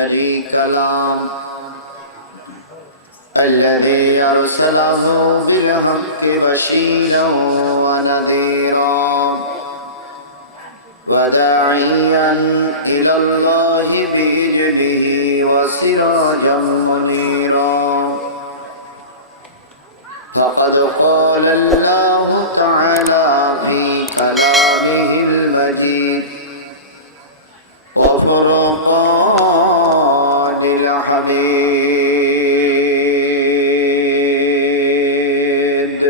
شريك له الذي أرسله بالحق بشيرا ونذيرا وداعيا إلى الله بإذنه وسراجا منيرا فقد قال الله تعالى في كلامه المجيد وفرقان الحميد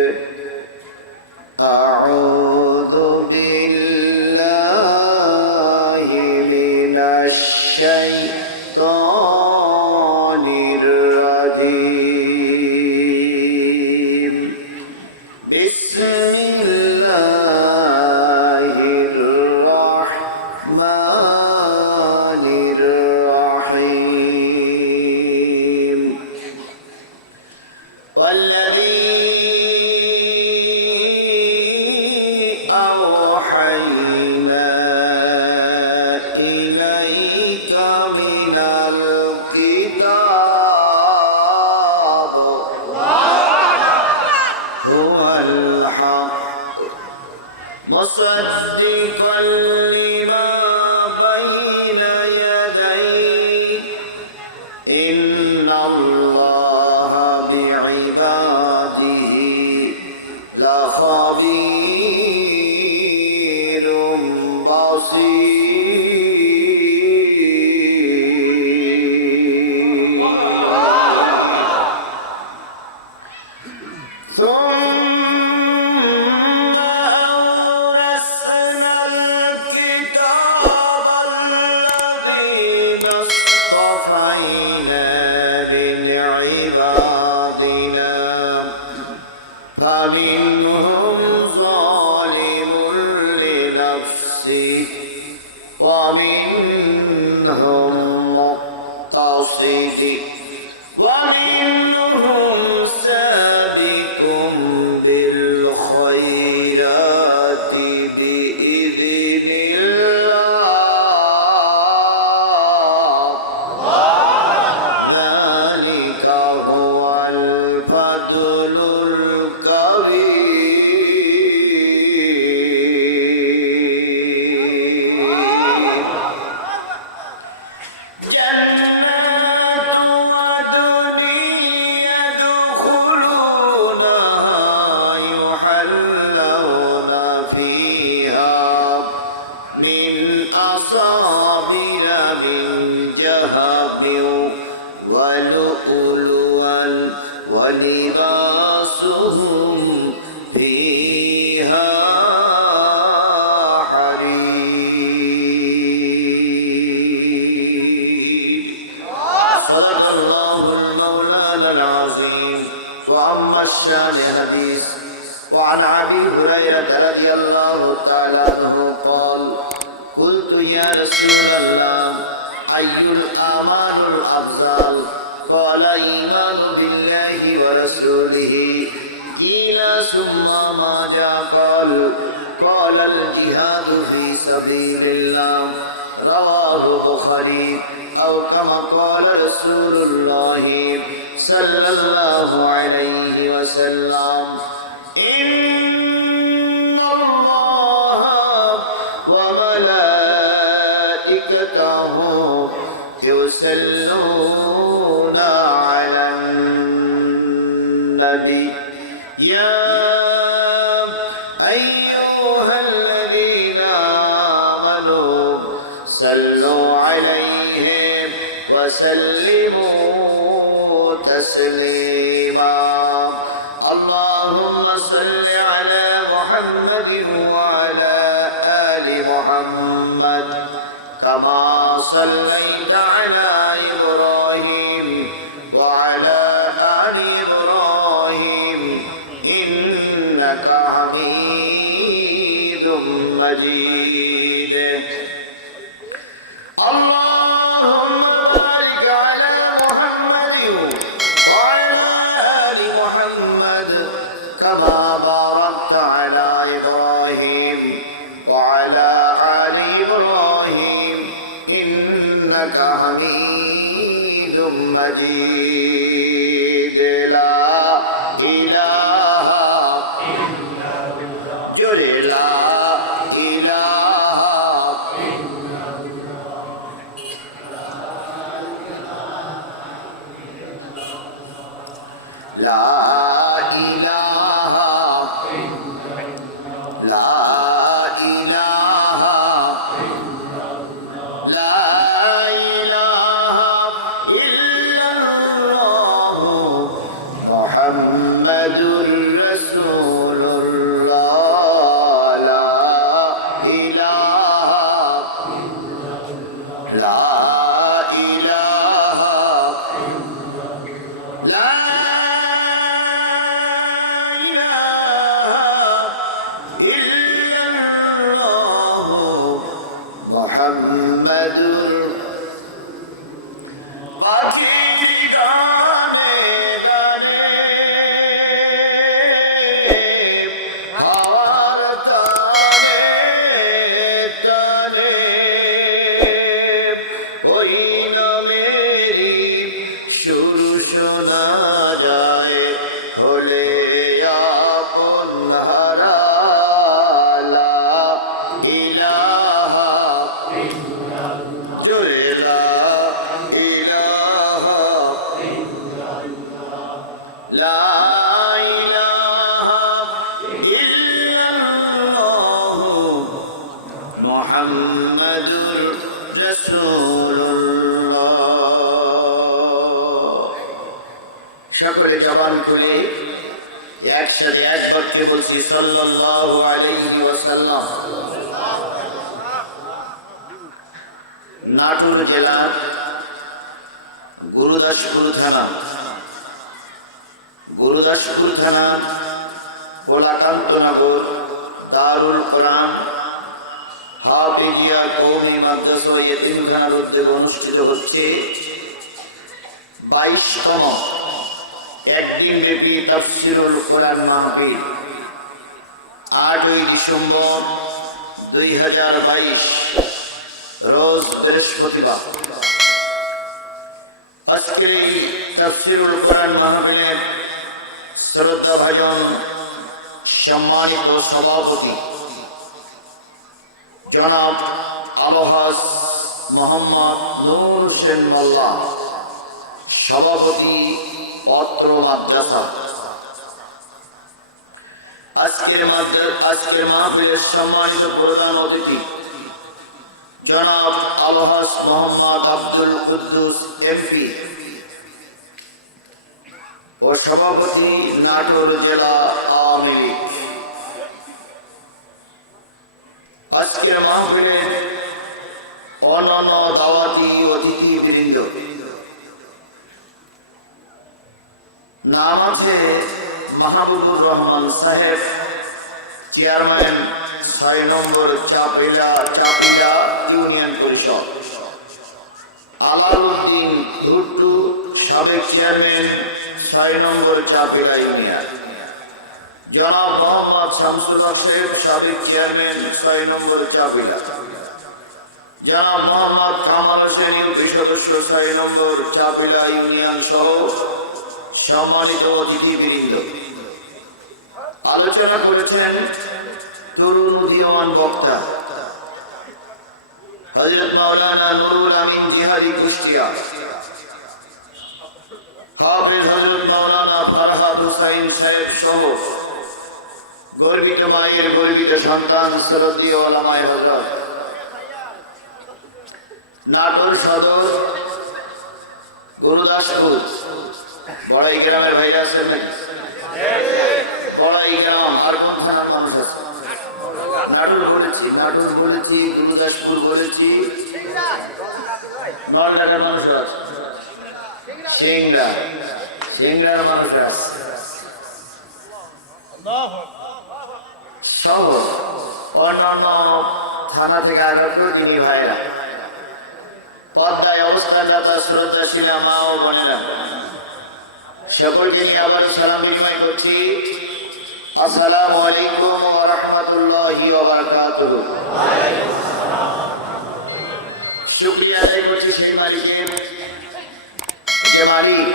أعوذ بالله من الشيطان الرجيم بسم الله الرحمن الرحيم والذي أوحينا إليك من الكتاب هو الحق مصدقا لما بين يديه إن الله بعباده لخبير بصير ثم أورثنا الكتاب الذين اصطفينا من عبادنا فمنهم ظالم لنفسه ومنهم مقتصد ومنهم سابق بالخيرات بإذن الله ذلك هو الفضل الكبير جنات عدن يدخلونها يحلون فيها من أصابر من ذهب ولؤلؤا ولباسهم فيها حرير صدق الله المولانا العظيم وأما الشان حديث وعن أبي هريرة رضي الله تعالى عنه قال قلت يا رسول الله أي الأعمال الأفضل قال إيمان بالله ورسوله قيل ثم ماذا قال الجهاد في سبيل الله رواه البخاري أو كما قال رسول الله صلى الله عليه وسلم إن الله وملائكته يصلون على النبي يا أيها الذين آمنوا صلوا عليه وسلموا تسليما اللهم صل على محمد وعلى آل محمد كما صليت على إبراهيم وعلى آل إبراهيم إنك حميد مجيد اللهم بارك على محمد وعلى آل محمد كما باركت على إبراهيم وعلى آل إبراهيم إنك حميد مجيد لا إله جري لا إله لا إله لا إله لا إله إلا الله محمد رسول الله لا إله لا إله لا محمد আখির গানে গানে হাওয়ার তানে তানে ওই নামেরই সুর শোনা যায় হলে আপন হারা লা ইলাহা জোরে লা ইলাহা লা ইলাহা ইল্লাল্লাহ মুহাম্মাদুর রাসূলুল্লাহ। সকলে জবান খুলে একসাথে এক বাক্যে বলছি সাল্লাল্লাহু আলাইহি ওয়াসাল্লাম। নাটোর জেলার গুরুদাসপুর থানার কোলাকান্তনগর দারুল কোরআন হাফিজিয়া কওমি মাদ্রাসা ইয়েতিমখানার উদ্যোগে অনুষ্ঠিত হচ্ছে 22তম একদিন ব্যাপী তাফসীরুল কোরআন মাহফিল। 8ই ডিসেম্বর 2022 রোজ বৃহস্পতিবার। আজকের এই তাফসীরুল কোরআন মাহফিলের শ্রদ্ধাভাজন সম্মানিত সভাপতি জনাব আলহাজ মোহাম্মদ নূর হোসেন মোল্লা, সভাপতি অত্র মাদ্রাসা। আজকের মাহফিলের সম্মানিত প্রধান অতিথি জনাব আলহাজ মোহাম্মদ আব্দুল কুদ্দুস এমপি ও সভাপতি নাটোর জেলা আওয়ামী লীগ। আজকের মাহফিলের অন্যান্য দাওয়াতি অতিথিবৃন্দ, নাম আছে মাহবুবুর রহমান সাহেব, চেয়ারম্যান 6 নম্বর চাপিলা ইউনিয়ন পরিষদ, আলাউদ্দিন ভুট্টু, সাবেক চেয়ারম্যান 6 নম্বর চাপিলা ইউনিয়ন, জনাব মোহাম্মদ শামসুল হক সাহেব, সাবেক চেয়ারম্যান 6 নম্বর চাপিলা, জনাব মোহাম্মদ কামাল হোসেন ইউপি সদস্য 6 নম্বর চাপিলা ইউনিয়ন সহ সম্মানিত অতিথিবৃন্দ। আলোচনা করেছেন তরুণ উদীয়মান বক্তা হযরত মাওলানা নুরুল আমিন জিহাদি কুষ্টিয়া, হাফেজ হযরত মাওলানা ফরহাদ হুসাইন সাহেব সহ গর্বিত মায়ের গর্বিত সন্তান শ্রদ্ধেয় ওলামায়ে হযরত। নাটোর সদর গুরুদাসপুর বড়াই গ্রামের ভাইরা আছেন নাকি? বড়াই গ্রাম আর কোন থানার মানুষ আছে? নাটোর বলেছি, গুরুদাসপুর বলেছি, নলঢাকার মানুষ আছে, সিংড়ার মানুষ আছে, সহ অন্যান্য থানা থেকে আগত তিনি ভাইরা, পদ্মায় অবস্থানরত শ্রদ্ধাশীল মা ও বোনেরা, সকলকে নিয়ে আবারও সালাম বিনিময় করছি। আসসালামু আলাইকুম ওয়া রাহমাতুল্লাহি ওয়া বারাকাতুহু। শুকরিয়া আদায় করছি সেই মালিকের যে মালিক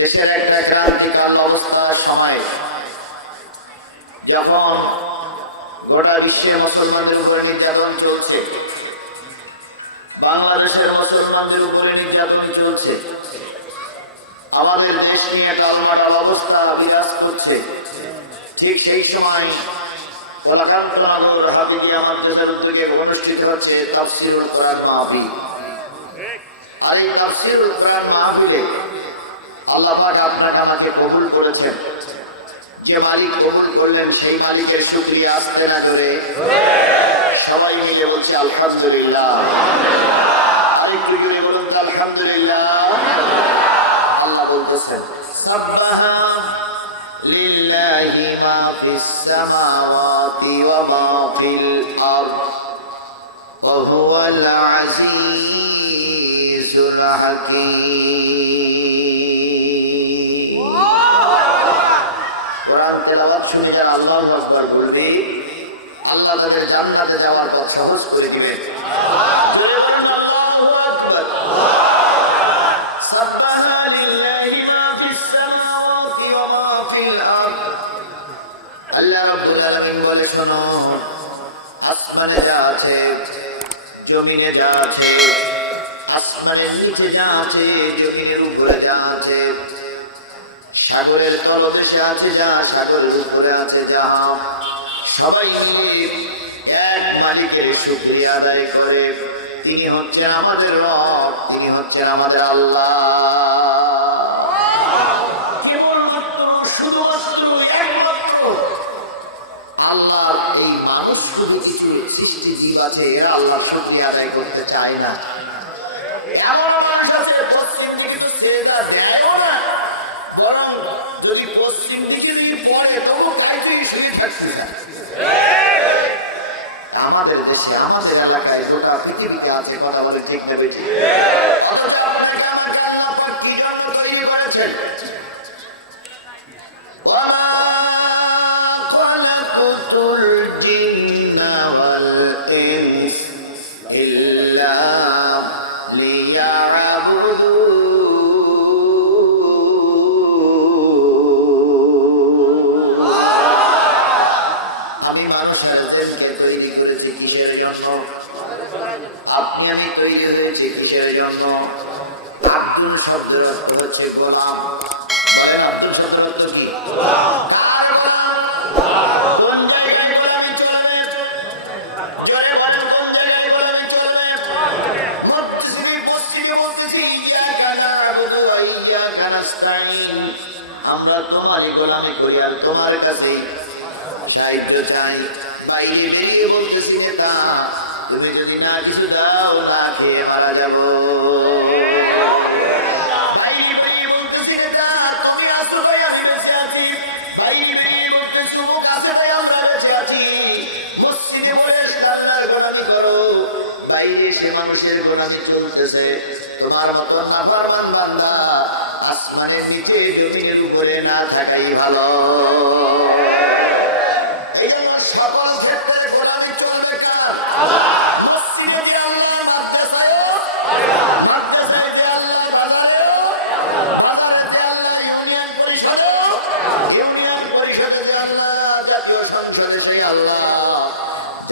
দেশের একটা ক্রান্তিকাল অবস্থার সময় যখন গোটা বিশ্বে মুসলমানদের উপরে নির্যাতন চলছে, বাংলাদেশের মুসলমানদের উপরে নির্যাতন চলছে, আমাদের দেশ নিয়ে টালমাটাল অবস্থা বিরাজ করছে, ঠিক সেই সময় ওলাকান্তনগর হাবিবিয়া মাদ্রাসার উদ্যোগে অনুষ্ঠিত হচ্ছে তাফসীরুল কোরআন মাহফিল। আর এই তাফসীরুল কোরআন মাহফিলে আল্লাহ পাক আপনাকে আমাকে কবুল করেছেন। যে মালিক কবুল করলেন সেই মালিকের শুকরিয়া আসলে না জোরে? সবাই মিলে বলছি আলহামদুলিল্লাহ। আরেকটু জোরে বলুন আলহামদুলিল্লাহ। আল্লাহ বলতেছেন সাব্বাহা লিল্লাহি মা ফিস সামাওয়াতি ওয়া মা ফিল আরদ ওয়া হুয়াল আজিজুল হাকীম। কোরআন তেলাওয়াত শুনে যারা আল্লাহু আকবার বলবে, আল্লাহ তাদের জান্নাতে যাওয়ার পথ সহজ করে দিবেন। জোরে বলুন আল্লাহু আকবার। সাব্বাহা লিল্লাহি মা ফিস সামাওয়াতি ওয়া মা ফিল আরদ। আল্লাহ রাব্বুল আলামিন বলে, শোনো, আসমানে যা আছে, জমিনে যা আছে, আসমানের নিচে যা আছে, জমিনের উপরে যা আছে, সাগরের তলদেশে আছে যা, সাগরের উপরে আছে যা, সবাই মিলে এক মালিকের শুকরিয়া আদায় করে। তিনি হচ্ছেন আমাদের রব, তিনি হচ্ছেন আমাদের আল্লাহ। কেবলমাত্র শুধুমাত্র একমাত্র আল্লাহর এই মানুষ শুধু কিছু সৃষ্টি জীব আছে, এরা আল্লাহর শুকরিয়া আদায় করতে চায় না। এমন মানুষ আছে পশ্চিম দিকে তো সেটা দেয়ও না, বরং যদি পশ্চিম দিকে যদি পড়ে তবু কাই থেকে শুয়ে থাকছে না। আমাদের দেশে, আমাদের এলাকায়, গোটা পৃথিবীতে আছে, কথা বলে ঠিক না বেশি? অথচ আপনাকে আপনাকে আল্লাহ পাক কি জন্য তৈরি করেছেন? ওয়া খালাকুল জিন্না ওয়াল ইনস ইল্লা লিয়াবুদুন। তৈরি করেছি কিসের জন্য? আপনি আমি তৈরি হয়েছি কিসের জন্য? আব্দুল শব্দের অর্থ হচ্ছে গোলাম। বলেন আব্দুল শব্দের অর্থ কি? কোন জায়গায় গোলামি চলবে? জোরে বলেন কোন জায়গায় গোলামি চলবে? মসজিদে বলতেছি ইয়্যাকা না'বুদু ওয়া ইয়্যাকা নাস্তাঈন। আমরা তোমারই গোলামি করি আর তোমার কাছেই সাহায্য চাই। বাইরে বেরিয়ে বলতেছি নেতা, তুমি যদি না কিছু দাও না খেয়ে মারা যাব। বাইরে বেরিয়ে বলতেছি নেতা, তুমি আসো ভাই আমি বেঁচে আছি। বাইরে বেরিয়ে বলতেছি মুখ আছে ভাই আমরা বেঁচে আছি। মসজিদে বলে আল্লাহর গোলামি করো, বাইরে সে মানুষের গোলামি চলতেছে। তোমার মতন নাফরমান বান্দা আসমানের নিচে জমিনের উপরে না থাকাই ভালো। এই জন্য সকল ক্ষেত্রে গোলামি চলবে কার? মসজিদে যে আল্লাহ, মাদ্রাসায় যে আল্লাহ, বাজারে যে আল্লাহ, ইউনিয়ন পরিষদে যে আল্লাহ, জাতীয় সংসদে যে আল্লাহ,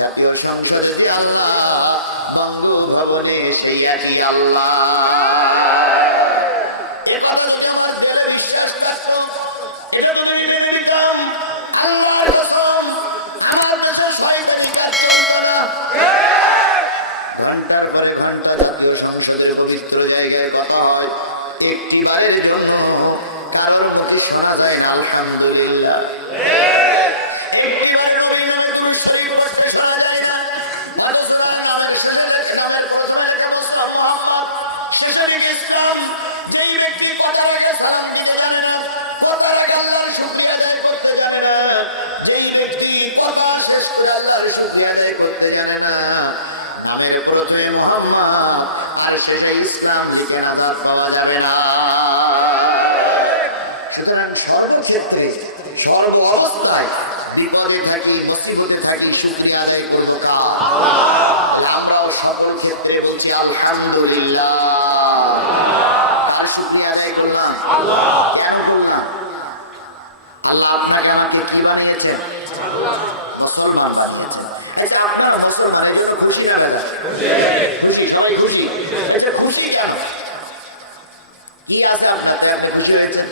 জাতীয় সংসদে যে আল্লাহ, বঙ্গভবনে সেই একই আল্লাহ। এ কথা যদি আমার জেলে বিশ্বাস থাকতো, এটা যদি মেনে নিতাম, আল্লাহর কসম আমার দেশে শয়তানি কাজ করতো না। ঘন্টার পরে ঘন্টা জাতীয় সংসদের পবিত্র জায়গায় কথা হয়, একটি বারের জন্য কারোর মুখে শোনা যায় না আলহামদুলিল্লাহ। একটি বারের অভিনবে দুরূদ শরীফ পড়তে শোনা যায় না। নামের প্রথমে লেখা মুসলমান মুহাম্মদ, শেষে লিখে ইসলাম। যেই ব্যক্তি কথা রেখে সালাম দিতে জানে না, কথা রেখে আল্লাহর শুকরিয়া আদায় করতে জানে না, যেই ব্যক্তি কথা শেষ করে আল্লাহর শুকরিয়া আদায় করতে জানে না, নামের প্রথমে মুহাম্মদ আর শেষে ইসলাম লিখে নাজাত পাওয়া যাবে না। সুতরাং সর্বক্ষেত্রে, সর্ব অবস্থায় বিপদে থাকি, মুসিবতে থাকি, শুকরিয়া আদায় করবো কার? আমরাও সকল ক্ষেত্রে বলছি আলহামদুলিল্লাহ। খুশি কেন? কি আছে আপনাকে আপনি খুশি হয়েছেন?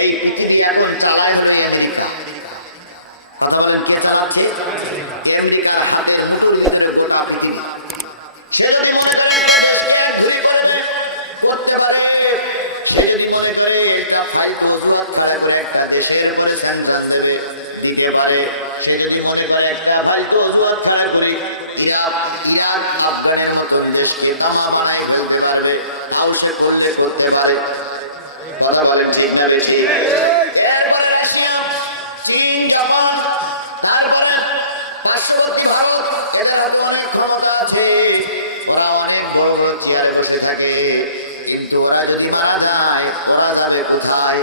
এই পৃথিবী এখন চালায় হলে আমেরিকা। কথা বলেন, কে চালাচ্ছে? আমেরিকার হাতের মুঠোর গোটা পৃথিবী। সে যদি মনে করে করতে পারে, সে যদি মনে করে এটা ফাইল অজুহাত খাড়া করে একটা দেশের পরে স্যাংশন দেবে দিতে পারে, সে যদি মনে করে একটা ফাইল অজুহাত খাড়া করে ইরাক আফগানের মতন দেশকে বোমা বানাই ফেলতে পারবে, তাও সে করলে করতে পারে। কথা বলেন ঠিক না বেশি? এরপরে রাশিয়া, চীন, জাপান, তারপরে পার্শ্ববর্তী ভারত, এদের হাতে অনেক ক্ষমতা আছে, ওরা অনেক বড় বড় চেয়ারে বসে থাকে, কিন্তু ওরা যদি মারা যায় ওরা যাবে কোথায়?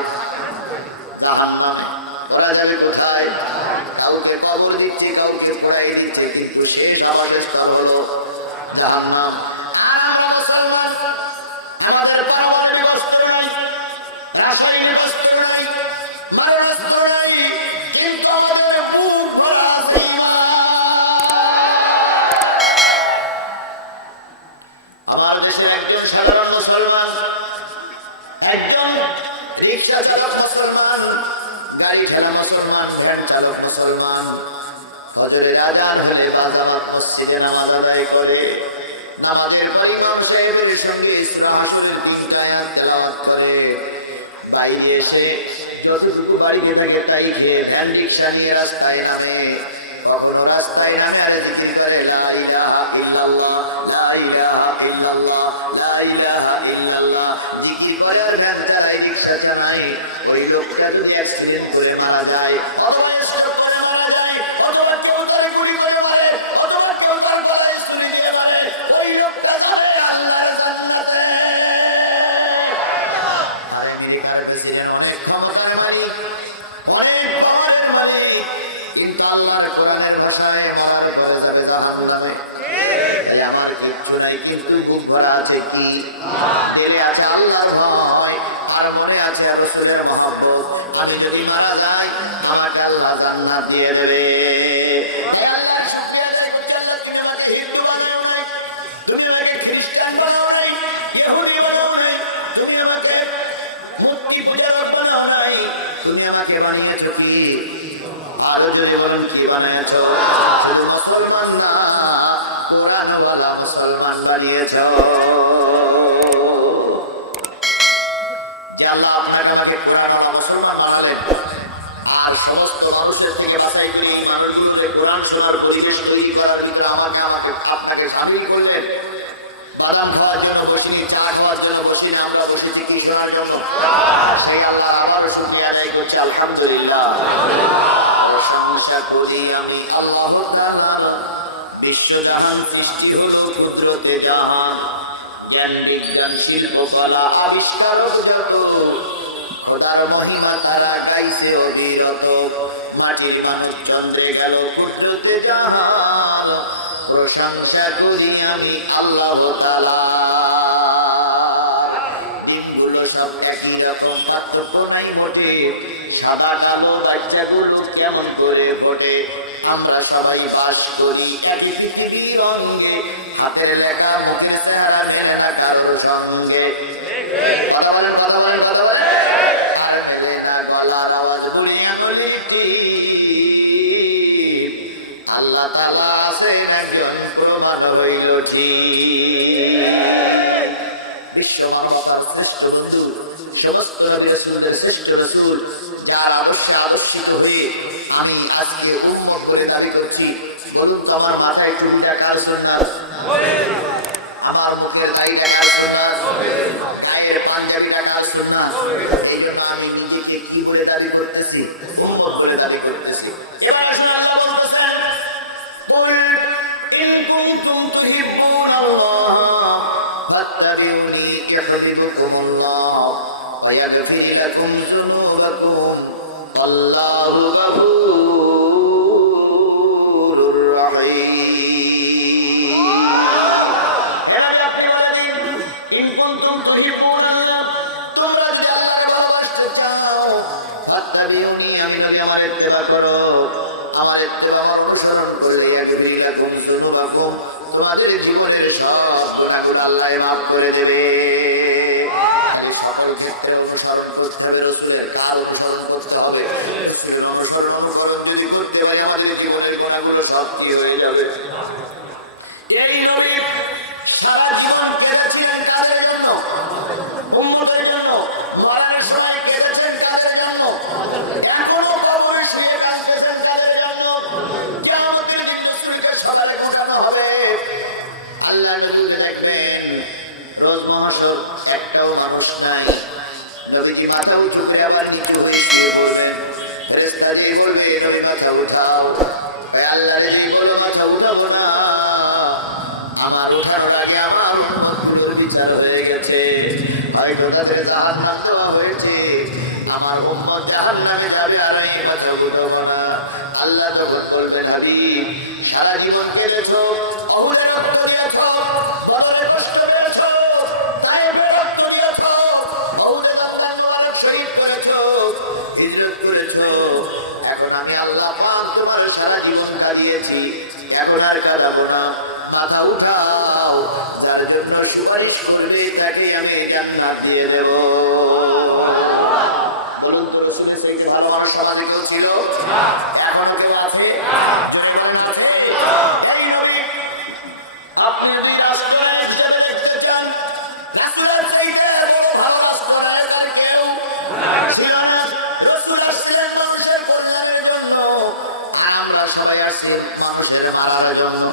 জাহান্নামে। ওরা যাবে কোথায়? কাউকে কবর দিচ্ছে, কাউকে পোড়াই দিচ্ছে, কিন্তু শেষ আবাসস্থল হলো জাহান্নাম। আর আমরা মুসলমান, আমাদের পারমাণবিক অস্ত্র নাই, রাসায়নিক অস্ত্র নাই, মারণাস্ত্র নাই, কিন্তু আমাদের মুখ ভরা আছে ঈমান। আমার দেশের একজন সাধারণ মুসলমান, একজন রিক্সা চালক মুসলমান, গাড়ি ঠেলা মুসলমান, ভ্যান চালক মুসলমান, ফজরের আজান হলে বাজামাত মসজিদে নামাজ আদায় করে, নামাজের পর ইমাম সাহেবের সঙ্গে সূরা হাসরের 3 আয়াত তেলাওয়াত করে, বাইরে এসে যতটুকু বাড়িতে থাকে তাই খেয়ে ভ্যান রিক্সা নিয়ে রাস্তায় নামে। কখনো রাস্তায় নামে আরে জিকির করে লা ইলাহা ইল্লাল্লাহ, লা ইলাহা ইল্লাল্লাহ, লা ইলাহা ইল্লাল্লাহ, জিকির করে আর ভ্যান চালায়, রিক্সা চালায়। ওই লোকটা যদি অ্যাক্সিডেন্ট করে মারা যায়, অথবা স্ট্রোক করে মারা যায়, অথবা কেউ তার গুলি করে মারে, অথবা কেউ তার গলায় ছুরি দিয়ে মারে, ওই লোকটা যাবে আল্লাহর জান্নাতে। আর আমেরিকার প্রেসিডেন্ট অনেক ক্ষমতার মালিক, অনেক ক্ষমতার মালিক, কিন্তু আল্লাহর কোরআনের ভাষায় মরার পরে যাবে জাহান্নামে। তাই আমার কিচ্ছু নাই, কিন্তু বুক ভরা আছে কি? দিলে আছে আল্লাহর ভয়, আর মনে আছে রাসূলের মহব্বত। আমি যদি মারা যাই আমাকে আল্লাহ জান্নাত দিয়ে দেবে। আল্লাহর শুকরিয়া আদায় করছি, আল্লাহ তুমি আমাকে হিন্দু বানাও নাই, তুমি আমাকে খ্রিস্টান বানাও নাই, ইহুদি বানাও নাই, তুমি আমাকে মূর্তি পূজারক বানাও নাই, তুমি আমাকে বানিয়েছো কি? আরো জোরে বলেন, কি বানিয়েছো? শুধু মুসলমান না, কোরআনওয়ালা মুসলমান বানিয়েছো। যে আল্লাহ আপনাকে আমাকে কোরআনওয়ালা মুসলমান বানালেন, আর সমস্ত মানুষের থেকে বাছাই করে এই মানুষগুলোকে কোরআন শোনার পরিবেশ তৈরি করার ভিতরে আমাকে আপনাকে সামিল করলেন। বাদাম খাওয়ার জন্য বসিনি, চা খাওয়ার জন্য বসিনি, আমরা বসেছি কি শোনার জন্য? সেই আল্লাহর আবারও শুকরিয়া আদায় করছি, আলহামদুলিল্লাহ। প্রশংসা করি আমি আল্লাহ তাআলার, বিশ্বজাহান সৃষ্টি হলো কুদরতে জাহান, জ্ঞান বিজ্ঞান শিল্পকলা আবিষ্কারক যত, খোদার মহিমা তারা গাইছে অবিরত, মাটির মানুষ চন্দ্রে গেল কুদরতে জাহান, প্রশংসা করি আমি আল্লাহ তাআলা। দিনগুলো সব একই রকম, পার্থক্য নাই মোটে, সাদা কালো বাচ্চাগুলো কেমন করে ফোটে, আমরা সবাই বাস করি একই পৃথিবীর অঙ্গে, হাতের লেখা মুখের চেহারা মেলে না কারোর সঙ্গে। কথা বলেন, কথা বলেন, কথা বলেন। আর মেলে না গলার আওয়াজ, বুড়ি আঙুলি টিপ, আল্লাহ তাআলা আছেন একজন, প্রমাণ হইল ঠিক। বিশ্ব মানবতার শ্রেষ্ঠ বন্ধু, সমস্ত নবী রাসূলদের শ্রেষ্ঠ রাসূল, যার আদর্শে আদর্শিত হয়ে আমি আজকে উম্মত বলে দাবি করছি। বলুন তো, আমার মাথায় টুপিটা কার সুন্নাত? আমার মুখের দাড়িটা কার সুন্নাত? গায়ের পাঞ্জাবিটা কার সুন্নাত? এই জন্য আমি নিজেকে কি বলে দাবি করতেছি? উম্মত বলে দাবি করতেছি। এবার আসুন, আল্লাহ বলতেছেন, কুল ইন কুনতুম তুহিব্বুনাল্লাহ ফাত্তাবিউনি ইউহিব্বুকুমুল্লাহ ওয়া ইয়াগফির লাকুম যুনুবাকুম আল্লাহু গফুরুর রহিম। এরা আপনি বলে দিন, ইন কুনতুম তুহিব্বুনাল্লাহ, তোমরা যদি আল্লাহকে ভালোবাসতে চাও, ফাত্তাবিউনি, আমি নবী আমার ইত্তেবা করো, আমার ইত্তেবা, আমার অনুসরণ করলে ইয়াগফির লাকুম যুনুবাকুম, তোমাদের জীবনের সব আল্লাহ মাফ করে দেবে। সকল ক্ষেত্রে অনুসরণ করতে হবে রসুলের। কার অনুসরণ করতে হবে? রসুলের অনুসরণ যদি করতে পারি আমাদের জীবনের গোনাগুলো সব কি হয়ে যাবে। এই নবী সারা জীবন কেঁদেছিলেন কাজের জন্য, উম্মতের জন্য। মরার সময় কেঁদেছেন কাজের জন্য, এখনো কবরে শুয়ে কাঁদতেছেন কাজের জন্য। কিয়ামতের দিন রসুলকে সবার আগে উঠানো হবে। আল্লাহ নবীকে দেখবেন রোজ মহাশর একটাও মানুষ নাই। নবীজি মাথা উঁচু করে আবার নিচু হয়ে শুয়ে পড়বেন। ফেরেশতা যে বলবে নবী মাথা উঠাও, আল্লাহ রে বলো মাথা উঠাবো না, আমার ওঠানোর আগে আমার উম্মতগুলোর বিচার হয়ে গেছে, হয়তো তাদের জাহান্নাম দেওয়া হয়েছে, আমার উম্মত জাহান্নামে যাবে আর আমি মাথা উঠাবো না। আল্লাহ তখন বলবেন হাবিব সারা জীবন কেঁদেছো, অহুদের রক্ত দিয়েছো, বদরে কষ্ট পেয়েছো, তায়েফে রক্ত দিয়েছো, অহুদে আল্লাহ মোবারক শহীদ করেছো, হিজরত করেছো। এখন আমি আল্লাহ পাক তোমার সারা জীবন কাঁদিয়েছি, এখন আর কাঁদাবো না, মাথা উঠাও, যার জন্য সুপারিশ করবে তাকে আমি জান্নাত দিয়ে দেব। বলুন তো রসুলের চাইতে ভালো মানুষ সমাজে কেউ ছিল? এখনো কেউ আছে? এই নবী আপনি যদি রাষ্ট্রনায়ক হিসেবে দেখতে চান, রাসূলের চাইতে বড় ভালো রাষ্ট্রনায়ক আর কেউ ছিল না। রসুল আসছিলেন মানুষের কল্যাণের জন্য, আর আমরা সবাই আসছি মানুষের মারার জন্য।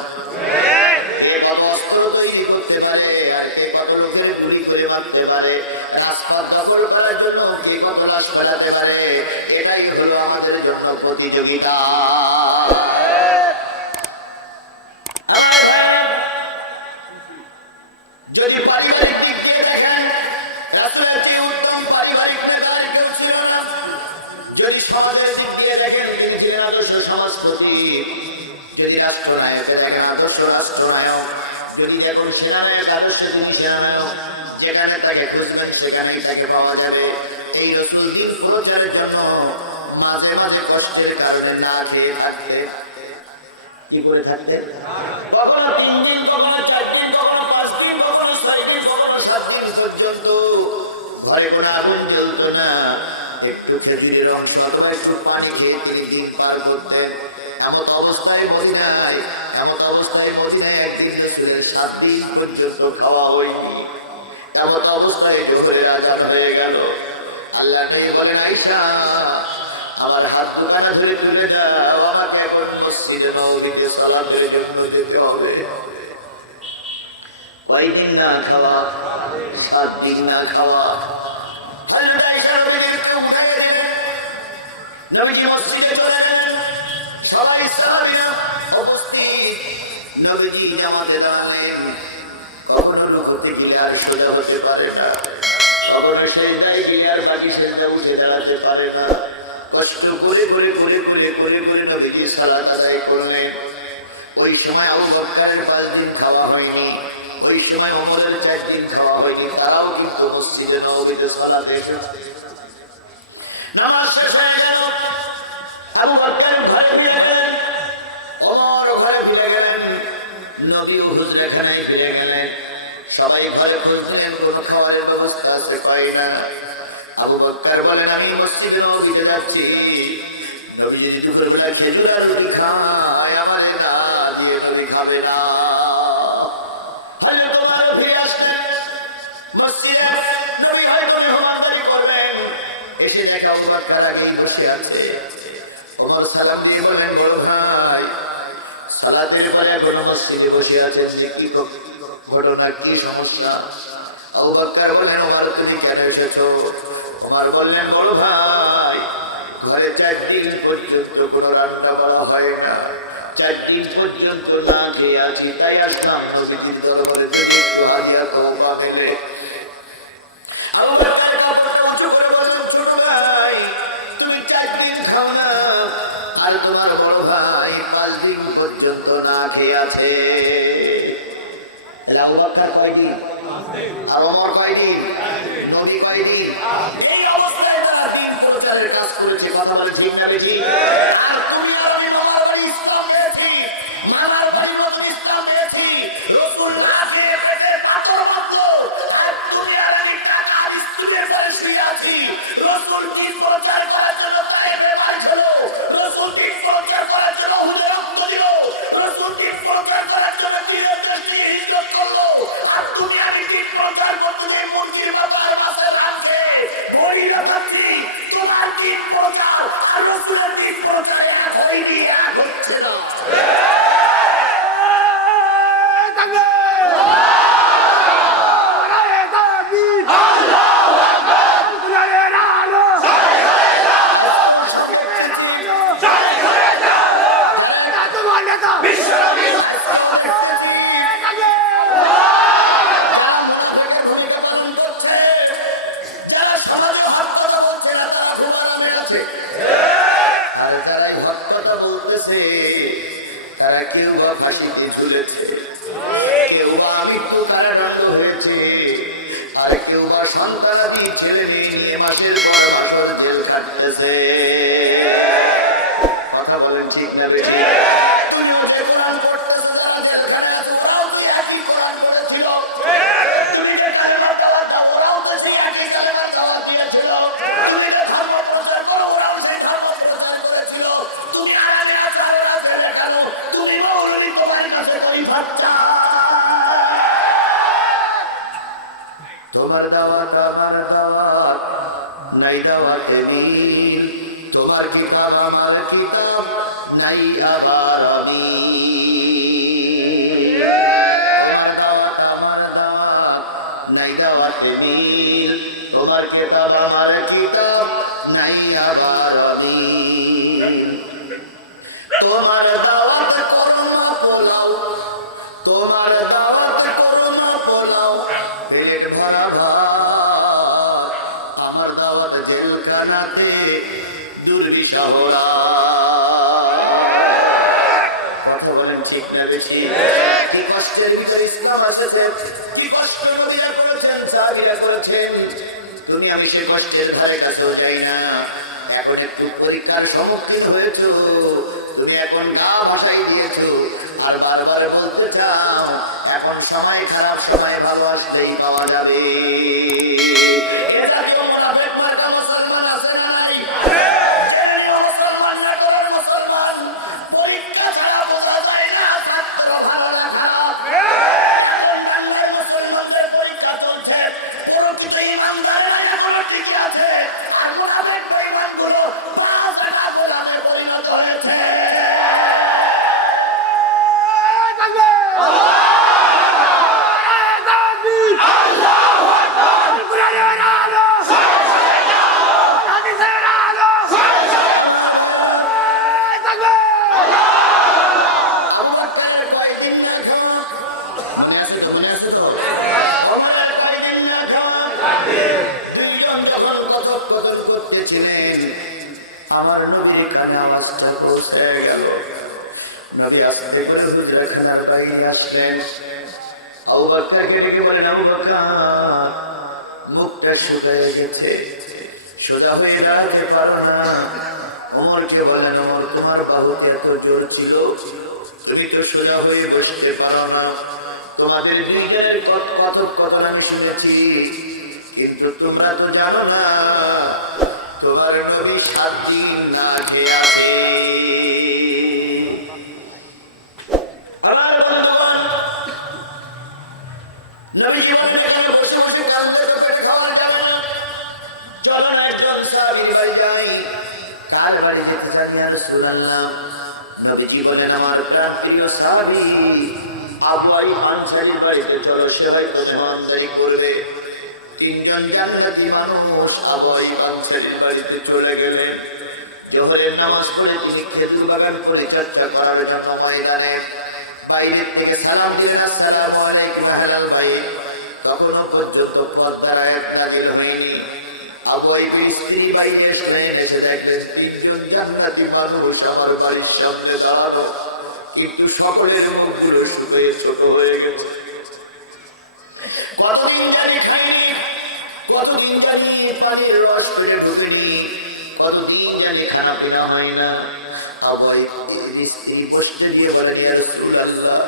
কে কত অস্ত্র তৈরি করতে পারে আর কে কত লোকের গুলি করে মারতে পারে, রাজপথ দখল করার জন্য কে কত লাশ ফেলাতে পারে, এটাই হলো আমাদের জন্য প্রতিযোগিতা। যদি পারিবারিক দিক থেকে দেখেন, রাসূলের চেয়ে উত্তম পারিবারিক নেতা আর কেউ ছিল না। যদি সমাজের দিক দিয়ে দেখেন, তিনি ছিলেন আদর্শ সমাজপতি। যদি রাষ্ট্রনায়কে দেখেন, আদর্শ রাষ্ট্রনায়ক। যদি এখন সেনানায়ক, আদর্শ তিনি সেনানায়ক। যেখানে তাকে খুঁজবেন সেখানেই তাকে পাওয়া যাবে। এই রসুল দিন প্রচারের জন্য মাঝে মাঝে কষ্টের কারণে না খেয়ে থাকতেন। কি করে থাকতেন? কখনো 3 দিন, কখনো 4 দিন, কখনো 5 দিন, কখনো 6 দিন, কখনো 7 দিন পর্যন্ত ঘরে কোনো আগুন জ্বলত না। একটু খেজুরের অংশ অথবা একটু পানি খেয়ে তিনি দিন পার করতেন। এমন অবস্থায় মদিনায় একদিন রসুলের 7 দিন পর্যন্ত খাওয়া হয়নি। এমন অবস্থায় জোহরের আজান হয়ে গেল। আল্লাহ নবী বলেন, আয়েশা আমার হাত দুখানা ধরে তুলে দাও, আমাকে এখন মসজিদে নববীতে সালাতের জন্য যেতে হবে। কয়দিন না খাওয়া? 7 দিন না খাওয়া। হযরত আয়েশা নবীর উপরে উঠাইয়া দিলেন। নবীজি মসজিদে চলে গেলেন, সবাই সাহাবীরা উপস্থিত। নবীজি জামাতে দাঁড়ালেন। কখনো রুকুতে গিয়ে আর সোজা হতে পারে না, কখনো সেজদায় গিয়ে আর বাকি সেজদা উঠে দাঁড়াতে পারে না। কষ্ট করে নবীজি সালাত আদায় করলেন। ওই সময় আবু বকরের 5 দিন খাওয়া হয়নি, ওই সময় ওমরের 4 দিন খাওয়া হয়নি। তারাও কিন্তু মসজিদে নববীতে সালাতে এসেছে। নামাজ শেষ হয়ে গেল, আবু বকর ঘরে ফিরে গেলেন, ওমর ঘরে ফিরে গেলেন, নবী ও হুজরাখানায় ফিরে গেলেন। সবাই ঘরে খুঁজলেন কোনো খাবারের ব্যবস্থা আছে, কয় না। আবু বকর বলেন, আমি মসজিদে নববীতে যাচ্ছি। নবী যদি দুপুরবেলা খেজুর আর রুটি খায়, আমাদের না দিয়ে নবী খাবে না। হযরত ওমর ফিরে আসলেন মসজিদে। নবী হয়তো মেহমানদারি করবেন, এসে দেখে আবু বকর আগেই বসে আছে। ওমর সালাম দিয়ে বললেন, বড় ভাই সালাতের পরে এখনো মসজিদে বসে আছেন, যে কি ঘটনা, কি সমস্যা? আবু বকর বললেন, ওমর তুমি কেন এসেছো? ওমর বললেন, বড় ভাই ঘরে 4 দিন পর্যন্ত কোনো রান্না করা হয় না, 4 দিন পর্যন্ত না খেয়ে আছি, তাই আসলাম নবীজির দরবারে যদি একটু হাদিয়া তওবা মেলে। আবু বকর কাপড়টা উঁচু করে বললেন, ছোট ভাই তুমি 4 দিন খাও না, আর তোমার বড় ভাই 5 দিন পর্যন্ত না খেয়ে আছে। আবু বকর কয়দিন আর ওমর কয়দিন, নবী কয়দিন? এই অবস্থায় তারা দিন প্রচারের কাজ করেছে। কথা বলে ঠিক না বেশি? আর তুমি আর আমি মামার বাড়ি ইসলাম পেয়েছি, মামার বাড়ি নতুন ইসলাম পেয়েছি। রসুল না খেয়ে পেটে পাথর সন্তানাদি ছেলে মেয়ে নিয়ে মাসের পর মাসের জেল কাটতেছে। কথা বলেন ঠিক না বেশি? তুমি ওদের কোরআন পড়তেছো, যারা জেলখানে আছে ওরাও তো একই কোরআন পড়েছিল। তুমি যে কালেমার দাওয়াত দাও ওরাও তো সেই একই কালেমার দাওয়াত দিয়েছিল। তুমি যে ধর্ম প্রচার করো ওরাও সেই ধর্ম প্রচার করেছিল। তুমি আরামে আছো আর ওরা জেলে কেন? তুমি মৌলবি, তোমার কাছে কই বাচ্চা? তোমার দাওয়াত আমার দাওয়াত নাই দাওয়াতে মিল, তোমার কিতাব আমার কিতাব নাই আবার মিল। তোমার দাওয়াত আমার দাওয়াত নাই দাওয়াতে মিল, তোমার কিতাব আমার কিতাব নাই আবার মিল। তোমার দাওয়াত করো না পোলাও, তোমার দাওয়াত করো না পোলাও, প্লেট ভরা ভাত, আমার দাওয়াত জেলখানাতে দুর্বিষহরা। কথা বলেন ঠিক না বেশি? কি কষ্টের ভিতরে ইসলাম এসেছে, কি কষ্ট নবীরা করেছেন, সাহাবীরা করেছেন। তুমি আমি সে কষ্টের ধারে কাছেও যাই না। এখন একটু পরীক্ষার সম্মুখীন হয়েছো, তুমি এখন গা ভাসাই দিয়েছো আর বারবার বলতে চাও এখন সময় খারাপ, সময় ভালো আসলেই পাওয়া যাবে। এটা তো মুনাফিক মার্কা মুসলমান আছে না নাই? মুসলমান না করার মুসলমান। পরীক্ষা ছাড়া বোঝা যায় না ছাত্র ভালো না খারাপ। এখন বাংলার মুসলমানদের পরীক্ষা চলছে, পুরো কিছু ইমানদারেরা এখনো টিকে আছে আর মুনাফিক বেঈমানগুলো পাঁচটা গোলামে পরিণত হয়েছে। আমার নবীর কানে আওয়াজটা পৌঁছে গেল। নবী আস্তে করে হুজরাখানার বাইরে আসলেন। আবু বকরকে ডেকে বলেন, আবু বকর মুখটা শুকিয়ে গেছে, সোজা হয়ে দাঁড়াতে পারো না। ওমরকে বললেন, ওমর তোমার বাহুতে এত জোর ছিল, তুমি তো সোজা হয়ে বসতে পারো না। তোমাদের দুইজনের কথোপকথন আমি শুনেছি, কিন্তু তোমরা তো জানো না তোমার নবী 7 দিন না খেয়ে আছে। আমার বন্ধুগণ, নবী জীবনে এখানে বসে বসে জানতে তো পেটে খাওয়া যাবে না। চলো না একজন সাহাবীর বাড়ি যাই। কার বাড়ি যেতে জানি আর রাসূলুল্লাহ। নবী জীবনে আমার প্রাণ প্রিয় সাহাবী আবু আইয়ুব আনসারীর বাড়িতে চলো, সে হয়তো মেহমানদারি করবে। 3 জন জান্নাতি মানুষ আবু আইয়ুব আনসারীর বাড়িতে চলে গেলেন। জোহরের নামাজ পড়ে তিনি খেজুর বাগান পরিচর্যা করার জন্য ময়দানে বাইরের থেকে সালাম দিলেন, আসসালামু আলাইকুম আহলাল বাইত। তখনও পর্যন্ত পর্দার আয়াত নাযিল হয়নি। আবু আইয়ুবের স্ত্রী বাইরে শুনেন, এসে দেখলেন 3 জন জান্নাতি মানুষ আমার বাড়ির সামনে দাঁড়ানো, কিন্তু সকলের মুখগুলো শুকিয়ে ছোট হয়ে গেছে। কতদিন জানি খাইনি, কতদিন জানি পানির রস পেটে ঢুকেনি, কতদিন জানি খানা পিনা হয় না। আবু আইয়ুবের স্ত্রী বসতে দিয়ে বলেন, ইয়া রাসূলুল্লাহ,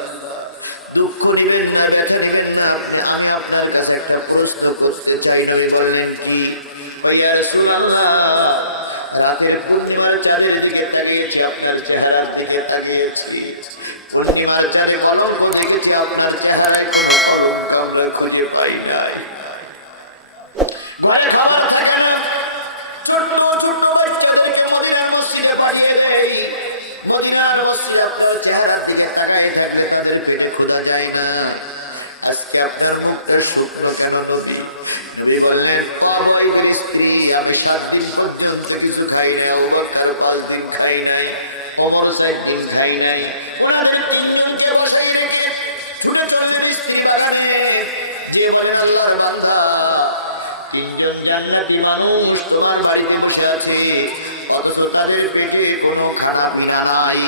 দুঃখ নিবেন না, ব্যথা নিবেন না, আমি আপনার কাছে একটা প্রশ্ন করতে চাই। নবী বললেন, কি? ইয়া রাসূলুল্লাহ, রাতের পূর্ণিমার চাঁদের দিকে তাকিয়েছি, আপনার চেহারার দিকে তাকিয়েছি। পূর্ণিমার চাঁদে কলঙ্ক দেখেছি, আপনার চেহারায় কোনো কলঙ্ক আমরা খুঁজে পাই নাই। ঘরে খাবার থাকে না, ছোট্ট ছোট্ট বাচ্চা থেকে মদিনার মসজিদে পাঠিয়ে দেয়। মদিনার মসজিদে আপনার চেহারার দিকে তাকায় থাকলে তাদের পেটে খোঁজা যায় না। আজকে আপনার মুখটা শুকনো কেন? নবী বললেন, আবু আইয়ুবের স্ত্রী, আমি 7 দিন পর্যন্ত কিছু খাই নাই। আবু বকর 5 দিন খাই নাই, ওমর 4 দিন খাই নাই। ওনাদের 3 জনকে বসাই রেখে ছুটে চললেন স্ত্রী বাগানে। যে বলেন, আল্লাহর বান্দা, 3 জন জান্নাতি মানুষ তোমার বাড়িতে বসে আছে, অথচ তাদের পেটে কোনো খানা পিনা নাই।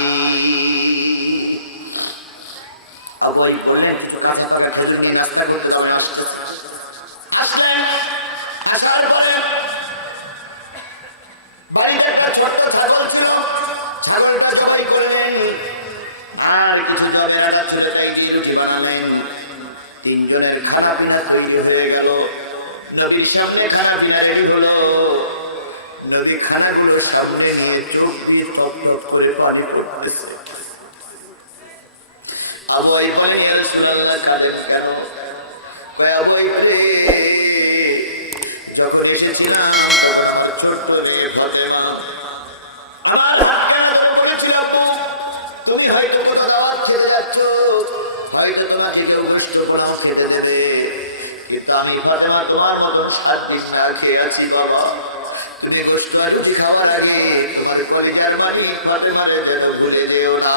আবু আইয়ুব বললেন, কাঁচা পাকা খেজুর নিয়ে নাস্তা করতে হবে। আসলেন, দুইজনের খানা পিনা তৈরি হয়ে গেল। নবীর সামনে খানা পিনা রেডি হলো। নবী খানাগুলো সামনে নিয়ে চোখ দিয়ে টপ টপ করে পানি পড়তেছে। আবু আইয়ুব বলেন, ইয়া রাসূলুল্লাহ, কাঁদেন কেন? কয়, আবু আইয়ুব রে, যখন এসেছিলাম তখন আমার ছোট্ট মেয়ে ফাতেমা আমার হাত ধরে বলেছিল, আব্বু তুমি হয়তো কোথাও দাওয়াত খেতে যাচ্ছ, হয়তো তোমাকে কেউ গোশত পোলাও খেতে দেবে, কিন্তু আমি ফাতেমা তোমার মতন 7 দিন না খেয়ে আছি বাবা। তুমি গোশত আর রুটি খাওয়ার আগে তোমার কলিজার মালিক ফাতেমারে যেন ভুলে যেও না।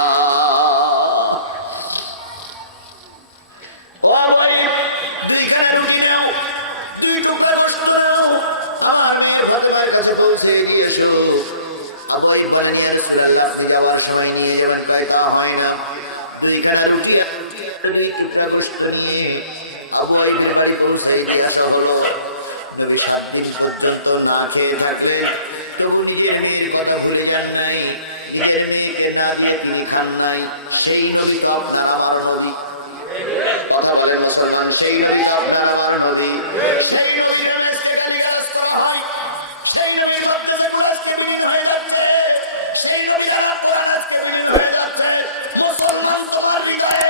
ও ভাই, 2খানা রুটি নাও, 2 টুকরা গোশত নাও, আমার মেয়ের ফাতেমার কাছে পৌঁছে দিয়ে এসো। আবু আইয়ুব বলেন, ইয়া রাসূলুল্লাহ, আপনি যাওয়ার সময় নিয়ে যাবেন? কয়, তা হয় না। 2খানা রুটি আর 2 টুকরা গোশত নিয়ে আবু আইয়ুবের বাড়ি পৌঁছে দিয়ে আসা হলো। নবী 7 দিন পর্যন্ত না খেয়ে থাকলে তবু নিজের মেয়ের কথা ভুলে যান নাই, নিজের মেয়েকে না দিয়ে তিনি খান নাই। সেই নবী তো আপনার আমার নবী। কথা বলেন মুসলমান, সেই নবী তো আপনার আমার নবী। সেই নবীর মেসকে গালিগালাজ করা হয়, সেই নবীর মাদ্রাসা গুলাকে বিলীন হয়ে যাচ্ছে, সেই নবীর আলাপ কোরআন আজকে বিলীন হয়ে যাচ্ছে। মুসলমান, তোমার হৃদয়ে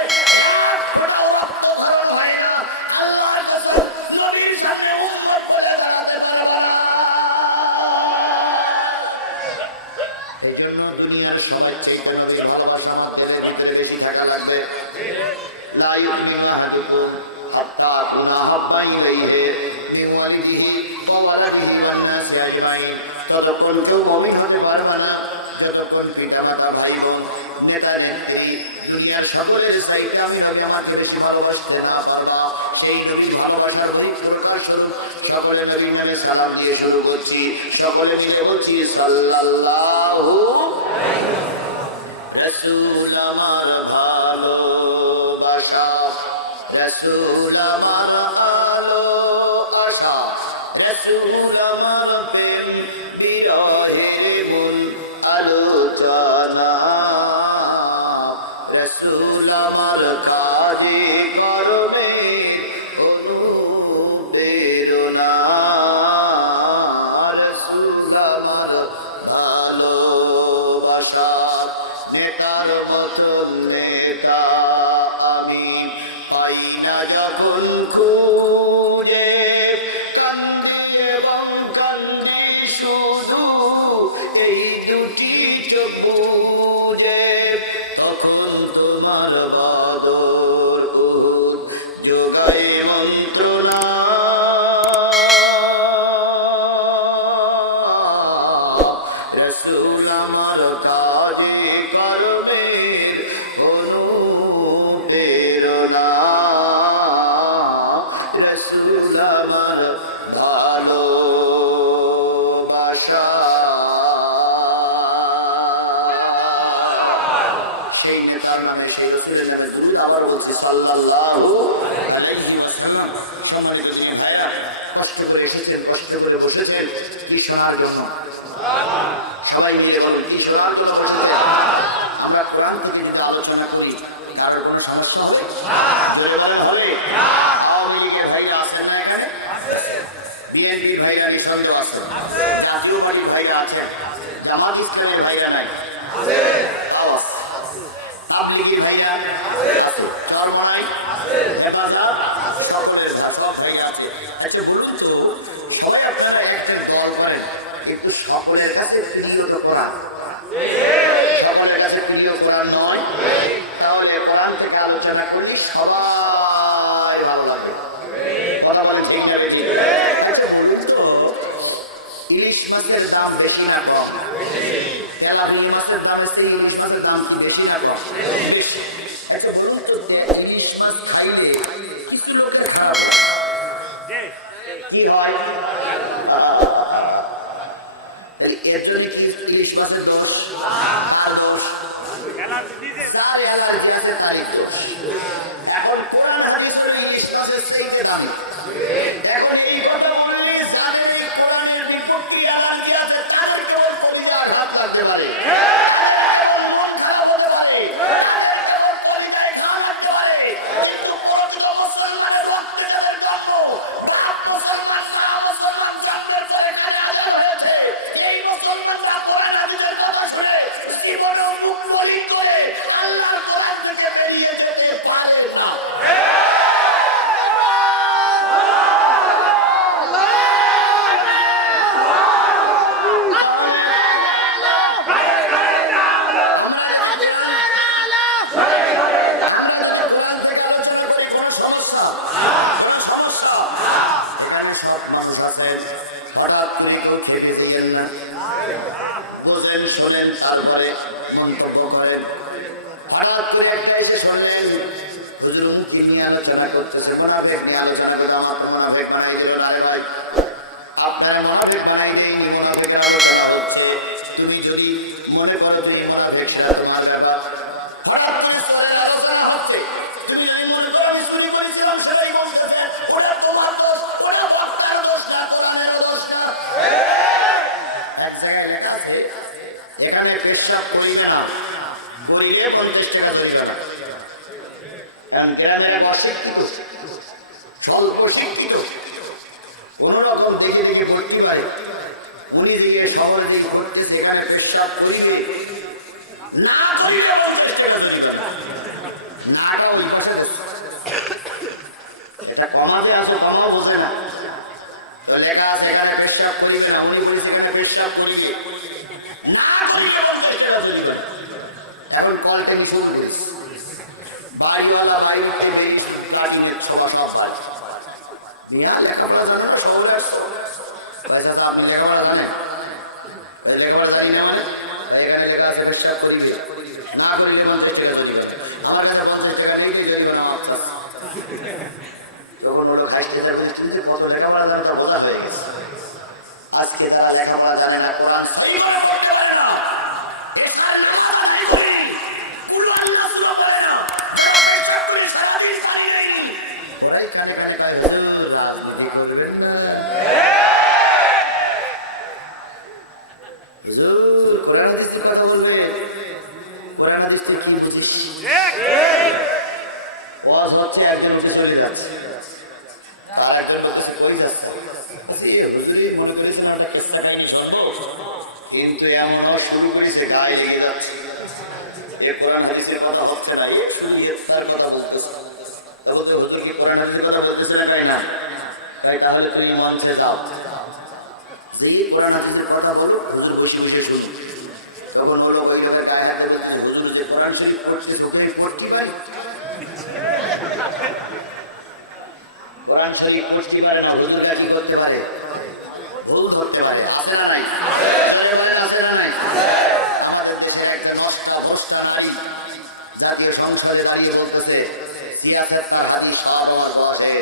এক ফোঁটাও রক্ত ধারণ হয় না। আল্লাহর কসম, নবীর সামনে উম্মত বলে দাঁড়াতে পারবে না। এই জন্য দুনিয়ার সবাই চাইতে নবীর ভালোবাসা আমাদের ভিতরে বেশি থাকা লাগবে। লা ইউমিনু আহাদুকুম হাত্তা আকুনা হাব্বা ইলাইহি মিন ওয়ালিদিহি ওয়া ওয়ালাদিহি ওয়ান নাসি আজমাইন। ততক্ষণ কেউ মুমিন হতে পারবে না যতক্ষণ পিতামাতা, ভাই বোন, নেতা নেত্রী, দুনিয়ার সকলের চাইতে আমি নবী আমাকে বেশি ভালোবাসতে না পারবা। সেই নবীর ভালোবাসার বহিঃপ্রকাশ স্বরূপ সকলে নবীর নামে সালাম দিয়ে শুরু করছি। সকলে মিলে বলছি, সাল্লাল্লাহু আলাইহি রাসূল আমার ভালোবাসা, রাসূল আমার আলো আশা, রাসূল আমার প্রেম বিরহের মূল আলোচনা, রাসূল আমার কাজে কর্মে অনুপ্রেরণা, রাসূল আমার ভালোবাসা। নেতার মতন নেতা আমি পাই না যখন খুঁজে, কান্দি এবং কান্দি শুধু এই 2টি চোখ বুজে, তখন তোমার বাদর উহুদ যোগায় মন্ত্রণা, রাসূল আমার কাজে কর্মের অনুপ্রেরণা, রাসূল আমার ভালোবাসা। সেই নেতার নামে, সেই রাসূলের নামে দুরূদ আবারও বলছি, সাল্লাল্লাহু আলাইহি ওয়াসাল্লাম। সম্মানিত দিনী ভাইরা, কষ্ট করে এসেছেন, কষ্ট করে বসেছেন কি শোনার জন্য? সবাই মিলে বলুন, কি শোনার জন্য বসেছেন? আমরা কোরআন থেকে যদি আলোচনা করি কারোর কোনো সমস্যা হবে? জোরে বলেন, হবে? আওয়ামী লীগের ভাইরা আছেন না এখানে? বিএনপির ভাইরা নিঃসন্দেহ আছেন, জাতীয় পার্টির ভাইরা আছেন, জামাত ইসলামের ভাইরা নাই? তাবলীগের ভাইরা আছে, চরমনাই, হেফাজত, সকলের সব ভাইরা আছে। আচ্ছা বলুন তো, সবাই আপনারা একজন দল করেন, কিন্তু সকলের কাছে প্রিয় তো কোরআন, সকলের কাছে প্রিয় কোরআন নয়। তাহলে কোরআন থেকে আলোচনা করলে সবার ভালো লাগবে। কথা বলেন, ঠিক না বেশি? আচ্ছা বলুন তো, ইলিশ মাছের দাম বেশি না কম? তেলাপিয়া মাছের দাম হচ্ছে, ইলিশ মাছের দাম কি বেশি না কম? আচ্ছা বলুন তো, ইলিশ মাছ খাইলে কিছু লোকের খারাপ লাগে, কি হয়? তাহলে এর জন্য কিছু ইলিশ মাছের দোষ আর দোষ, যার অ্যালার্জি আছে তারই দোষ। এখন কোরআন হাদিস বলে ইলিশ মাছের চাইতে দামি। এখন এই কথা বললে যাদের এই কোরআনের বিপক্ষে অ্যালার্জি আছে তাদের কেবল কলিজায় আঘাত লাগতে পারে, মন খারাপ হতে পারে, কলিজায় ঘা লাগতে পারে, কিন্তু কোরআন মুসলমানের করে কেউ খেতে দিয়েন না, বোঝেন শোনেন তারপরে মন্তব্য করেন। হঠাৎ করে একটা এসে শুনলেন হুজুর মুখী নিয়ে আলোচনা করতেছে, মুনাফিক নিয়ে আলোচনা করতে, আমার তো মুনাফিক বানাই দিল। আরে ভাই, আপনারা মুনাফিক বানাই নেই, মুনাফিকের আলোচনা হচ্ছে। তুমি যদি মনে করো যে মুনাফিক, সেটা তোমার ব্যাপার। হঠাৎ করে চোরের আলোচনা হচ্ছে, তুমি যদি মনে করো আমি চুরি করেছিলাম, সেটাই বলতেছে, ওটা তোমার দোষ, ওটা বক্তার দোষ না, কোরআনেরও দোষ না। এক জায়গায় লেখা আছে এখানে পেশাব করিবে না, করিলে 50 টাকা জরিমানা। এখন গ্রামের এক অশিক্ষিত, স্বল্প শিক্ষিত, কোন রকম দিকে দিকে ভর্তি পারে, উনি দিকে শহরের দিকে ভর্তি, এখানে পেশাব করিবে না, করিলে 50 টাকা জরিমানা। নাটা ওই পাশে, এটা কমাবে আছে, কমাও বোঝে না। তো লেখা আছে এখানে পেশাব করিবে না, উনি বলছে এখানে পেশাব করিবে না, করিলে 50 টাকা জরিমানা। এখন কল টেনশন বাড়িওয়ালা বাইরে লাঠিনের সভা সব বাড়ি নিয়ে লেখাপড়া জানে না, শহরে পয়সা তো আপনি লেখাপড়া জানেন, লেখাপড়া জানি না মানে এখানে লেখা আছে পেশাব করিবে না, করিলে 50 টাকা জরিবে। আমার কাছে 50 টাকা নেই, জরিবে না মাত্র। তখন হলো খাইতে যে কত লেখাপড়া জানে তা বোঝা হয়ে গেছে। আজকে তারা লেখাপড়া জানে না, কোরআন সহিভাবে পড়তে পারে না, ওরাই কানে কানে রাজনীতি করবেন না, কোরআন হাদিসের কথা বলবে, কোরআন হাদিস থেকে কি বুঝিস? ওয়াজ হচ্ছে, একজন উঠে চলে যাচ্ছে, আর একজন লোক বই যাচ্ছে, হুজুরি মনে করেছেন আমরা চেষ্টাটাই শুনবো, কিন্তু এমন শুরু করেছে গায়ে লেগে যাচ্ছে। এ কোরআন হাদিসের কথা হচ্ছে না, এ শুধু তার কথা বলতেছে। তা বলতে হুজুর কি কোরআন হাদিসের কথা বলতেছে না? তাই না, তাই তাহলে তুমি মঞ্চে যাও, যে কোরআন হাদিসের কথা বলো, হুজুর বসে বসে শুনুন। তখন হলো ওই লোকের গায়ে হাতে বলছে, হুজুর যে কোরআন শরীফ পড়ছে দুপুরেই পড়তে পারে, কোরআন শরীফ পড়তে পারে না, হুজুররা কি করতে পারে? ভুল ধরতে পারে। আছে না নাই? বলেন আছে না নাই? আমাদের দেশের একটা নষ্ট ভ্রষ্টা নারী জাতীয় সংসদে দাঁড়িয়ে বলতেছে সিয়াসত আর হাদিস সব আমার বসে,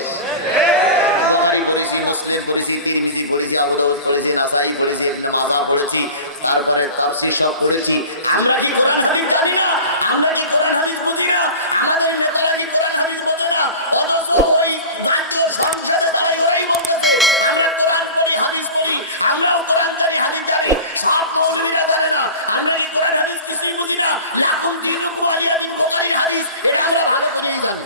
বুখারী পড়েছি, মুসলিম পড়েছি, তিরমিজি পড়েছি, আবু দাউদ পড়েছি, নাসাই পড়েছি, ইবনে মাজাহ পড়েছি, তারপরে তাফসীর সব পড়েছি। আমরা কি কোরআন হাদিস জানি না? আমরা কি কোরআন হাদিস বুঝি না? আমাদের নেতারা কি কোরআন হাদিস বোঝে না? অথচ ওই জাতীয় সংসদে দাঁড়িয়ে ওরাই বলতেছে আমরা কোরআন পড়ি, হাদিস পড়ি, আমরাও কোরআন জানি, হাদিস জানি, সব মৌলবীরা জানে না। আমরা কি কোরআন হাদিস কিছুই বুঝি না? এখন বিভিন্ন কুমারিয়া দিন বুখারীর হাদিস, এটা আমরা ভালো করেই জানি।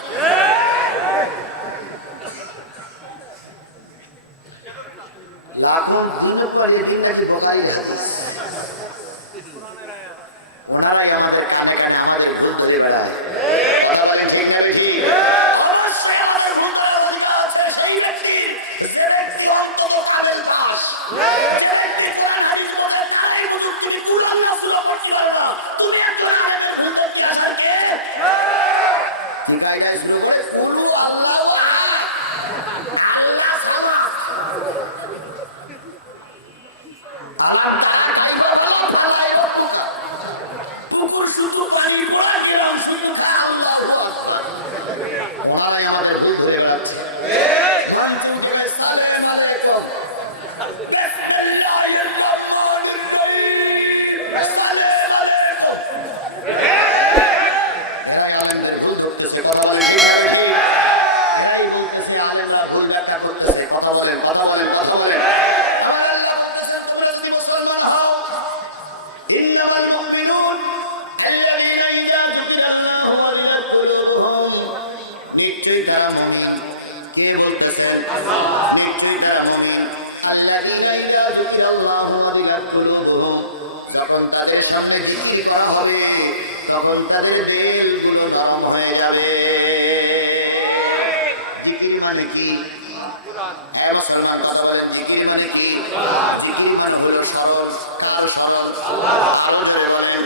লাখন দিন পালিয়ে দিন নাকি বুখারীর হাদিস, ওনারাই আমাদের কানে কানে আমাদের ভুল ধরে বেড়ায়। কথা বলেন ঠিক না বেশি? অবশ্যই আমাদের ভুল ধরার অধিকার আছে সেই ব্যক্তির, যে ব্যক্তি অন্তত কামেল পাস, যে ব্যক্তি কোরআন হাদিস বোঝে, তারাই বুঝুক। তুমি কুরআন না পুরো পড়তে পারো না, তুমি একজন আলেমের ভুল ধরতে আসার কে? ঠিক আছে, শুরু করে কুলু আল্লাহু আহাদ, আল্লাহ সামাদ, আলাম তারা খাইবা বলা ফালাই রব্বুকা, পুকুর শুধু পানি পড়া, গ্রাম শুধু খায় আল্লাহু আকবার। ওনারাই আমাদের ভুল ধরে বেড়াচ্ছে। আসসালামু আলাইকুম, বিসমিল্লাহির রহমানির রহিম, আসসালামু আলাইকুম। এরাই আলেমদের ভুল ধরতেছে। কথা বলেন ঠিক না বেশি? এরাই বলতেছে আলেমরা ভুল ব্যাখ্যা করতেছে। কথা বলেন, কথা বলেন, কথা বলেন। আমার আল্লাহ বলতেছেন তোমরা যদি মুসলমান হও, ইন্নামাল মুমিনুন আল্লাযীনা ইযা যুকিরাল্লাহু ওয়াজিলাত কুলুবুহুম, নিশ্চয়ই যারা মুমিন। কে বলতেছেন? আল্লাহ। নিশ্চয়ই যারা মুমিন, আল্লাযীনা ইযা যুকিরাল্লাহু ওয়াজিলাত কুলুবুহুম, যখন তাদের সামনে জিকির করা হবে তখন তাদের দিলগুলো নরম হয়ে যাবে। জিকির মানে কি? হ্যাঁ মুসলমান, কথা বলেন, জিকির মানে কি? জিকির মানে হলো স্মরণ। কার স্মরণ? আরো জোরে বলেন।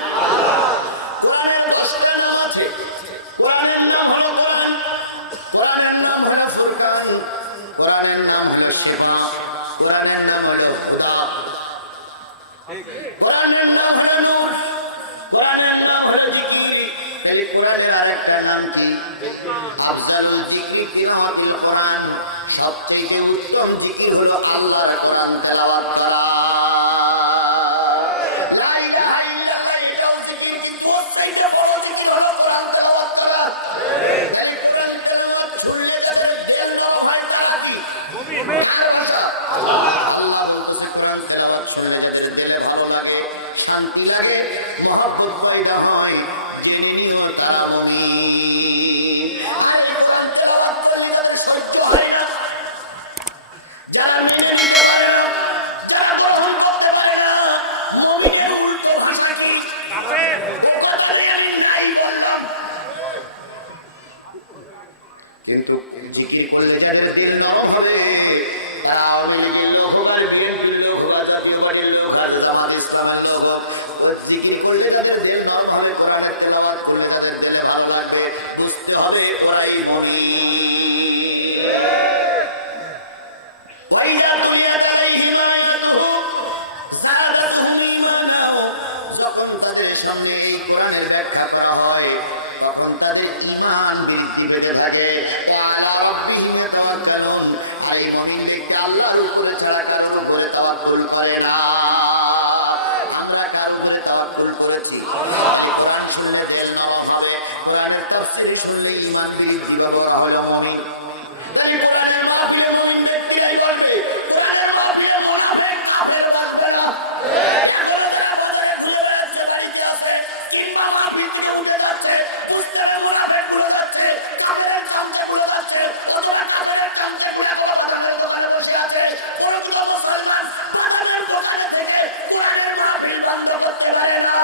কোরআনের 10টা নাম আছে। কোরআনের নাম হলো কোরআন, কোরআনের নাম হলো ফুরকান, কোরআনের নাম হলো শিফা, কোরআনের নাম হলো খোদা, কোরআনের নাম হলো নূর, কোরআনের নাম হলো জিকির। তাহলে কোরআনের আরেকটা নাম কি? আফজালুল জিকরি তিলাওয়াতুল কোরআন। সবচেয়ে উত্তম জিকির হলো আল্লাহর কোরআন তেলাওয়াত করা। লা ইলাহা ইল্লাল্লাহ জিকির, সবচেয়ে বড় জিকির হলো কোরআন তেলাওয়াত করা। তাহলে কোরআন তেলাওয়াত শুনলে যাদের দিল নরম হয় তারা কি মুমিন? আর ভাষা আল্লাহ বলছেন কোরআন তেলাওয়াত শুনলে যাদের দিলে ভালো লাগে, শান্তি লাগে, মহব্বত পয়দা হয়, জেনে নিও তারা মুমিন। আর কোরআন তেলাওয়াত করলে যাদের সহ্য হয় না, যারা মেনে নিতে পারে না, যারা গ্রহণ করতে পারে না, মুমিনের উল্টো ভাষা কি? কাফের। কথাটা আমি নাই বললাম, কিন্তু জিকির করলে যাদের দিল নরম হবে, তারা আওয়ামী লীগের লোক হোক আর বিএনপির লোক হোক আর জাতীয় পার্টির লোক আর জামাত ইসলামের লোক হোক, জিকির করলে তাদের দিল নরম হবে, কোরআনের তেলাওয়াত করলে তাদের দিলে ভালো লাগবে, বুঝতে হবে ওরাই মুমিন। ওয়াইদা তুলিয়াত আলাইহিম আয়াতুহু যাদাতুহুম ঈমানা। যখন তাদের সামনে এই কোরআনের ব্যাখ্যা করা হয় তখন তাদের ঈমান বৃদ্ধি পেতে থাকে। ওয়া আলা রাব্বিহিম ইয়াতাওয়াক্কালুন। আর এই মুমিন ব্যক্তি আল্লাহর উপরে ছাড়া কারোর উপরে তাওয়াক্কুল করে না। আমরা কারোর উপরে তাওয়াক্কুল করেছি? কোরআন শুনলে দিল নরম হবে, কোরআনের তাফসীর শুনলে ঈমান বৃদ্ধি পাবে, ওরা হলো মুমিন। তাই কোরআনের মাহফিলে মুমিন ব্যক্তিরাই বলবে, কোরআনের মাহফিলে মুনাফিক কাফের বাঁচবে না। এখনো যারা বাজারে ঘুরে বেড়াচ্ছে, বাড়িতে আছে, কিংবা মাহফিল থেকে উঠে যাচ্ছে, মুসলিমের মুনাফিক গুলো যাচ্ছে, কাফেরের চামচে গুলো যাচ্ছে, অথবা কাফেরের চামচে গুলো কোনো বাদামের দোকানে বসে আছে, কোনো কোনো মুসলমান বাদামের দোকানে থেকে কোরআনের মাহফিল বন্ধ করতে পারে না।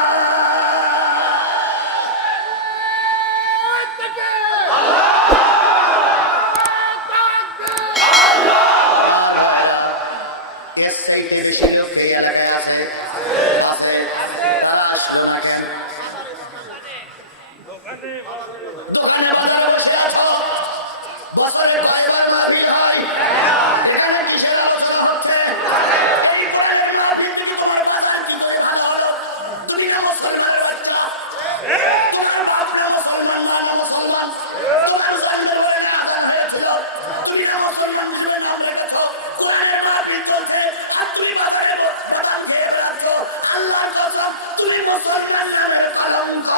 দোকানে বাজারে বসে আছো, বছরে কয়বার মাহফিল হয়? এখানে কিসের আলোচনা হচ্ছে? এই কোরআনের মাহফিল যদি তোমার বাজার কি করে ভালো হলো? তুমি না মুসলমানের বাচ্চা, তোমার বাপ না মুসলমান, মা না মুসলমান, তোমার জন্মের পরে না আজান হয়েছিল, তুমি না মুসলমান হিসেবে নাম রেখেছ, কোরআনের মাহফিল চলছে আর তুমি বাজারে বাদাম খেয়ে বেড়াচ্ছ। আল্লাহর কসম, তুমি মুসলমান নামের কলঙ্ক।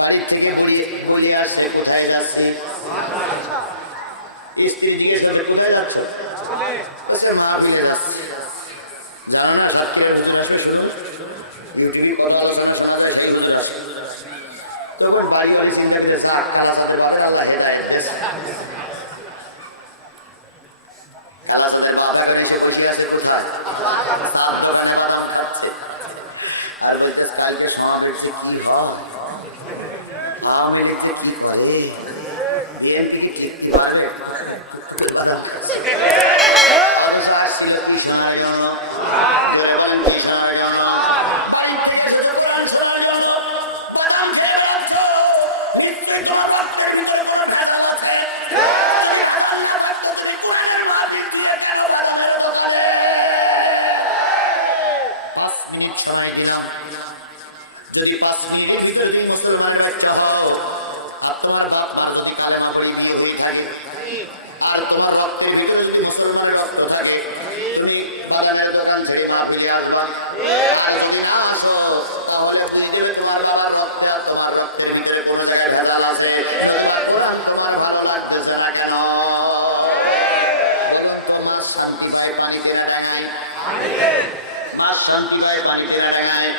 বাড়ি থেকে বলে আসছে কোথায় যাচ্ছে, স্ত্রী জিজ্ঞেস করতে কোথায় যাচ্ছ, মাহফিলে যাচ্ছে। জানো না সাক্ষীরা হুজুর আছে, শুনুন ইউটিউবে কথা আলোচনা শোনা যায়, সেই হুজুর আছে। তখন বাড়িওয়ালি চিন্তা করে শাক খালা তাদের বাদের আল্লাহ হেদায়েত দিয়েছে। খালা তাদের বাধা করে সে বসে আছে কোথায়, তার দোকানে বাদাম খাচ্ছে আর বলছে কালকে সমাবেশে কি হয়, আওয়ামী লীগ কি করে, বিএনপি কি জিততে পারবে? আসছিল কি শোনার জন্য, ধরে বলেন কি শোনার জন্য? কোরআন শোনার জন্য বাদাম খেয়ে বেড়াচ্ছ, নিশ্চয়ই তোমার রক্তের ভিতরে কোনো ভেজাল আছে। ভেজাল না থাকতো তুমি কোরআনের মাহফিল দিয়ে কেন বাদামের দোকানে? 5 মিনিট সময় দিলাম, যদি 5 মিনিটের ভিতরে তুমি মুসলমানের বাচ্চা হও আর তোমার বাপ মার যদি কালেমা পড়ে বিয়ে হয়ে থাকে আর তোমার রক্তের ভিতরে যদি মুসলমানের রক্ত থাকে, তুমি বাদামের দোকান ছেড়ে মাহফিলে আসবা। আর যদি না আসো তাহলে বুঝে যাবে তোমার বাবার রক্তে আর তোমার রক্তের ভিতরে কোনো জায়গায় ভেজাল আছে। কোরআন তোমার ভালো লাগতেছে না কেন? মাছ শান্তি পায় পানিতে না ডাঙায়, মাছ শান্তি পায় পানিতে না ডাঙায়,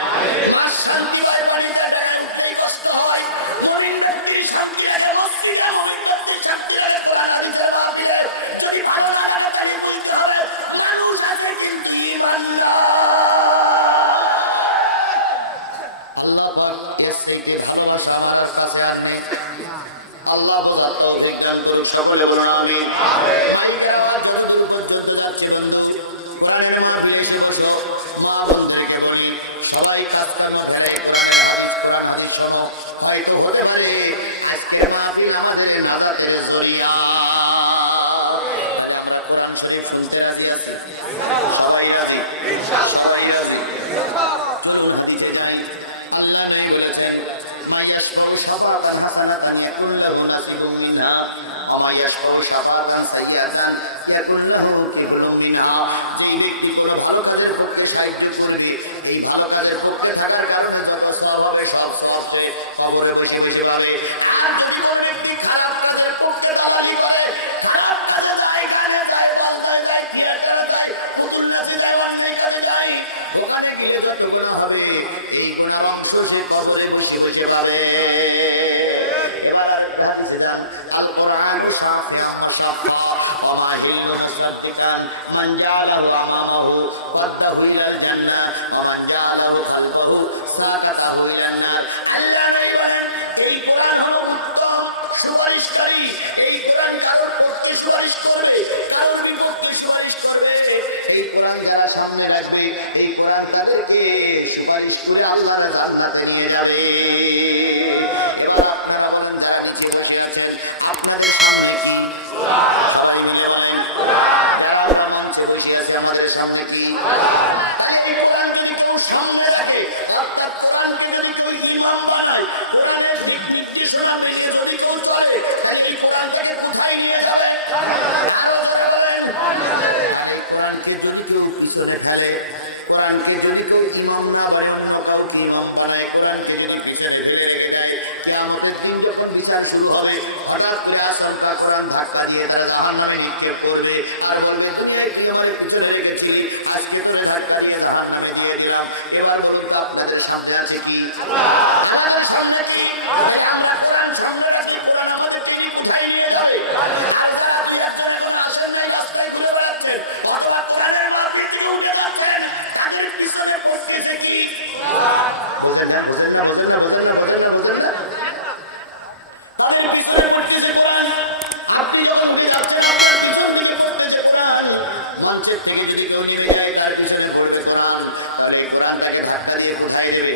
মাছ শান্তি পায় পানিতে ডাঙায় উঠতেই কষ্ট হয়। মুমিন ব্যক্তির শান্তি লাগে মসজিদে, মুমিন ব্যক্তির শান্তি লাগে কোরআন হাদিসের মাহফিলে। যদি ভালো না লাগে তাহলে বুঝতে হবে মানুষ আছে কিন্তু ঈমান নাই। আল্লাহ এর থেকে ভালোবাসা আমার কাছে আর নেই। আল্লাহ বোঝার তৌফিক দান করুক, সকলে বলুন আমিন। মাইকের আওয়াজ যতদূর পর্যন্ত যাচ্ছে বন্ধু, কোরআনের মাহফিলে এসে বসো, মা বোনদেরকে বলি সবাই কাজকর্ম ফেলে কোরআন হাদিস শোনো। হয়তো হতে পারে আজকের মাহফিল আমাদের নাজাত নাজাতের জরিয়া। আমরা কোরআন শরীফ শুনতে রাজি আছি? সবাই রাজি? সবাই রাজি? চলুন হাদিসে যাই। আল্লাহ নবী বলেছেন, মাইয়াশফাউ শাফাআতান হাসানাতান ইয়াকুল লাহু নাসিবুম মিনহা ওয়া মাইয়াশফাউ শাফাআতান সাইয়্যাতান ইয়াকুল লাহু কিবলুম মিনহা। যেই ব্যক্তি কোনো ভালো কাজের পক্ষে সাহায্য করবে, এই ভালো কাজের পক্ষে থাকার কারণে যত সওয়াব হবে সব সওয়াব কবরে বসে বসে পাবে। আর যদি কোনো ব্যক্তি খারাপ কাজের পক্ষে দালালি করে, খারাপ কাজে যায়, কানে যায়, বালতায় যায়, থিয়েটারে যায়, পুতুল নাচে যায়, অন্যায় কাজে যায়, ওখানে গিয়ে যত গুনাহ হবে এই গুনার অংশ সে কবরে বসে বসে পাবে। এবার আরেকটা হাদিসে যান, আল কোরআনু শাফিউন ওয়া শাফা ওয়া মা হিল্লু মুসাদ্দিকান মান জাআলাহু আমামাহু ওয়াদাহু ইলাল জান্নাহ ওয়া মান জাআলাহু খালফাহু সাকাতাহু ইলান নার। আল্লাহ নবী বলেন, এই কোরআন হলো উত্তম সুপারিশকারী। এই কোরআন কারোর পক্ষে সুপারিশ করবে, কারোর বিপক্ষে সুপারিশ করবে। এই কোরআন যারা সামনে রাখবে, এই কোরআন তাদেরকে সুপারিশ করে আল্লাহর জান্নাতে নিয়ে যাবে। এবার আপনারা বলেন, যারা নিচে বসে আছেন আপনাদের সামনে কি? সবাই মিলে বলেন, যারা আমরা মঞ্চে বসে আছি আমাদের সামনে কি? এই কোরআন যদি কেউ সামনে রাখে, অর্থাৎ কোরআনকে যদি কেউ ইমাম বানায়, কোরআনের দিক নির্দেশনা মেনে যদি কেউ চলে, তাহলে এই কোরআনটাকে কোথায় নিয়ে যাবে? আরো করে বলেন। আর এই কোরআনকে যদি কেউ পিছনে ফেলে, কোরআনকে যদি কেউ ইমাম না বানে অন্য কাউকে ইমাম বানায়, কোরআনকে যদি পিছনে ফেলে রেখে দেয়, কিয়ামতের দিন যখন বিচার শুরু হবে, হঠাৎ করে আচমকা কোরআন ধাক্কা দিয়ে তারা জাহান্নামে নিক্ষেপ করবে আর বলবে, দুনিয়ায় তুই আমার পিছনে রেখেছিলি, আজকে তোকে ধাক্কা দিয়ে জাহান্নামে দিয়ে দিলাম। এবার বলুন তো আপনাদের সামনে আছে কি? আমাদের সামনে কি? আমরা কোরআন সামনে রাখছি, কোরআন আমাদের টেনে কোথায় নিয়ে যাবে? আর যারা দুই একজন এখন আসেন নাই, রাস্তায় ঘুরে বেড়াচ্ছেন অথবা কোরআনের মাহফিল থেকে উঠে যাচ্ছেন, তাদের পিছনে পড়তেছে কি? বোঝেন না, বোঝেন না, বোঝেন না, বোঝেন না, বোঝেন না, বোঝেন না। তাদের পিছনে পড়তেছে কোরআন। আপনি যখন উঠে যাচ্ছেন আপনার পিছন দিকে পড়তেছে কোরআন। মানুষের থেকে যদি কেউ নেমে যায়, তার পিছনে পড়বে কোরআন। তাহলে এই কোরআনটাকে ধাক্কা দিয়ে কোথায় দেবে?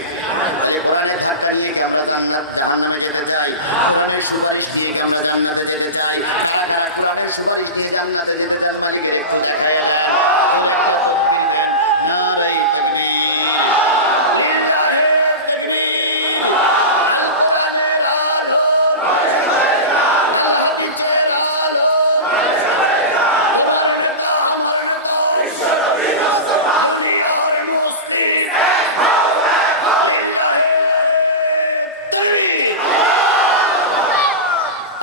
তাহলে কোরআনের ধাক্কা নিয়ে কি আমরা জান্নাত জাহান্নামে যেতে চাই? কোরআনের সুপারিশ নিয়ে কি আমরা জান্নাতে যেতে চাই? কারা কারা কোরআনের সুপারিশ নিয়ে জান্নাতে যেতে চান? মালিকের একটু দেখায় দেয়। নারায়ে তাকবীর, লিল্লাহে তাকবীর। কোরআনের আলো, হাদিসের আলো,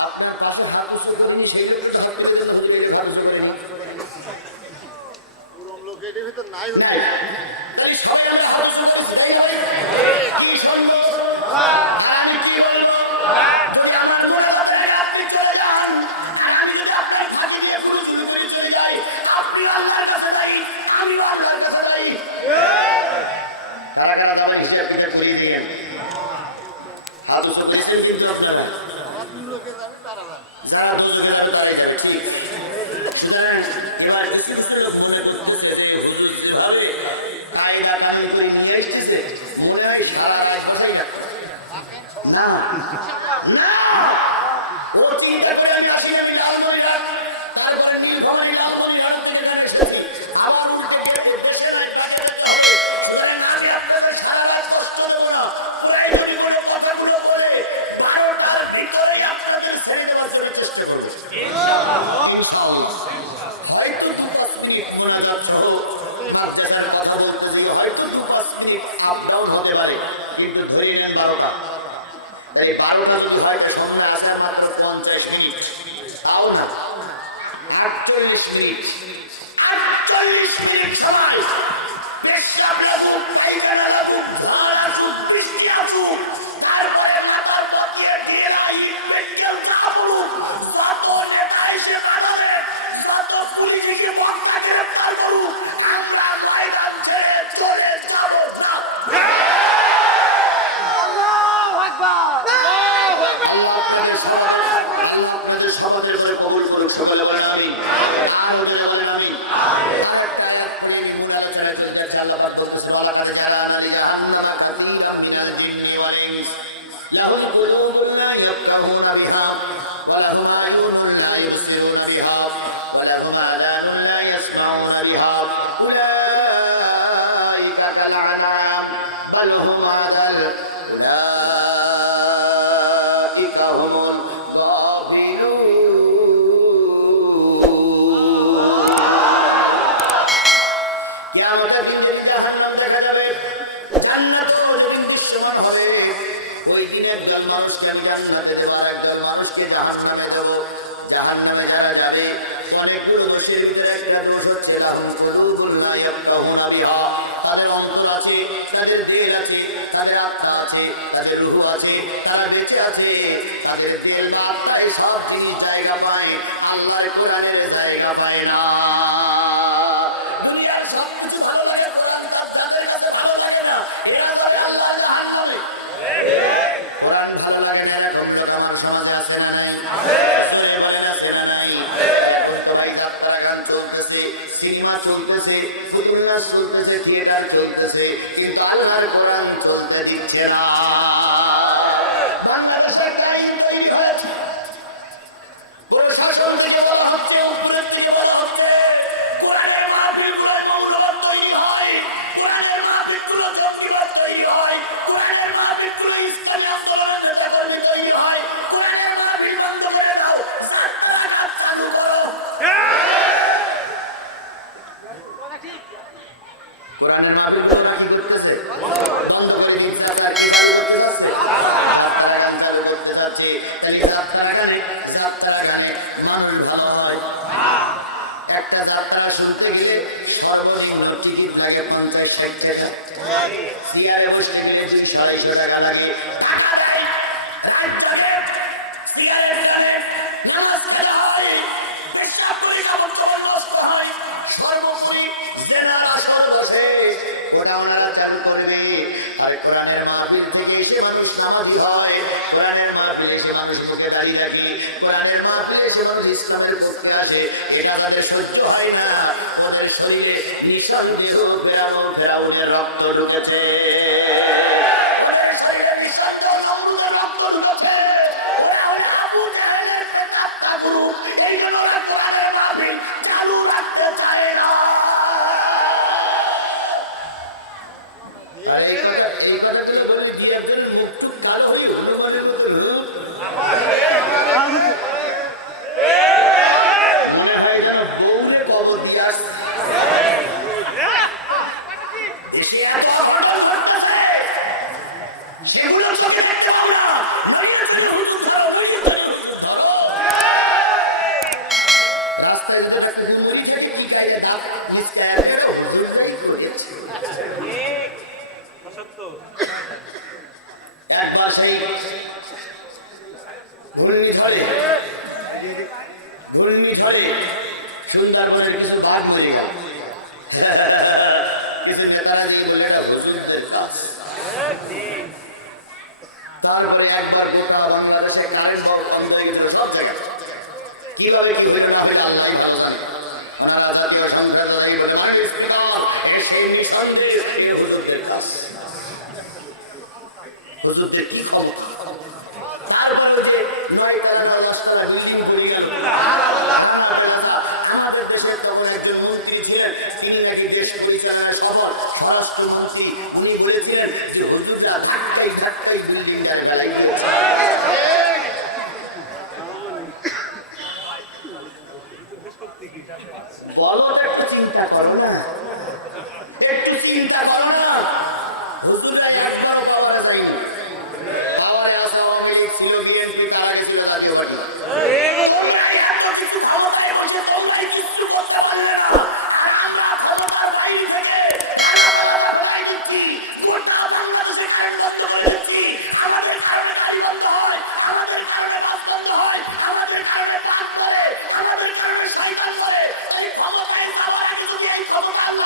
আপনার কাছে হাত উঁচু করি, সেই সবাই আমরা হাত উঁচু করছি, তাই না ভাই? কি সুন্দর। আমি কি বলবো, যদি আমার মনে বাজারে আপনি চলে যান আর আমি যদি আপনার ফাঁকি দিয়ে গুলো গুলো করে চলে যাই, আপনি আল্লাহর কাছে দায়ী, আমিও আল্লাহর কাছে দায়ী। কারা কারা যাবেন হিসাব কিতাব করিয়ে দিয়েন। হাত উঁচু করেছেন কিন্তু আপনারা যারা বুঝতে যাবে তারাই যাবে, ঠিক। সুতরাং এবার ভাবে কায়দা কানুন করে নিয়ে আসতেছে, মনে হয় সারা রাত কথাই যাচ্ছে না। অতি থেকে আমি আসি, আমি লালমনি ঘাট, তারপরে নীলফামারী লালমনি ঘাট থেকে এসেছি, আবার উঠে গিয়ে দেশে নাই কাটে যেতে হবে। সুতরাং আমি আপনাদের সারা রাত কষ্ট দেবো না। ওরা এইগুলো কথাগুলো বলে 12টার ভিতরেই আপনাদের ছেড়ে দেওয়ার জন্য চেষ্টা করবে। হয়তো 2-5 মিনিট মোনাজাত সহ মাদ্রাসার কথা বলতে গিয়ে হয়তো 2-5 মিনিট আপ ডাউন হতে পারে, কিন্তু ধরে নেন 12টা। তাই 12টা যদি হয়তো সময় আসে মাত্র 50 মিনিট, তাও না 48 মিনিট। 48 মিনিট সময় পেশাব লাগুক, পায়খানা লাগুক, ঝাড় আসুক, বৃষ্টি আসুক, তারপরে মাথার পথে ঢেলা ইট মেডিকেল না পড়ুক, যত নেতা এসে বানাবে, যত পুলিশকে বক্তা গ্রেফতার করুক, আমরা ময়দান ছেড়ে চলে যাব না। আল্লাহ আপনাদের শপথের পরে কবুল করুক। সকলে বলেন আমিন। আর ওজনে বলেন আমিন। আরেকটা আয়াত বলে মূল আলোচনায় চলতে আছে। আল্লাহ পাক বলতেছেন, ওয়ালাকাদ জারানা লিজাহান্নামা কাসীরাম মিনাল জিন্নি ওয়াল ইনস লাহুম কুলুবুন লা ইয়াফকাহুনা বিহা ওয়া ولهم أعين لا يبصرون بها ولهم آذان لا يسمعون بها أولئك كالأنعام بل هم أضل أولئك هم الغافلون কিয়ামতের দিন যেদিন জাহান্নাম দেখা যাবে, জান্নাত যেদিন দৃশ্যমান হবে, ওই দিন একদল মানুষকে আমি জান্নাতে দেব, আর একদল মানুষকে জাহান্নামে দেব। জাহান্নামে যারা যাবে, অনেকগুলো দোষের ভিতরে একটা দোষ হচ্ছে লাহুম কুলুবুন লা ইয়াফকাহুনা বিহা, তাদের অন্তর আছে, তাদের দিল আছে, তাদের আত্মা আছে, তাদের রূহ আছে, তারা বেঁচে আছে, তাদের দিল বা আত্মায় সব জিনিস জায়গা পায়, আল্লাহর কোরআনের জায়গা পায় না। দুনিয়ার সব কিছু ভালো লাগে, কোরআন যাদের কাছে ভালো লাগে না, এরা যাবে আল্লাহর জাহান্নামে। কোরআন ভালো লাগে না এরকম লোক আমার সমাজে আছে না নাই? বলেন আছে না নাই? এখন তো ভাই যাত্রা গান চলতেছে, সিনেমা চলতেছে, পুতুল নাচ চলতেছে, থিয়েটার চলতেছে, কিন্তু আল্লাহর কোরআন চলতে দিচ্ছে না। বাংলাদেশে একটা আইন তৈরি হয়েছে, প্রশাসন থেকে বলা হচ্ছে, উপরের থেকে বলা হচ্ছে, কোরআনের মাহফিলগুলোর মৌলবাদ তৈরি হয়, কোরআনের মাহফিলগুলো জঙ্গিবাদ তৈরি হয়, কোরআনের মাহফিলগুলো ইসলামী আন্দোলনের নেতাকর্মী তৈরি হয়। কোরআনের মাহফিল বন্ধ করে দাও, যাত্রা কাজ চালু করো। কোরআনের মাহফিলগুলো না কি করতেছে? বন্ধ করে ইসলামদার কি চালু করতে যাচ্ছে? যাত্রা গান চালু করতে যাচ্ছে। তাহলে যাত্রা গানে মানুষ ভালো হয়। একটা যাত্রা শুনতে গেলে সর্বনিম্ন টিকিট লাগে 50-60 টাকা, চেয়ারে বসতে গেলে 250 টাকা লাগে। টাকা দেয় না, রাত জাগে, সিগারেট টানে, নামাজ কাজা হয়, পেশাব করে কাপড় চোপড় নষ্ট হয়, সর্বোপরি জেনার আসর বসে, ওটা ওনারা চালু করবে। আর কোরআনের মাহফিল থেকে এসে মানুষ নামাজি হয়, কোরআনের মাহফিল এসে মানুষ মুখে দাঁড়িয়ে রাখে, কোরআনের মাহফিল এসে মানুষ ইসলামের পক্ষে আসে, এটা তাদের সহ্য হয় না। ওদের শরীরে নিঃসন্দেহ ফেরাউনের রক্ত ঢুকেছে, ওদের শরীরে নিঃসন্দেহ নমরুদের রক্ত ঢুকেছে। ওরা হলো আবু জাহেলের প্রেতাত্মা গ্রুপ, এই জন্য ওরা কোরআনের মাহফিল চালু রাখতে চায় না। আর এই কথাগুলো বলে কি একজন মুখ চুপ ভালো হয়ে হনুমানের মতো মনে হয় যেন বৌরে কবদি আসছে। সেগুলো চোখে দেখতে পাবো না, রাস্তায় যদি একটা হুজুরি থাকে কি চাইলে হুজুরটাই করেছে। একবার সেই ঘূর্ণি ধরে সুন্দরবনের কিছু বাঘ মরে গেল। কিছু নেতারা দিয়ে বলে এটা হুজুরদের কাজ। তারপরে একবার গোটা বাংলাদেশে কারেন্ট বন্ধ হয়ে গেছিল সব জায়গায়। কিভাবে কি হইল না হইলে আল্লাহ ভালো জানে। ওনারা জাতীয় সংখ্যালঘু বলে মানে সেই নিঃসন্দেহ হুজুরদের কাজ। হুজুরদের কি খবর? তারপরে যে 9-10 বিল্ডিং তৈরি গেল। আমাদের দেশের তখন একজন মন্ত্রী ছিলেন, তিনি নাকি দেশ পরিচালনায় সফল স্বরাষ্ট্রমন্ত্রী। উনি বলেছিলেন যে হুজুররা ধাক্কাই বিল্ডিং যারে বেলায় গিয়েছে। বলো একটু চিন্তা করো না, একটু চিন্তা করো না। হুজুররা একবারও পাওয়ারে যায়নি। পাওয়ারে আসা আওয়ামী লীগ ছিল, বিএনপি, তারা গেছিল জাতীয় পার্টি। এত কিছু ক্ষমতায় বসে তোমরাই কিছু করতে পারলে না, আর আমরা ক্ষমতার বাইরে থেকে গোটা বাংলাদেশে কারেন্ট বন্ধ করে দিচ্ছি। আমাদের কারণে গাড়ি বন্ধ হয়, আমাদের কারণে বাস বন্ধ হয়, আমাদের কারণে পাক করে, আমাদের কারণে শয়তান করে। এই ক্ষমতায় যাওয়ার আগে যদি এই ক্ষমতা আল্লাহ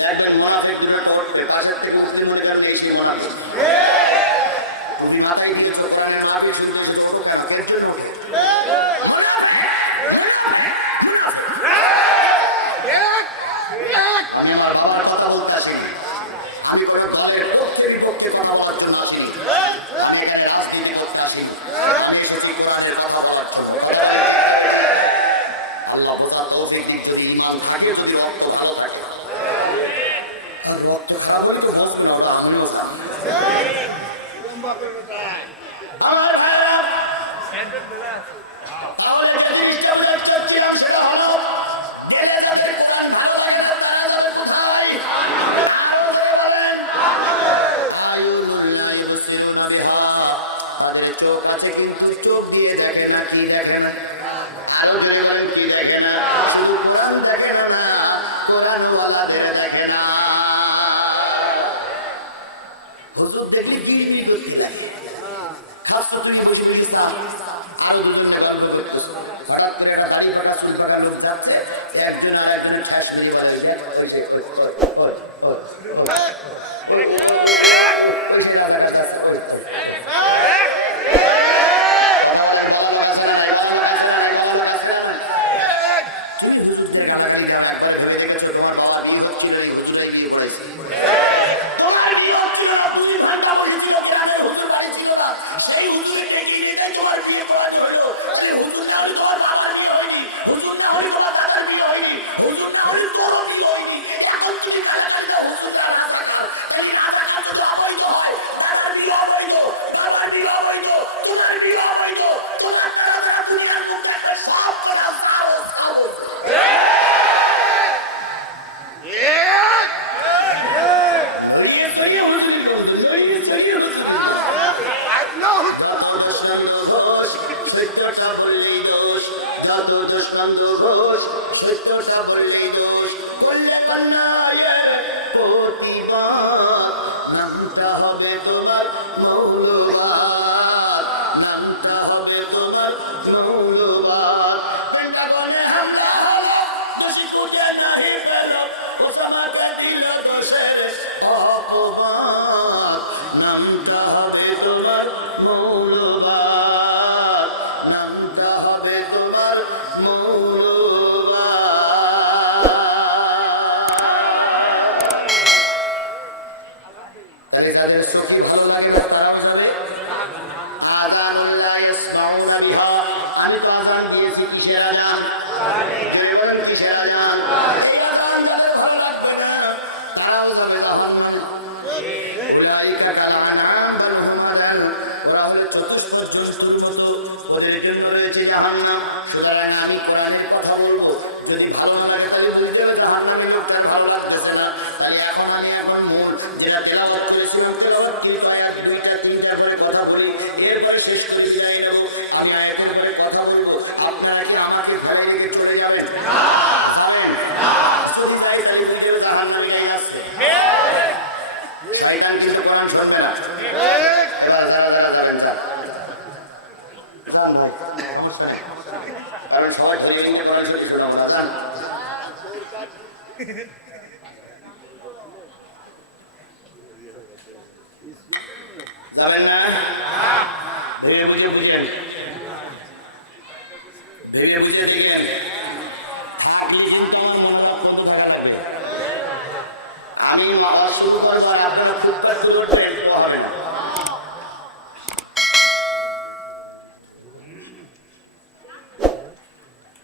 দেখবেন মোনাফিক গুলো করবে পাশের থেকে মুসলিম মনে করেন এই সেই মোনাফিক তুমি মাথায় দিয়েছ কোরআনের নামে শুরু করে ছোট কেন এর জন্য আমি আমার বাবার কথা বলতে আসিনি আমি কোনো দলের পক্ষে বিপক্ষে কথা বলার জন্য আসিনি আমি এখানে রাজনীতি করতে আসিনি আমি এসেছি কোরআনের কথা বলার জন্য আল্লাহ বোঝার তৌফিক যদি ঈমান থাকে যদি রক্ত ভালো থাকে আর রক্ত খারাপ হলে তো বলবো না ওটা আমিও জানি আমার ভাইরা তাহলে একটা জিনিসটা বোঝাতে চাচ্ছিলাম সেটা হলো জেলে যাদের গান ভালো লাগে না তারা যাবে কোথায় আরো বলেন তাদের চোখ আছে কিন্তু চোখ দিয়ে দেখে না কি দেখে না আরো জোরে বলেন কি দেখে না শুধু কোরআন দেখে না না কোরআনওয়ালাদের দেখে না হুজুর দেখলে কি করতে লাগে খাস তুই বসে বসে আরো হুজুরের গল্প করতেছে হঠাৎ করে একটা দাড়ি ফাটা চুল ফাটা লোক যাচ্ছে একজন আর একজনের ছায়া শুনিয়ে বলে ওই যে রাজাটা যাচ্ছে ওই কথা বলেন বলা লাগাচ্ছে না নাই তুমি হুজুরের গালাগালি জানা একবারে ধরে রেখেছো তোমার বাবা বিয়ে হচ্ছিল এই হুজুরাই বিয়ে পড়াইছে তোমার বিয়ে হচ্ছিল না তুমি ঘন্টা বসেছিল গ্রামের হুজুর বাড়ি ছিল না সেই হুজুরের ডেকে নিয়ে তাই তোমার বিয়ে পড়ানো হলো হুজুর না হলে তোমার বাবার বিয়ে হয়নি হুজুর না হলে তোমার দাদার বিয়ে হয়নি হুজুর না হলে তোরও বিয়ে হয়নি এখন তুমি গালাগালি দাও হুজুরটা না থাকার তাই না থাকা যদি অবৈধ হয় দাদার বিয়ে অবৈধ বাবার বিয়ে অবৈধ তোমার বিয়ে অবৈধ তোমার তারা তারা দুনিয়ার মুখে একটা সব কথা খাও খাও সত্যটা বললেই দোষ যত দোষমন্দ ঘোষ সত্যটা বললেই দোষ বললে বন্যায়ের প্রতিবাদ নামটা হবে তোমার মৌলবাদ নামটা হবে তোমার মৌলবাদ পেন্টাগনে হামলা হলো দোষী খুঁজে নাহি পেল ওসামাটা দিল দোষের অপবাদ নামটা হবে তোমার মৌলবাদ নামটা হবে তোমার মৌলবাদ তাহলে তাদের চোখই ভালো লাগে না তারা বলে আযানুল্লাহ ইসমাউনা বিহা আমি তো আযান দিয়েছি কিসের আযান বলেন কিসের আযান এই আযান যাদের ভালো লাগবে না তারাও যাবে জাহান্নামে উলাইকা কালানাম বাল হুম আযান ওরা হলো ওদের জন্য রয়েছে জাহান্নাম সুতরাং আমি কোরআনের কথা বলবো যদি ভালো না লাগে তাহলে বুঝতে হবে জাহান্নামে লোকটার ভালো লাগতেছে না তাহলে এখন মূল যেটা তেলাওয়াত করেছিলাম তেলাওয়াত কি আয়াত দুইটা তিনটা করে কথা বলি এরপরে শেষ করে বিদায় নেব আমি আয়াতের পরে কথা বলবো আপনারা কি আমাকে ফেলে রেখে চলে যাবেন যাবেন যদি তাই তাহলে বুঝতে হবে জাহান্নামে এই আসছে শয়তান কিন্তু কোরআন শুনবে না এবার যারা যাবেন কারণ সবাই ধরে নিতে কোরআন শরীফ শোনাবো না জান যাবেন না ভেবে বুঝে বুঝেন ভেবে বুঝে দেখেন আমি শুরু করবো আর আপনারা ফুটপাত শুরু করবেন হবে না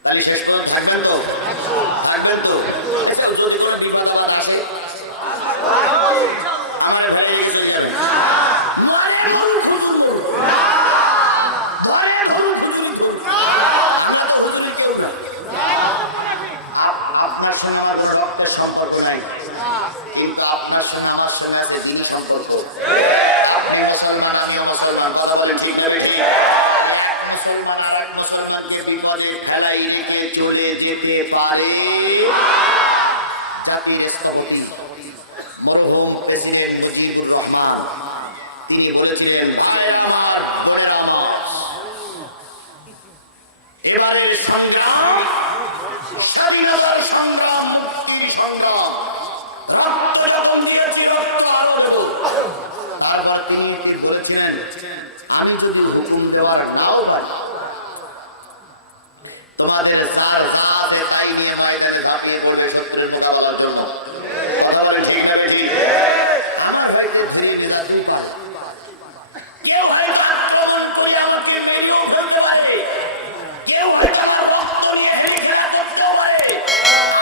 তাহলে শেষ করে থাকবেন তো যদি কোনো বিবাদ আমার আসে আমার ভালো লেগে চলে যাবে আপনার সঙ্গে আমার কোনো রক্তের সম্পর্ক নাই কিন্তু আপনার সঙ্গে আমার সঙ্গে আছে দিন সম্পর্ক আপনি মুসলমান আমিও মুসলমান কথা বলেন ঠিক না বেশি মুসলমান আর এক মুসলমানকে বিপদে ফেলাই রেখে চলে যেতে পারে জাতির স্থপতি মরহুম প্রেসিডেন্ট মুজিবুর রহমান তিনি বলেছিলেন এবারের সংগ্রাম স্বাধীনতার সংগ্রাম মুক্তির সংগ্রাম তারপর তিনি বলেছিলেন, আমি যদি হুকুম দেওয়ার নাও পারি, তোমাদের যার সাথে তাই নিয়ে ময়দানে ঝাঁপিয়ে পড়বে শত্রুর মোকাবেলার জন্য। কথা বলেন ঠিক না বেশি? আমার হয়তো ধীরে মেজাজি পারে, কেউ হয়তো আক্রমণ করে আমাকে মেরেও ফেলতে পারে, কেউ হয়তো আমার রক্ত নিয়ে হেলে খেলা করতেও পারে।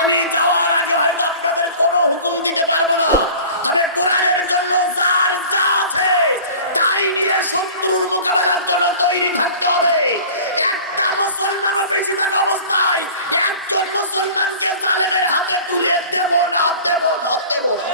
আমি যাওয়ার আগে হয়তো আপনাদের কোনো হুকুম দিতে পারবো না। তবে কোরআনের জন্য যার যা আছে তাই নিয়ে শত্রুর মোকাবেলার জন্য তৈরি থাকতে হবে। একটা মুসলমানও বেশি থাকা অবস্থায় একজন মুসলমানকে জালেমের হাতে তুলে দেব না, দেব না, দেব না।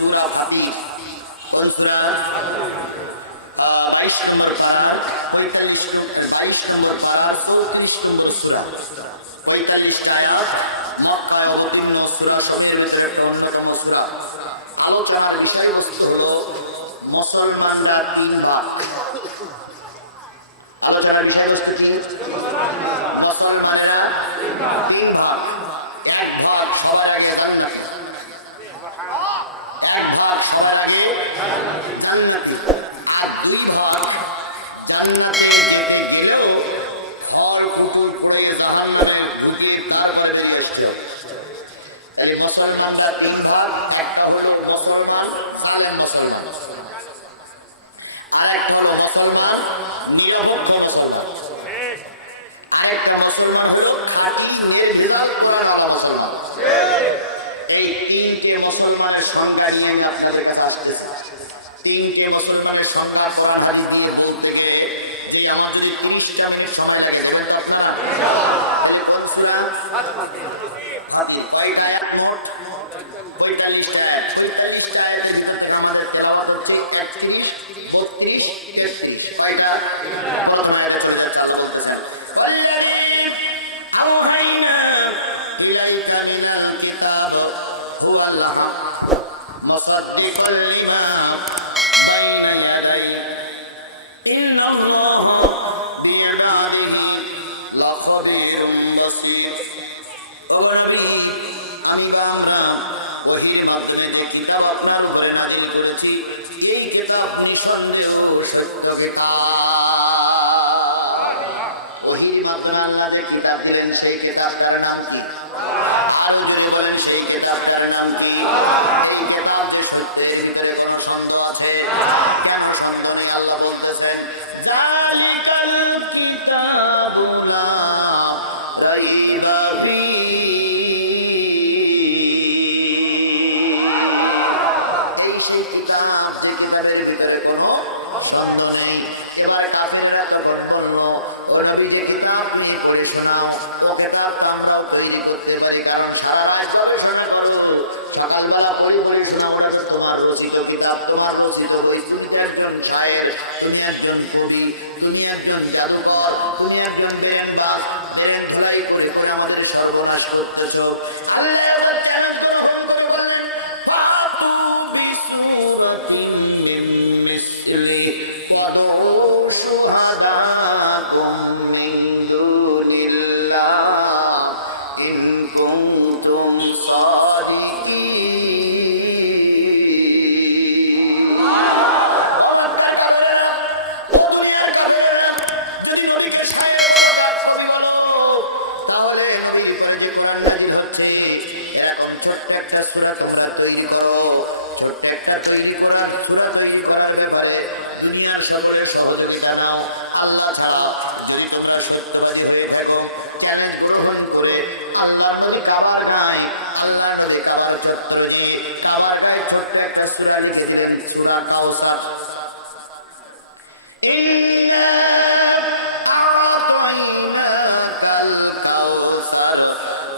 সূরা ফাতির, কোন সূরা? 22 নম্বর পারার 22 নম্বর পারার 34 নম্বর সূরা, 45 আয়াত, মক্কায় অবতীর্ণ সূরা, সবের ভিতরে একটা অন্যতম সূরা। আলোচনার বিষয়বস্তু হলো মুসলমানরা তিন ভাগ। আলোচনার বিষয়বস্তু কি? মুসলমানেরা তিন ভাগ। এক ভাগ সবার আগে জান্নাতে, এক ভাগ সবার আগে জান্নাতি, আর দুই ভাগ জান্নাতে যেতে গেলেও ফল কুকুর করে জাহান্নামে ঢুকিয়ে তারপরে বেরিয়ে আসতে হবে। তাহলে মুসলমানরা তিন ভাগ। একটা হলো মুসলমান সালেম মুসলমান, আরেকটা হলো মুসলমান নিরপেক্ষ মুসলমান, আরেকটা মুসলমান হলো খাঁটি নির্ভেজাল কোরআন ওয়ালা মুসলমান। এই তিনটে মুসলমানের সংজ্ঞা নিয়ে আমি আপনাদের কাছে আসতেছি। তিনটে মুসলমানের সংজ্ঞা কোরআন হাদিস দিয়ে বলতে গিয়ে যে আমার যদি 30টা মিনিট সময় লাগে, দেবেন আপনারা? তাহলে কোন সূরা? ফাতির। কয়টা আয়াত মোট? 45 আয়াত। 45 আয়াতের ভিতরে আমাদের তেলাওয়াত হচ্ছে 31, 32, 33। কয়টা? প্রথম আয়াতে চলে যাচ্ছে, আল্লাহ বলতেছেন, ওয়াল্লাযী আওহাইনা ইলাইকা মিনাল কিতাব হুয়াল হাক্ক মুসাদ্দিকাল লিমা বাইনা ইয়াদাইহি ইন্নাল্লাহা বিইবাদিহি লাখাবীরুম বাসীর। ও নবী, আমি বা আমরা ওহীর মাধ্যমে যে কিতাব আপনার উপরে নাযিল করেছি, এই কিতাব নিঃসন্দেহ সত্য কিতাব। ওহীর মাধ্যমে আল্লাহ যে কিতাব দিলেন সেই কিতাবটার নাম কি? আরো যদি বলেন সেই কিতাবটার নাম কি? এই কিতাব যে সত্যের ভিতরে কোনো সন্দেহ আছে? কেন সন্দেহ নেই? আল্লাহ বলতেছেন, যালিকাল কিতাবু লা রাইবা ফীহি। এই সেই কিতাব, যে কিতাবের ভিতরে কোনো সন্দেহ নেই। এবার কাফেররা তখন বলল, ও নবী, যে কিতাব নিয়ে পড়ে শোনাও, ও কিতাব আমরাও তৈরি করতে পারি, কারণ সারা রাত গবেষণা করো, সকালবেলা পড়ি পড়ি শোনাও, ওটা তো তোমার রচিত কিতাব, তোমার রচিত বই। তুমি একজন শায়ের, তুমি একজন কবি, তুমি একজন জাদুকর, তুমি একজন বেরেনবাজ, বেরেন ধুলাই করে করে আমাদের সর্বনাশ করতেছ। আল্লাহ ওদের চ্যালেঞ্জ গ্রহণ করে বললেন, ফাতু বিসূরাতিন মিন মিসলিহি ওয়াদউ শুহাদাকুম মিন দুনিল্লাহ ইন কুনতুম সাদিকিন। অবাকার কাফেররা, ও দুনিয়ার কাফেররা, যদি নবীকে শায়ের বলো, কবি বলো, তাহলে নবীর উপরে যে কোরআন নাযিল হচ্ছে, এরকম ছোট্ট একটা সূরা তোমরা তৈরি করো। ছোট্ট একটা সূরা তৈরি করার ব্যাপারে দুনিয়ার সকলের সহযোগিতা নাও। আল্লাহ ছাড়া যদি তোমরা সত্যবাদী হয়ে থাকো, চ্যালেঞ্জ গ্রহণ করে আল্লাহ নবী কাবার গায়ে, আল্লাহ নবী কাবার চত্বরে গিয়ে কাবার গায়ে ছোট্ট একটা সূরা লিখে দিলেন, সূরা কাউসার। ইন্না আ'তাইনাকাল কাউসার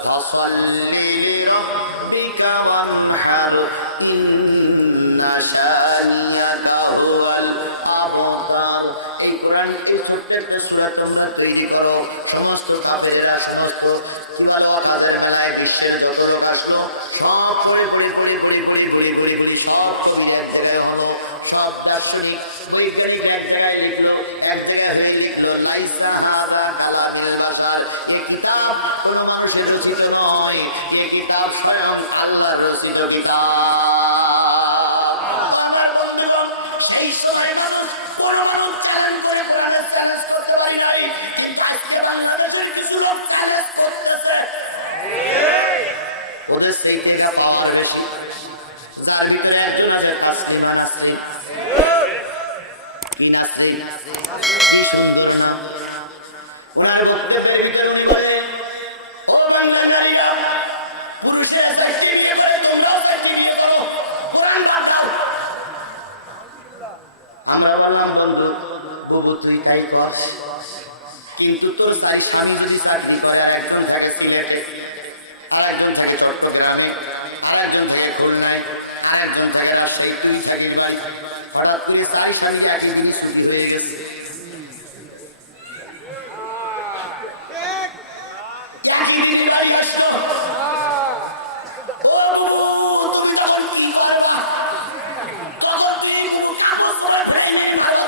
ফাসাল্লি লিরাব্বিকা ওয়ানহার ইন্না শানিয়াকা হুয়াল আবতার। এই কোরআন কোরআন এই ছোট্ট একটা সূরা তোমরা তৈরি করো। সমস্ত কাফেরেরা সমস্ত কি বলে ওয়াকাদের মেলায় বিশ্বের যত লোক আসলো সব পড়ে পড়ে পড়ে পড়ে পড়ে পড়ে পড়ে পড়ে সব ছবি এক জায়গায় হলো। সব দার্শনিক বৈজ্ঞানিক এক জায়গায় লিখলো, এক জায়গায় হয়ে লিখলো লাইসা হাযা কালামুল বাশার, এই কিতাব কোন মানুষের রচিত নয়, এই কিতাব স্বয়ং আল্লাহর রচিত কিতাব। আমার বন্ধুগণ, সেই সময় মানুষ কোন মানুষ চ্যালেঞ্জ করে কোরআনের চ্যালেঞ্জ করতে পারি নাই, কিন্তু আজকে বাংলাদেশের কিছু লোক চ্যালেঞ্জ করতেছে। ওদের সেই জায়গা পাওয়ার বেশি, যার ভিতরে একজন আছে তাসলিমা নাসরিন। কি নাসরিন? কি সুন্দর নাম। ওনার বক্তব্যের ভিতরে উনি বলেন, ও বাংলা নারীরা, পুরুষেরা চাকরি বিয়ে করে, তোমরাও চাকরি বিয়ে করো, কোরআন বাদ দাও। আমরা বললাম, বন্ধু বুবু তুই তাই কর, কিন্তু তোর তাই স্বামী যদি চাকরি করে, আর একজন থাকে সিলেটে, আর একজন থাকে চট্টগ্রামে, আর একজন থাকে খুলনায়, আর একজন থাকে রাজশাহী, তুই থাকিস বাড়ি, হঠাৎ করে তাই স্বামী একই দিন ছুটি হয়ে গেছে। একই দিনে বাড়ি আসছো, ও বুবু তুমি তখন কি করবা? তখন তুমি বুবু কাগজ করে ফেলে মারবা।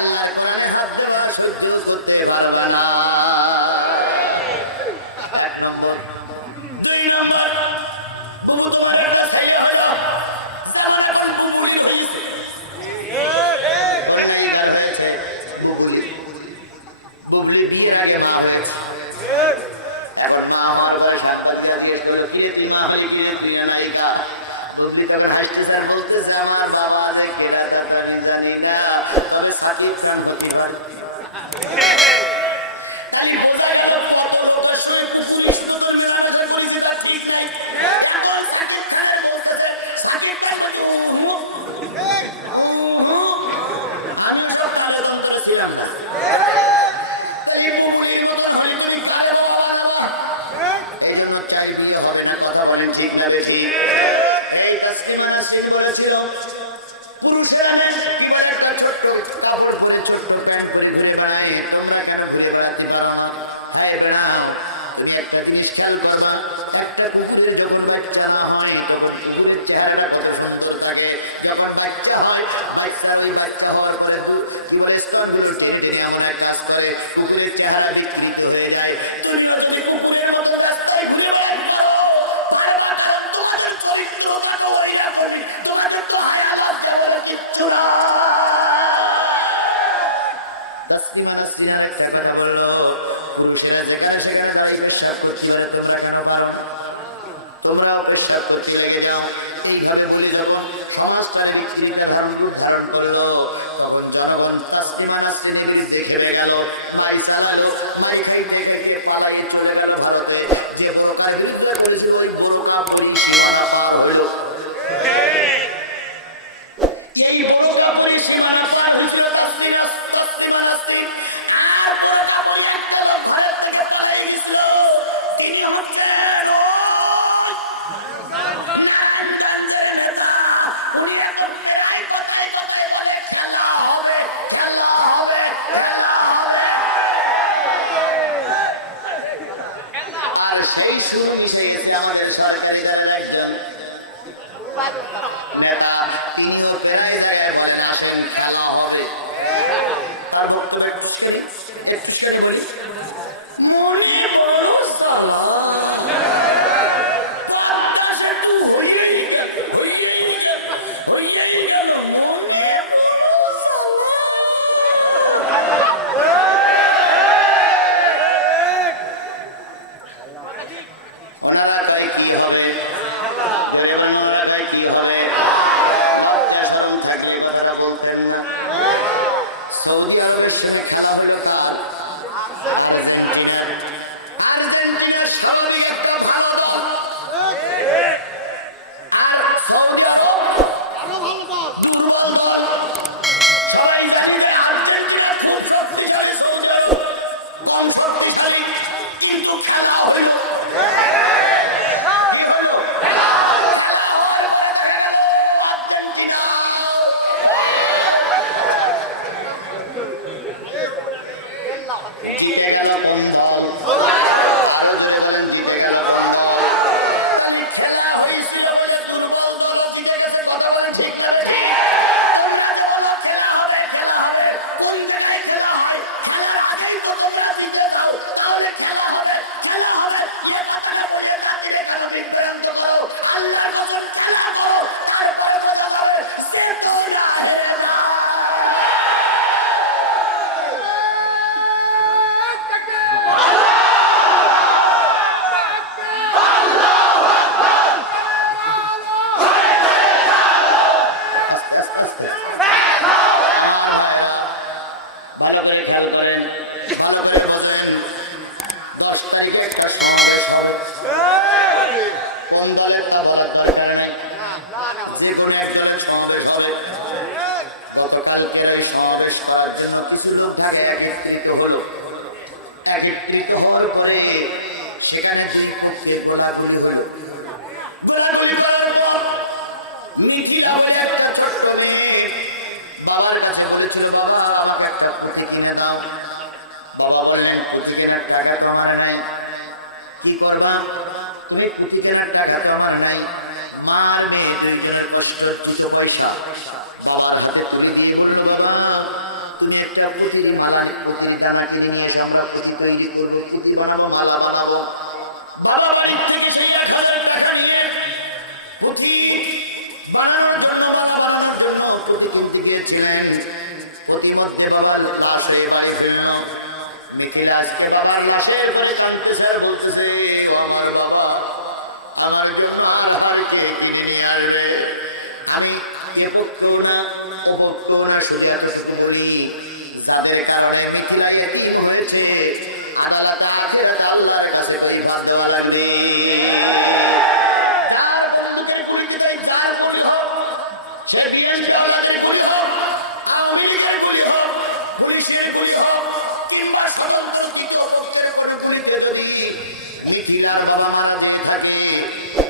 আল্লাহর কোরআনে হাত দেওয়া সহ্য করতে পারবা না। এক নম্বর। দুই নম্বর, বুবু তোমার একটা ছেলে হলো, যেমন এখন বুবুলি হয়েছে, বুবলি বিয়ের আগে মা হয়েছে, এখন মা হওয়ার পরে ঘাট বাজিয়া দিয়ে চলো, কিরে তুই মা হলি, কিরে তুই নায়িকা। বুবলি তখন হাসতে স্যার বলতেছে, আমার বাবা যে কেরা দাদা জানি না, তবে সাকিব খান হতে পারে। খালি বোঝা গেল মেলামেশা করেছে, তার ঠিক নাই। এখন সাকিব খানের বলতেছে, সাকিব খান আমি তখন আলোচনা করেছিলাম না, বুবলির মতন হলে তুমি কালে বাবা। এই জন্য চাই বিয়ে হবে না, কথা বলেন ঠিক না বেশি? এই তাসলিমা নাসরিন বলেছিল, পুরুষেরা কি বলে একটা ছোট্ট কাপড় পরে ছোট্ট প্যান্ট পরে ঘুরে বেড়ায়, তোমরা কেন ঘুরে বেড়াতে পারো না? হ্যাঁ বেড়াও, তুমি একটা জিনিস খেয়াল করবা, একটা কুকুরের যখন বাচ্চা না হয় তখন কুকুরের চেহারাটা কত সুন্দর থাকে, যখন বাচ্চা হয় বাচ্চা ওই বাচ্চা হওয়ার পরে কি বলে স্তনগুলো টেনে টেনে এমন এক কাজ করে কুকুরের চেহারা বিকৃত হয়ে যায়। তুমিও যদি কুকুরের মতো রাস্তায় ঘুরে বেড়াতে পারো, তোমাদের চরিত্রটা তো ওই রকমই, তোমাদের তো হায়া লজ্জা বলে কিচ্ছু না। তাসলিমা নাসরিন একটা কথা বললো, পুরুষেরা যেখানে সেখানে দাঁড়িয়ে পেশাব করতে পারে, তোমরা কেন পারো না? তোমরাও পেশাব করতে লেগে যাও। এইভাবে বলি যখন সমাজ তার বিচ্ছিন্নতা রূপ ধারণ করলো, তখন জনগণ তাসলিমা নাসরিনের বিরুদ্ধে খেলে গেল, মাই চালালো, মাই খাইতে খাইতে পালাইয়ে চলে গেল ভারতে। যে বোরকার বিরুদ্ধে করেছিল ওই বোরকা বই সীমানা পার হইল। এই বোরকা বই সীমানা পার হয়েছিল তাসলিমা নাসরিন। আর বোরকা বই একটা লোক ভারত থেকে পালাই গেছিল, তিনি হচ্ছেন উনি এখন মেয়েরাই কথায় কথায় বলে খেলা হবে, খেলা হবে, খেলা হবে। আর সেই শুরু মিশে গেছে আমাদের সরকারি দলের একজন নেতা, তিনিও প্রায় জায়গায় বলেন আসেন খেলা হবে। তার বক্তব্য একটু বলি, মনে বড় সালা সৌদি আরবের সঙ্গে খেলা হলো, ঠিক না বেশি? তোমরা তো বলো খেলা হবে, খেলা হবে, কোন জায়গায় খেলা হয়? খেলার আগেই তো তোমরা দিতে দাও, তাহলে খেলা হবে, খেলা হবে। এ কথাটা বলে জাতিরে কেন বিভ্রান্ত করো? আল্লাহর কসম খেলা করো, তারপরে বোঝা যাবে সে তো না হেরে যায়। ভালো করে খেয়াল করেন, ভালো করে বলেন, 10 তারিখে একটা সমাবেশ হবে। কোন দলের তা বলার দরকার নেই, যে কোনো এক দলের সমাবেশ হবে। গতকালকের ওই সমাবেশ করার জন্য কিছু লোক ঢাকায় একত্রিত হলো। একত্রিত হওয়ার পরে সেখানে দুই পক্ষে গোলাগুলি হলো। গোলাগুলি করার পর মিথিলা বলে একটা ছোট্ট মেয়ে বাবার কাছে বলেছিল, বাবা আমাকে একটা পুঁথি কিনে দাও। বাবা বললেন, পুঁথি কেনার টাকা তো আমার নাই। কি করবা তুমি? পুঁথি কেনার টাকা তো আমার নাই। মার মেয়ে দুইজনের কষ্ট দুটো পয়সা বাবার হাতে তুলে দিয়ে বললো, বাবা তুমি একটা পুঁথির মালা, পুঁথির দানা কিনে নিয়ে এসে আমরা পুঁথি তৈরি করবো, পুঁথি বানাবো, মালা বানাবো। বাবা বাড়ি থেকে সেই 1000 টাকা নিয়ে পুঁথি বানানোর জন্য, মালা বানানোর জন্য পুঁথি কিনতে গিয়েছিলেন। প্রতিমধ্যে বাবার লাশ হয়ে বাড়ি ফিরল। মিথিলা আজকে বাবার লাশের পরে কাঁদতেছে আর বলতেছে, ও আমার বাবা আমার জন্য আহারকে কিনে নিয়ে আসবে। আমি এ পক্ষেও না ও পক্ষেও না, শুধু এতটুকু বলি, যাদের কারণে মিথিলা এতিম হয়েছে, আদালত আখিরাতে আল্লাহর কাছে কই বাদ দেওয়া লাগবে। যার বন্ধুদের গুলি যেটাই, যার গুলি হোক, সে বিএনপি আওলাদের গুলি হোক, আওয়ামী লীগের গুলি হোক, পুলিশের গুলি হোক, কিংবা স্বতন্ত্র তৃতীয় পক্ষের কোনো গুলিতে যদি মিথিলার বাবা মারা দিয়ে থাকে,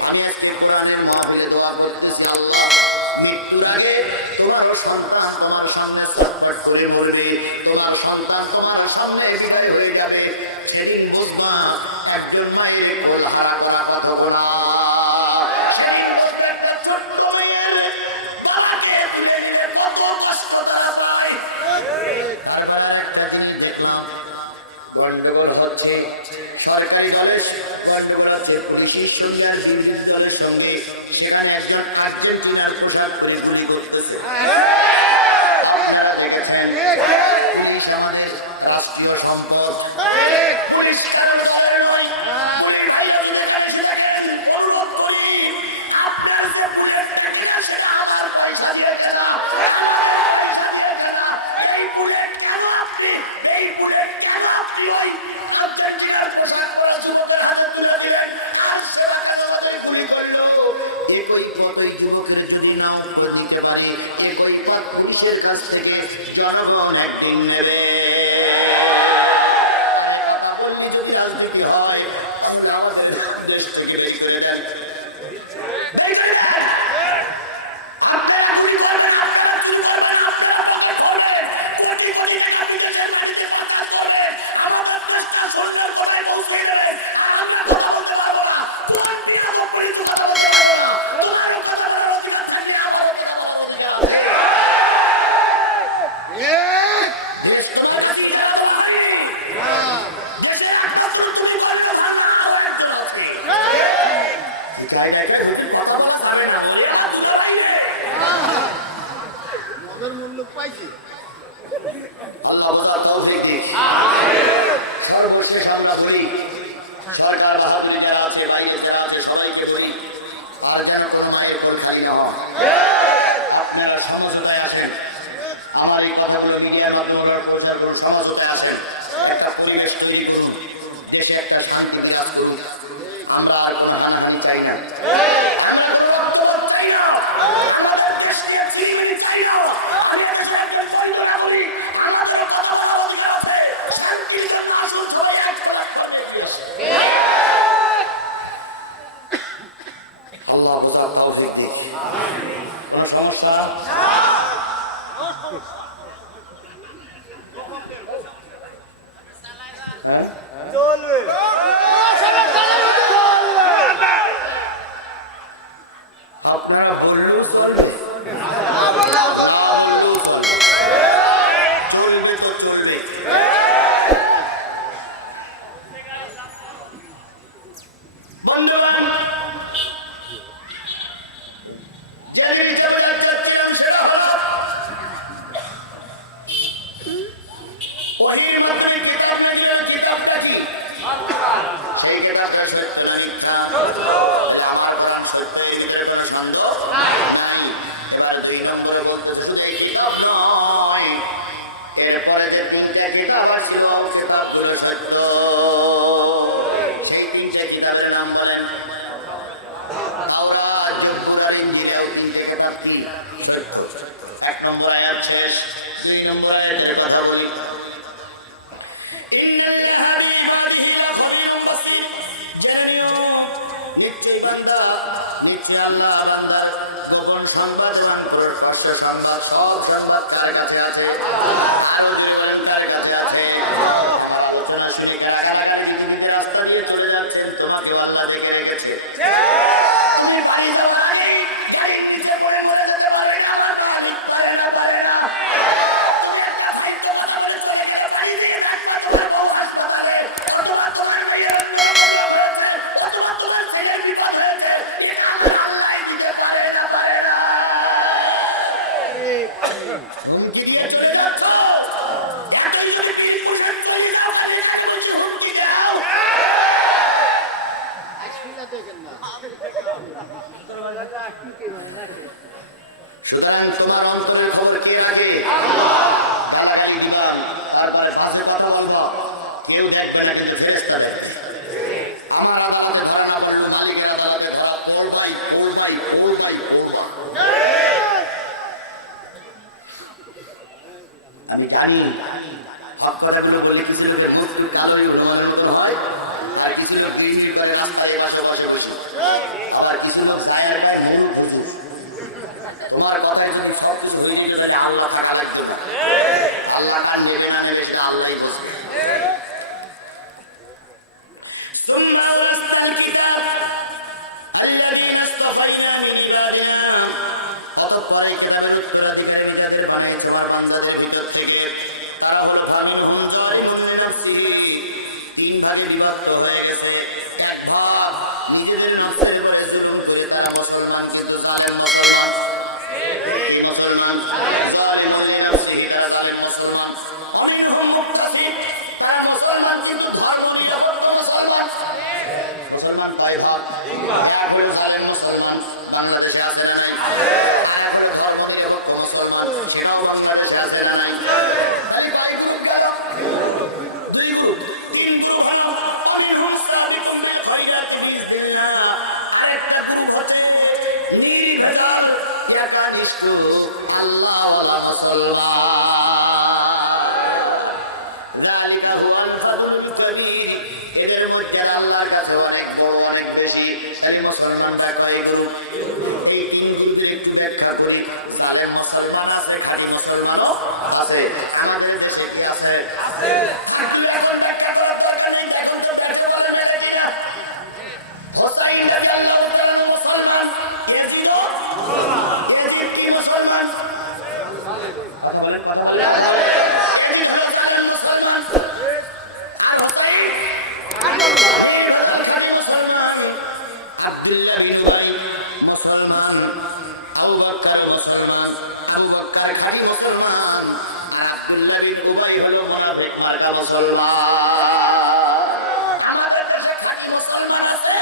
আমি আজকে কোরআনের মাহফিলে দোয়া করতেছি, আল্লাহ মৃত্যুর আগে তোমারও সন্তান তোমার সামনে ছটফট করে মরবে, তোমার সন্তান তোমার সামনে বিদায় হয়ে যাবে। সেদিন বুঝবা একজন মায়ের কোল হারা করা কথা গোনা। সেদিন একটা ছোট্ট মেয়ের বাবাকে তুলে নিলে কত কষ্ট তারা পায়। তারপরে একটা জিনিস দেখলাম, গন্ডগোল হচ্ছে সরকারি দলে, গন্ডগোল আছে পুলিশের সঙ্গে আর বিরোধী দলের সঙ্গে। সেখানে একজন আর্জেন্টিনার পোশাক পরে গুলি করতেছে, আপনারা দেখেছেন। পুলিশ আমাদের রাষ্ট্রীয় সম্পদ, পুলিশ কারণ নয়। পুলিশ ভাইরা যেখানে সেখানে অনুরোধ করি, আপনার যে বুলেটটা কিনা সেটা আমার পয়সা দিয়েছে না, পয়সা দিয়েছে না। এই বুলেট কেন আপনি, এই বুলেট কেন আপনি ওই আর্জেন্টিনার পোশাক পরা যুবকের হাতে তুলে দিলেন, আর সেটা কেন আমাদের গুলি করলো? কে কই কতই যুবকের যদি নাম করে দিতে পারি, কে কই বা পুলিশের কাছ থেকে জনগণ একদিন নেবে। আপনি যদি রাজনীতি হয়, তাহলে আমাদের দেশ থেকে বের করে দেন। আপনারা গুলি করবেন, আপনারা চুরি করবেন, আপনারা পকেট ধরবেন, কোটি কোটি টাকা বিদেশের বাড়িতে পাচার করবেন, আমাদের দেশটা সৈন্যের কোটায় পৌঁছে দেবেন, আর আমরা কথা বলতে পারবো না। কোন নিরাপদ তো কথা বলতে পারবো না। তোমারও কথা বলার অধিকার থাকলে আমারও কথা বলার অধিকার আছে। দেশ তোমার কাছে খেলাবো আমি। দেশের একমাত্র চুরি করলে ভাঙা আরো একজন আছে। জায়গায় কথা বলা যাবে না, বলে হাত ধরাই মদের মূল্য পাইছি। আল্লাহ তৌফিক দিক। সর্বশেষ আমরা বলি, সরকার বাহাদুরি যারা আছে, বাইরে যারা আছে, সবাইকে বলি, আর যেন কোনো মায়ের কোল খালি না হয়। আপনারা সমঝোতায় আসেন, আমার এই কথাগুলো মিডিয়ার মাধ্যমে প্রচার করুন, সমঝোতায় আসেন, একটা পরিবেশ তৈরি করুন, দেশে একটা শান্তি বিরাজ করুন। আমরা আর কোনো হানাহানি চাই না, আমরা কোনো রক্তপাত চাই না, আমাদের দেশ নিয়ে ছিনিমিনি চাই না। আমি এদেশে একজন বৈধ নাগরিক, আমাদেরও কথা বলার অধিকার আছে। শান্তির জন্য আসুন সবাই এক ফলাক করলে আল্লাহ কোন সমস্যা? হ্যাঁ চলবে, আপনারা বললেও চলবে। ছিল কিতাবগুলো সত্য। সেই দিন সেই কিতাবের নাম বলেন তাওরাত, জবুর আর ইনজিল। এই তিনটে কিতাব কি সত্য। 1 নম্বর আয়াত শেষ। 2 নম্বর আয়াতের কথা বলি। আল্লাহ বান্দার গোপন সংবাদ এবং রহস্য সংবাদ, সব সংবাদ কার কাছে আছে? আরো জোরে বলেন, কার কাছে আছে? আমার আলোচনা শুনে কারা গালাগালি পৃথিবীতে রাস্তা দিয়ে চলে যাচ্ছেন, তোমাকেও আল্লাহ দেখে রেখেছে। তুমি বাড়ি যাওয়ার আগেই গাড়ির নিচে পড়ে মরে যেতে পারবে না, আমার মালিক পারে না, পারে না। তুমি একটা সাহিত্য কথা বলে চলে গেলে বাড়ি দিয়ে রাখবা তোমার বউ হাসপাতালে, অথবা তোমার মেয়ের অন্যরকম হয়েছে, অথবা তোমার ছেলের বিপদ হয়েছে। হুমকি দিয়ে চলে যাচ্ছ, এখনই তুমি তিরিপুরের চলে যাও, খালি কাছে বসে হুমকি দাও। সুতরাং তোমার অন্তরের খবর কে রাখে? গালাগালি দিবাম, তারপরে পাশে কথা বলবো, কেউ দেখবে না, কিন্তু ফেরেশতা দেখবে। আমার আদালতে ধরা না পড়লে মালিকের আদালতে ধরা। ওর ভাই, ওর ভাই, ওর ভাই, ওর ভাই। আমি জানি হক কথাগুলো বলে কিছু লোকের মুখ কালোই হনুমানের মতন হয়, আর কিছু লোক বিড়ি করে রাস্তার পাশে বসে বসে, আবার কিছু লোক গায়ের গায়ে মূল বুঝু। তোমার কথায় যদি সব কিছু হয়ে যেত তাহলে আল্লাহ টাকা লাগবে না। আল্লাহ কার নেবে না নেবে সেটা আল্লাহই বুঝবে। অতঃপর এই কিতাবের উত্তরাধিকারী যাদের বানিয়েছে আমার বান্দাদের ভিতর থেকে, তারা হলো ফামিনহুম যালিমুন লিনাফসিহি। 3 ভাগে বিভক্ত হয়ে গেছে। এক ভাগ নিজেদের নফসের উপরে জুলুম করে তারা মুসলমান, কিন্তু জালেম মুসলমান। এই মুসলমান যালিমুন লিনাফসিহি, তারা জালেম মুসলমান। ফামিনহুম মুকতাসিদ, তারা মুসলমান কিন্তু ধর্ম নিরপেক্ষ মুসলমান। মুসলমান কয় ভাগ? এক হলো জালেম মুসলমান, বাংলাদেশে আছে না নাই? আর এক হলো ধর্ম নিরপেক্ষ মুসলমান, সেটাও বাংলাদেশে আছে না নাই? খালি 5 গ্রুপ গেল, 2 গ্রুপ, 3 গ্রুপ হলো ফামিনহুম সাবিকুম বিল খায়রাতি বিইذنিল্লাহ। আরেকটা গ্রুপ হচ্ছে নির্ভেজাল একানিষ্ঠ আল্লাহওয়ালা মুসলমান। যালিকা হুয়াল ফাদলুল কাবীর। এদের মধ্যে আল্লাহর কাছে অনেক বড়, অনেক বেশি। খালি মুসলমানরা কয় গ্রুপ? এই 3 গ্রুপের একটু ব্যাখ্যা করি। জালেম মুসলমান আছে, খাঁটি মুসলমানও আছে। আমাদের দেশে কি আছে? এখন ব্যাখ্যা করার দরকার নেই, এখন তো দেখতে বলে মেলে দিনা। হোসাইন রাদিয়াল্লাহু তাআলা মুসলমান, ইয়াজিদ কি মুসলমান? কথা বলেন, কথা বলেন। ইয়াজিদ হলো জালেম মুসলমান, আর হোসাইন মুসলমান। আব্দুল্লাহ বিন উবাই মুসলমান, আবু বকর মুসলমান, আবু বকর খাঁটি মুসলমান, আর আব্দুল্লাহ বিন উবাই হলো মুনাফিক মার্কা মুসলমান। আমাদের দেশে খাঁটি মুসলমান আছে,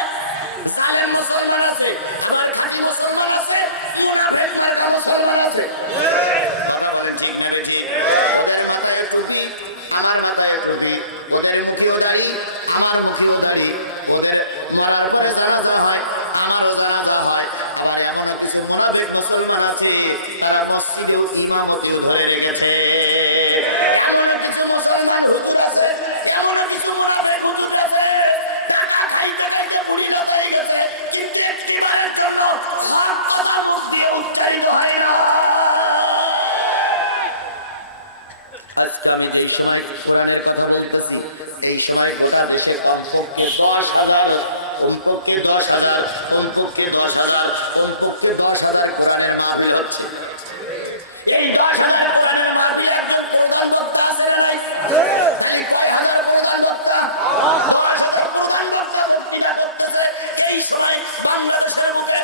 জালেম মুসলমান আছে, আমার খাঁটি মুসলমান আছে, মুনাফিক মার্কা মুসলমান আছে। কথা বলেন, ঠিক না বেশি? ওদের মাথায় টুপি, আমার মাথায় টুপি, ওদের মুখেও দাড়ি, আমার মুখেও দাড়ি। ওদের মরার পরে জানাজা হয়, আমারও জানাজা হয়। আবার এমনও কিছু মুনাফিক মুসলমান আছে, তারা মসজিদেও ইমামতিও ধরে রেখেছে। এমনও কিছু মুসলমান হুজুর আছে, এমনও কিছু মুনাফিক হুজুর আছে, টাকা খাইতে খাইতে বুড়ি লতাই গেছে, কিন্তু একটিবারের জন্য হক কথা মুখ দিয়ে উচ্চারিত হয় না। আজকে আমি যে সময় কোরআনের কথা বলতেছি, এই সময় গোটা দেশে কমপক্ষে 10,000, কমপক্ষে 10,000, কমপক্ষে 10,000, কমপক্ষে 10,000 কোরআনের মাহফিল হচ্ছে। এই 10,000 কোরআনের মাহফিল একজন কোরআন বক্তা আছে না নাই? এই কয় হাজার কোরআন বক্তা, 10,000 কোরআন বক্তা বক্তৃতা করতেছে এই সময় বাংলাদেশের বুকে।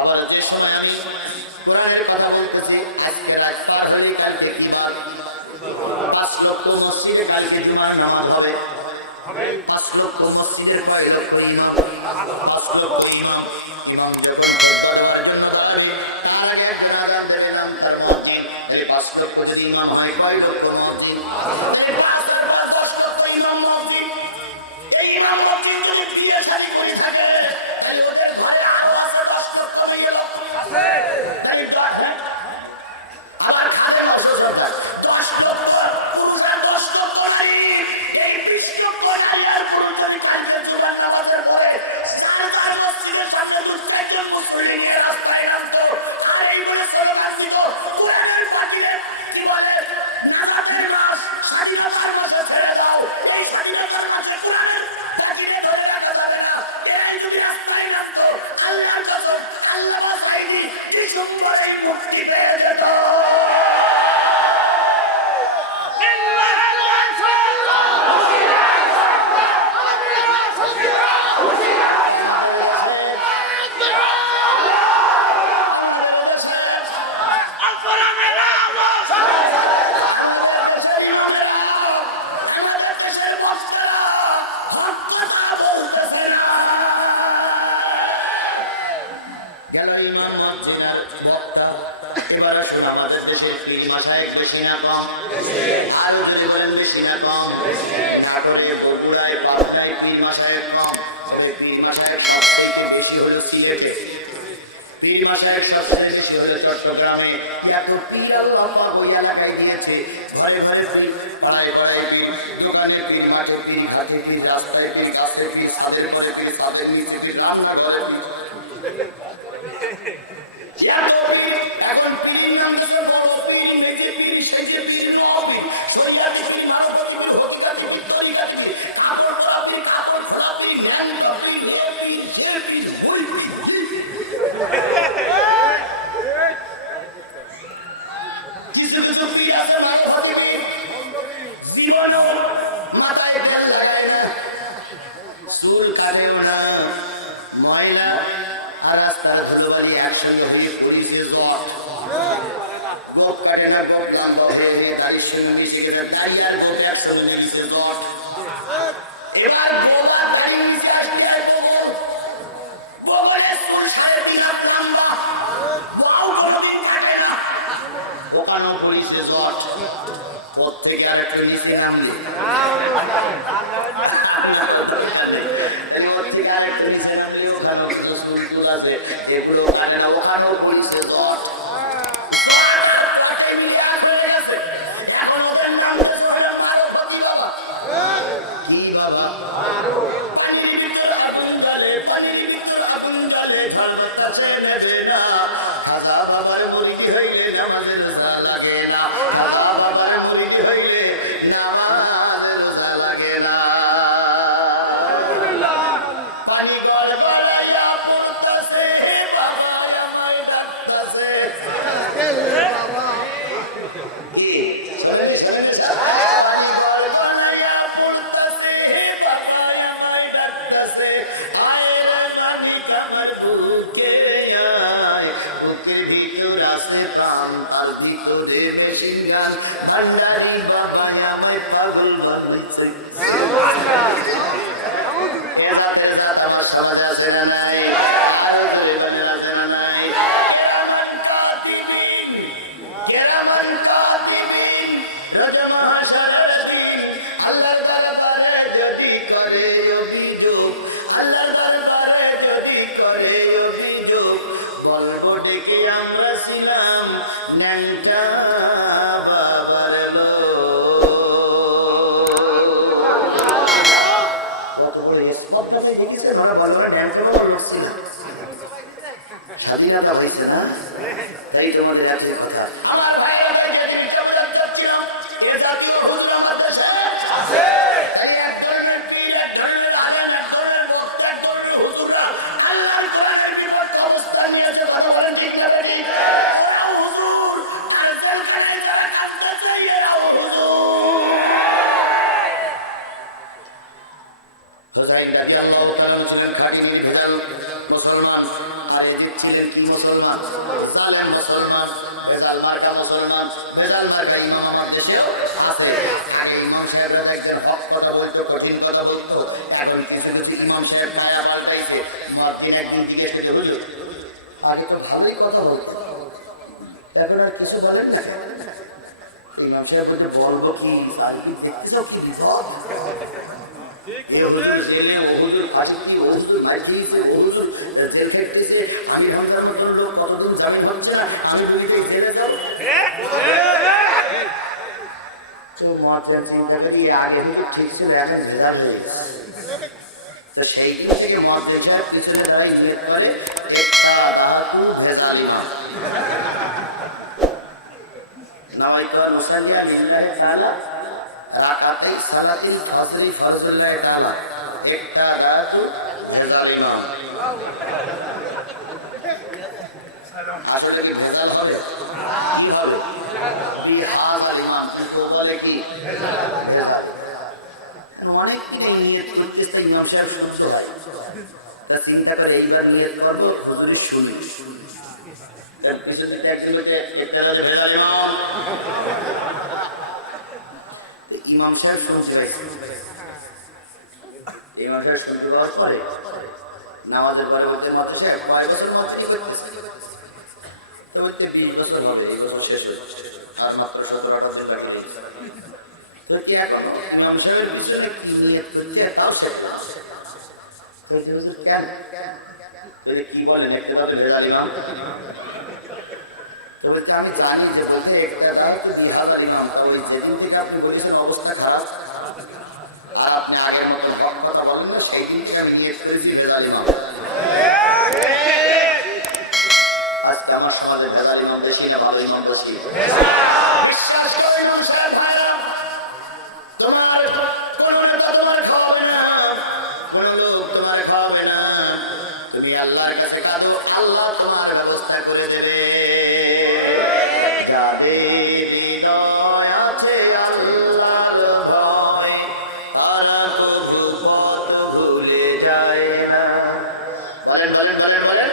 আবার যে সময় আমি কোরআনের কথা বলতেছি, আজকে রাত পার হলে কালকে কি বাদ? 5 লক্ষ মসজিদে কালকে জুমার নামাজ হবে। 5 লক্ষ মসজিদের কয় লক্ষ ইমাম? 5 লক্ষ ইমাম। ইমাম যখন খুতবা দেওয়ার জন্য তার আগে একজন আযান দেবে, নাম তার মুয়াজ্জিন। তাহলে 5 লক্ষ যদি ইমাম হয় কয় লক্ষ মসজিদ? 5 ইমাম মসজিদ। এই ইমাম মসজিদ যদি বিয়ে শাদী করে থাকে তাহলে ওদের ঘরে আরো আছে 10 লক্ষ মেয়ে লোক আছে। খালি আবার খাদের অসুস্থ 10 লক্ষ পুরুষ আর 10 লক্ষ নারী। এই 20 লক্ষ নারী আর পুরুষ যদি কালকে জুমার নামাজের পরে তার মসজিদের সামনে 2-4 জন মুসল্লি নিয়ে রাস্তায় নামতো আর এই বলে স্লোগান দিত কোরআনের পাঠিয়ে কি বলে নামাজের মাস স্বাধীনতার মাসে ছেড়ে দাও। এই স্বাধীনতার মাসে কোরআনের পাঠিয়ে ধরে রাখা যাবে না। এরাই যদি রাস্তায় নামতো আল্লাহর কসম আল্লাহ বাসাইনি ডিসেম্বরেই মুক্তি পেয়ে যেত। এবার আসুন আমাদের দেশের পীর মাশায়েখ বেশি না কম? আরো যদি বলেন বেশি না কম? নাটোরে, বগুড়ায়, পাবনায় পীর মাশায়েখ কম, তবে পীর মাশায়েখ সবথেকে বেশি হলো সিলেটে। পীর মাশায়েখ সবচেয়ে বেশি হলো চট্টগ্রামে। এত পীর আল্লাহ ওই এলাকায় দিয়েছে। ঘরে ঘরে পীর, পাড়ায় পাড়ায় পীর, দোকানে পীর, মাঠে পীর, ঘাটে পীর, রাস্তায় পীর, কাছে পীর, ছাদের পরে পীর, ছাদের নিচে পীর, রান্না ঘরে পীর। এখন পীর নাম বড় পীর, মেজে পীর, সেজে পীর, নবীর, সৈয়াদি পীর, মানবতী পীর, হকিকাতি পীর, তরিকাতি পীর, কাপড় পরা পীর, কাপড় খোলা পীর, ল্যাংটা পীর, এ পীর, সে পীর, ওই পীর। কিছু কিছু পীর আছে মানবতী পীর, জীবনও মাথায় ফেল লাগায় না, চুল কাটেও না, ময়লা আর রাস্তার ধুলোবালি একসঙ্গে হয়ে পড়িছে জট। গোপ কাটে না, গোপ দাম হয়ে দাঁড়িয়ে সঙ্গে মিশে গেলে তাই আর গোপ একসঙ্গে মিশে জট। এবার গোবার দাঁড়িয়ে মিশে আসলে আর গোবরে চুল 3.5 হাত লম্বা, গোয়াও কোনোদিন থাকে না, ওখানেও পড়িছে জট। পথ থেকে আরেকটা নিচে নামলে আরেকটা নিচে নামলে ওখানেও কিছু চুল চুল আছে, এগুলো কাটে না, ওখানেও পড়িছে জট। এখন ওদের নাম হলো মারুফতি বাবা। কি বাবা? পানির ভিতর আগুন জ্বলে, পানির ভিতর আগুন জ্বলে, ঝড় বাতাসে নেবে না। খাজা বাবার মুরিদি হইলে নামাজের রোজা লাগে না, খাজা বাবার মুরিদি হইলে নামাজের রোজা লাগে না। পানি গড় বাড়াইয়া পড়তাছে, বাবা আমায় ডাকতাছে। কি শোনেন শোনেন, পানি গড় বাড়াইয়া পড়তাছে, বাবা আমায় ডাকতাছে। আয় রে মালিক আমার বুকে আয়, বুকের ভিতর আছে প্রাণ, তার ভিতরে মেশিন গান। ভান্ডারি বাবা আমায় পাগল বানাইছে। এদের সাথ আমার সমাজ আছে না নাই? আরো জোরে বলেন আছে না নাই? কেরামান কাতিবিন, কেরামান কাতিবিন, রোজ মাহশরের দিন আল্লাহর দরবারে যদি করে অভিযোগ, আল্লাহর দরবারে যদি করে অভিযোগ, বলবো ডেকে আমরা ছিলাম ন্যাংটা বাবার লোক। কত বড় স্পষ্টতায় দেখিয়েছেন ওরা, বলবো ন্যাংটা বাবার লোক ছিলাম। স্বাধীনতা হয়েছে না, তাই তোমাদের এত কথা। আমার ভাইয়েরা চাচ্ছিলাম এ জাতীয় হুজুর আমার দেশে আছে। এক ধরনের পীর, এক ধরনের আলেম, এক ধরনের বক্তা, এক ধরনের হুজুররা আল্লাহর কোরআনের বিপক্ষে অবস্থান নিয়েছে। কথা বলেন ঠিক না বেটি? ওরাও হুজুর, আর জেলখানায় যারা কাঁদতেছে এরাও হুজুর। হুসাইন রাদিয়াল্লাহু তাআলা ছিলেন খাঁটি নির্ভেজাল মুসলমান, আর এটি ছিলেন কি মুসলমান? জালেম মুসলমান, বেজাল মার্কা মুসলমান। বেজাল মার্কা ইমাম আমার দেশেও আছে। আগে ইমাম সাহেবরা দেখছেন হক কথা বলতো, কঠিন কথা বলতো। এখন কিছু কিছু ইমাম সাহেব মায়া পাল্টাইছে। মসজিদ একদিন গিয়ে এসেছে, হুজুর আগে তো ভালোই কথা বলতো, এখন আর কিছু বলেন না। ইমাম সাহেব বলছে বলবো কি আর কি দেখতে দাও কি বিপদ এ হুজুর জেলে ও হুজুর ফাঁসি দিয়ে ও হুজুর মার দিয়েছে ও হুজুর জেল খেটেছে আমি হামদার মতন লোক কতদিন জামিন হচ্ছে না আমি বলিতে ছেড়ে দাও তো মাথায় চিন্তা করি আগে থেকে ঠিক ছিল এখন ভেজাল হয়ে গেছে তো সেই দিক থেকে মহাদেব সাহেব পিছনে দাঁড়াই নিয়ত করে একটা দাহাতু ভেজাল ইমাম নাওয়াইতু আন উসাল্লিয়া লিল্লাহি তাআলা রাকাতাই সালাতিল ফজরি ফরজুল্লাহি তাআলা একটা দাহাতু ভেজাল ইমাম আসলে কি ভেজাল হবে কি হবে বিহাজাল ইমাম কিন্তু বলে কি ভেজাল অনেক কিনে নিয়ত করতে ইমাম সাহেব শুনতে হয় তা চিন্তা করে এইবার নিয়ত করবো হুজুরি শুনি এর পিছন দিকে একজন বলছে একটা রাজা ভেজাল ইমাম ইমাম সাহেব শুনতে পাই ইমাম সাহেব শুনতে পাওয়ার পরে নামাজের পরে বলছে মাথা সাহেব কয় বছর মস্তি করতেছে তো বলছে 20 বছর হবে এই বছর শেষ হচ্ছে আর মাত্র 17-18 দিন বাকি রয়েছে তো কি এখন ইমাম সাহেবের পিছনে কি নিয়ত করছে তাও শেষ কেন কি বলেন একটা দাও ভেজাল ইমাম তো বলছে আমি জানি যে বলছে একটা দাও তো 2000 ইমাম তো ওই যেদিন থেকে আপনি বলেছেন অবস্থা খারাপ আর আপনি আগের মতো হক কথা বলেন না সেই দিন থেকে আমি নিয়ত করেছি ভেজাল ইমাম আজকে আমার সমাজে ভেজাল ইমাম বেশি না ভালো ইমাম বেশি তোমার কোন নেতা তোমার খাওয়াবে না কোন লোক তোমার খাওয়াবে না তুমি আল্লাহর কাছে কাঁদো আল্লাহ তোমার ব্যবস্থা করে দেবে যাদের হৃদয় আছে আল্লাহর ভয় তারা কবু পথ ভুলে যায় না বলেন বলেন বলেন বলেন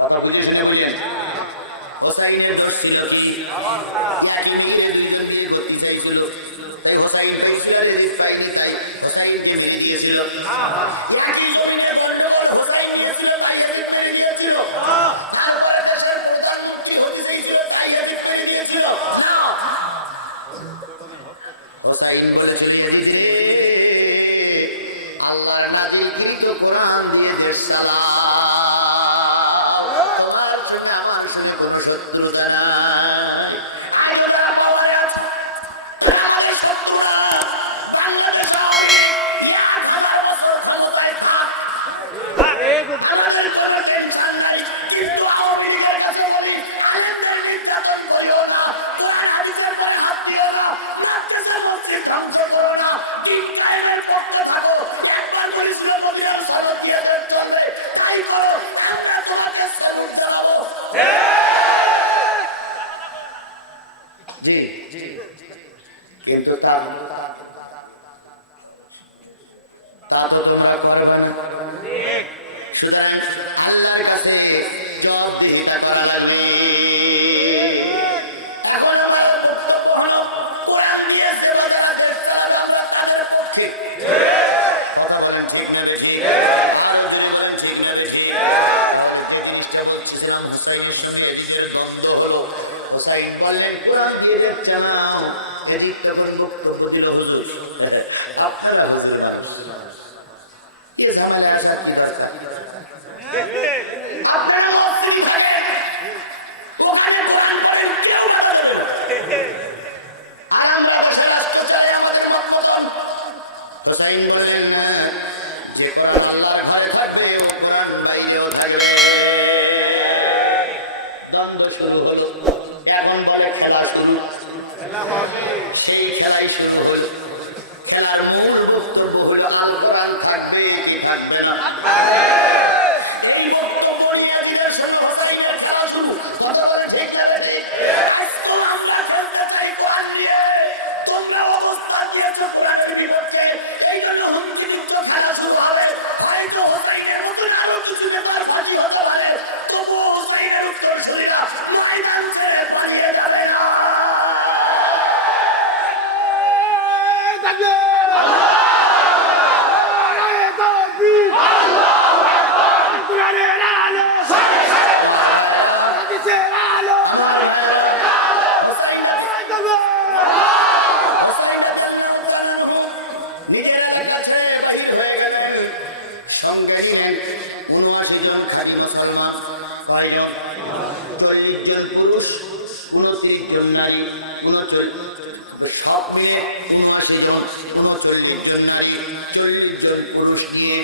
কথা বুঝে শুনে বুঝেন হোসাইনের দোষ ছিল কি ভর্তি চাইছিল তাই হোসাইন তাই হোসাইনকে মেরে দিয়েছিল একই জমিনে গন্ডগোল হোসাইন দিয়েছিল তাই ইয়াজিদ মেরে দিয়েছিল তারপরে দেশের প্রধানমন্ত্রী হতে চাইছিল তাই ইয়াজিদ মেরে দিয়েছিল হোসাইন বলে চলে গেছে আল্লাহর নাজিল কৃত কোরআন দিয়ে দেশ চালা কোনো শত্রুতা নাই আজও যারা পাওয়ারে আছে আমাদের শত্রুরা বাংলাদেশ হাজার বছর ক্ষমতায় থাক আমাদের কোনো টেনশন নাই কিন্তু আওয়ামী লীগের কাছে বলি আলেমদের নির্যাতন করিও না কোরআন হাদিসের পরে হাত দিও না মাদ্রাসা মসজিদ ধ্বংস করো না দিন কায়েমের পক্ষে থাকো একবার বলেছিল তা তো তোমরা করবে না। সুতরাং আল্লাহর কাছে জবাবদিহিতা করা লাগবে। এখন আমার বক্তব্য হলো, কোরআন দিয়ে সেবা যারা দেশ চালাবে আমরা তাদের পক্ষে। কথা বলেন ঠিক না বেশি? আরো যদি বলেন ঠিক না বেশি? যে জিনিসটা বলছিলাম, হুসাইনের সঙ্গে এজিদের দ্বন্দ্ব হলো। হুসাইন বললেন কোরআন দিয়ে যাচ্ছে না। এজিদ তখন বক্তব্য দিল, হুজুর আপনারা হুজুর ये ঝামেলা আছে কি ভাষা আপনারা মসজিদে থাকেন, ওখানে কোরআন পড়েন, কেউ বাধা দেবে না। আর আমরা দেশের রাষ্ট্র চালাই আমাদের মত মতন। হুসাইন বললেন যে কোরআন আল্লাহর ঘরে থাকবে ও কোরআন বাইরেও থাকবে। দ্বন্দ্ব শুরু হলো। এখন বলে খেলা শুরু, সেই খেলাই শুরু হলো। খেলার মূল বক্তব্য হলো আল কোরআন থাকবে কি থাকবে না। এই বক্তব্য নিয়ে দিনের সঙ্গে হুসাইনের খেলা শুরু। কথা বলে ঠিক না ঠিক? আজকে আমরা খেলতে চাই কোরআন নিয়ে, তোমরা অবস্থা দিয়েছ কোরআনের বিপক্ষে, এই জন্য হুমকি যুদ্ধ খেলা শুরু হবে। হয়তো হুসাইনের মতন আরো কিছু নেতার ফাঁসি হতে পারে, তবুও হুসাইনের উত্তরসূরিরা ময়দান ছেড়ে পালিয়ে যাবে না। সঙ্গে নিলেন ৭৯ জন খাঁটি মুসলমান। কয়জন? ৪০ জন পুরুষ, ২৯ জন নারী, ৩৯ সব মিলে ৭৯ জন, ৩৯ জন নারী, ৪০ জন পুরুষ নিয়ে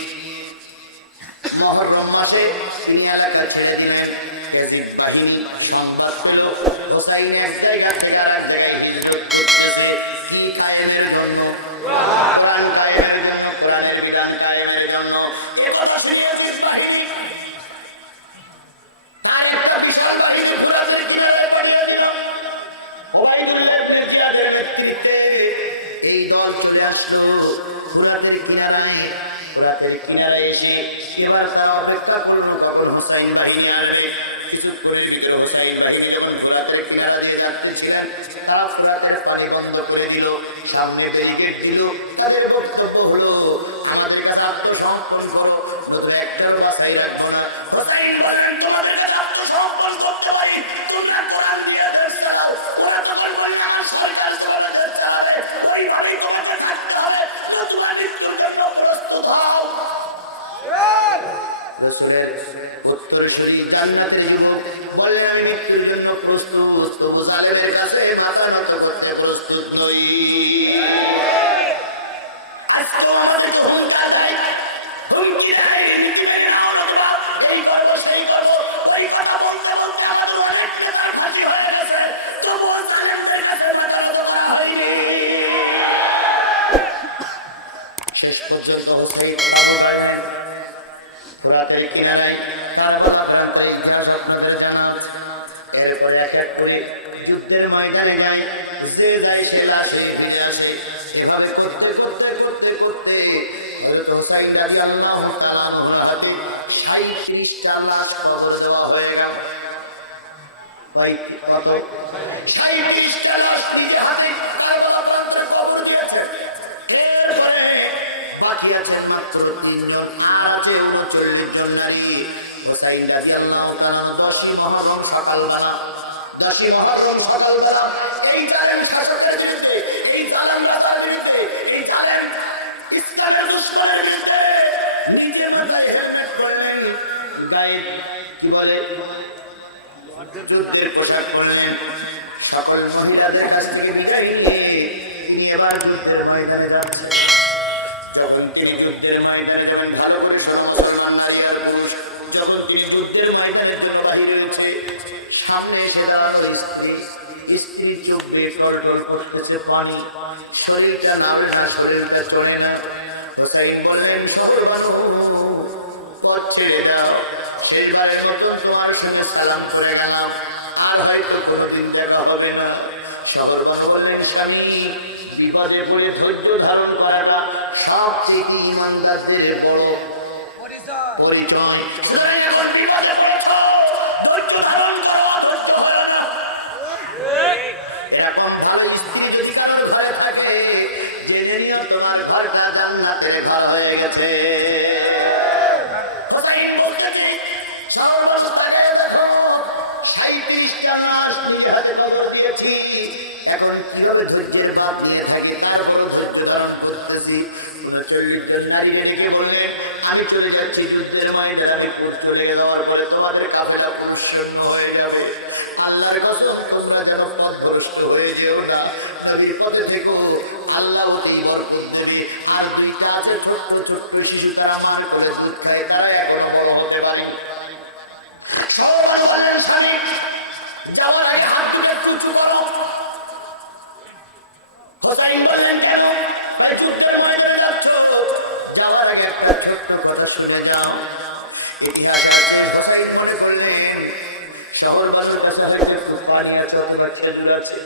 মুহররম মাসে তিনি এলাকা ছেড়ে দিলেন। এজিদ বাহিনী সংবাদ পেল হুসাইন এক জায়গা থেকে আর এক জায়গায় হিজরত করতেছে। কি কায়েমের জন্য? কোরআন কায়েমের জন্য, কোরআনের বিধান কায়েমের জন্য। এ কথা শুনে এজিদ বাহিনী তার একটা বিশাল বাহিনী ফুরাতের কিনারায় পাঠিয়ে দিল। ওবাইদুল্লাহ ইবনে জিয়াদের নেতৃত্বে এই দল চলে আসলো ফুরাতের কিনারায়। ফুরাতের কিনারায় এসে এবার তারা অপেক্ষা করলো কখন হুসাইন বাহিনী আসবে। কিছুক্ষণের ভিতরে হুসাইন বাহিনী যখন ফুরাতের কিনারা দিয়ে যাচ্ছিলেন, তারা ফুরাতের পানি বন্ধ করে দিল, সামনে ব্যারিকেড দিল। তাদের বক্তব্য হলো আমাদের কাছে আত্মসমর্পণ করো, নতুন একটারও বাছাই রাখবো না। হুসাইন বলেন তোমাদের কাছে আত্মসমর্পণ করতে পারি, তোমরা কোরআন দিয়ে দেশ চালাও। ওরা তখন বললেন আমার সরকার যেভাবে দেশ চালাবে ওইভাবেই তোমাকে থাকতে হবে, নতুন মৃত্যুর জন্য প্রস্তুত হও। রাসূলের উত্তরসূরি জান্নাতের যুবক বললেন আমি মৃত্যুর জন্য প্রস্তুত, তবু জালেমের কাছে মাথা নত করতে প্রস্তুত নই। আজকে আমাদের অহংকার দেয়, হুমকি দেয়, নীতি মেনে নাও না, এই করবো সেই করবো, ওই কথা বলতে বলতে আমাদের অনেক নেতার ফাঁসি হয়ে গেছে, তবুও জালেমদের কাছে মাথা নত করা হয়নি। শেষ পর্যন্ত হুসাইন আবু গায়েন ফুরাতের কিনারায় কারবালা প্রান্তরে ইতিহাস আপনাদের জানা। এরপরে এক এক করে যুদ্ধের ময়দানে যায়, যে যায় সে লাশে ফিরে আসে। এভাবে করতে করতে করতে করতে হযরত হুসাইন রাদিয়াল্লাহু তাআলা আনহুর হাতে ৩৭টা লাশ কবর দেওয়া হয়ে গেল। ভাই কত? ৩৭টা লাশ নিজে হাতে কারবালা প্রান্তরে কবর দিয়েছে। এরপরে বাকি আছেন মাত্র ৩ জন, আর আছে ৩৯ জন নারী। হুসাইন রাদিয়াল্লাহু তাআলা ১০ই মুহররম সকালবেলা, ১০ই মুহররম সকালবেলা এই জালেম শাসকের বিরুদ্ধে, এই জালেম রাজার বিরুদ্ধে, এই জালেম ইসলামের দুশমনের বিরুদ্ধে নিজে মাথায় হেলমেট পরলেন, গায়ে কি বলে যুদ্ধের পোশাক পরলেন। সকল মহিলাদের কাছ থেকে বিদায় নিয়ে তিনি এবার যুদ্ধের ময়দানে যাচ্ছেন। যখন তিনি যুদ্ধের ময়দানে যাবেন, ভালো করে সব মুসলমান নারী আর পুরুষ যখন তিনি যুদ্ধের ময়দানের জন্য বাহিরে উঠে সামনে এসে দাঁড়ালো স্ত্রী। স্ত্রীর চোখ বেয়ে টলটল করতেছে পানি, শরীরটা নামে না, শরীরটা চড়ে না। হুসাইন বললেন শহর বানো, পথ ছেড়ে দাও, শেষবারের মতন তোমার সঙ্গে সালাম করে গেলাম, আর হয়তো কোনোদিন দেখা হবে না। শহরবানু বললেন, স্বামী, বিপদে পড়ে ধৈর্য ধারণ করাটা সবচেয়ে ইমানদারদের বড় পরিচয়। এখন বিপদে পড়েছ, ধৈর্য ধারণ করো, ধৈর্য হলো না। এরকম ভালো স্ত্রী যদি কারোর ঘরে থাকে, জেনে নিও তোমার ঘরটা জান্নাতের ঘর হয়ে গেছে। হোসাইন বলতেছি, শহরবানু তাকায় দেখো, 37টা মাস নিজে হাতে কবর দিয়েছি, এখন কিভাবে ধৈর্যের ভাব নিয়ে থাকি, তারপরও ধৈর্য ধারণ করতেছি। 39 জন নারী রেখে বললেন, আমি চলে যাচ্ছি যুদ্ধের ময়দানে, আমি পুর চলে যাওয়ার পরে তোমাদের কাফেলা পুরুষ শূন্য হয়ে যাবে। আল্লাহর কসম, তোমরা যেন পথভ্রষ্ট হয়ে যেও না, নবীর পথে থেকো, আল্লাহ ওতেই বরকত দেবে। আর 2টা আছে ছোট্ট ছোট্ট শিশু, তারা মার কোলে দুধ খায়, তারা এখনো বড় হতে পারে। শহরবানু বললেন, স্বামী, যাওয়ার আগে হাত দুটো উঁচু করো। হোসাইন বললেন, কেন? যুদ্ধের ময়দানে যাচ্ছ, যাওয়ার আগে একটা ছোট্ট কথা শুনে যাও। ইতিহাস হোসাইন মনে করলেন, শহরবানুর কাছে হয়তো একটু পানি আছে অথবা খেজুর আছে,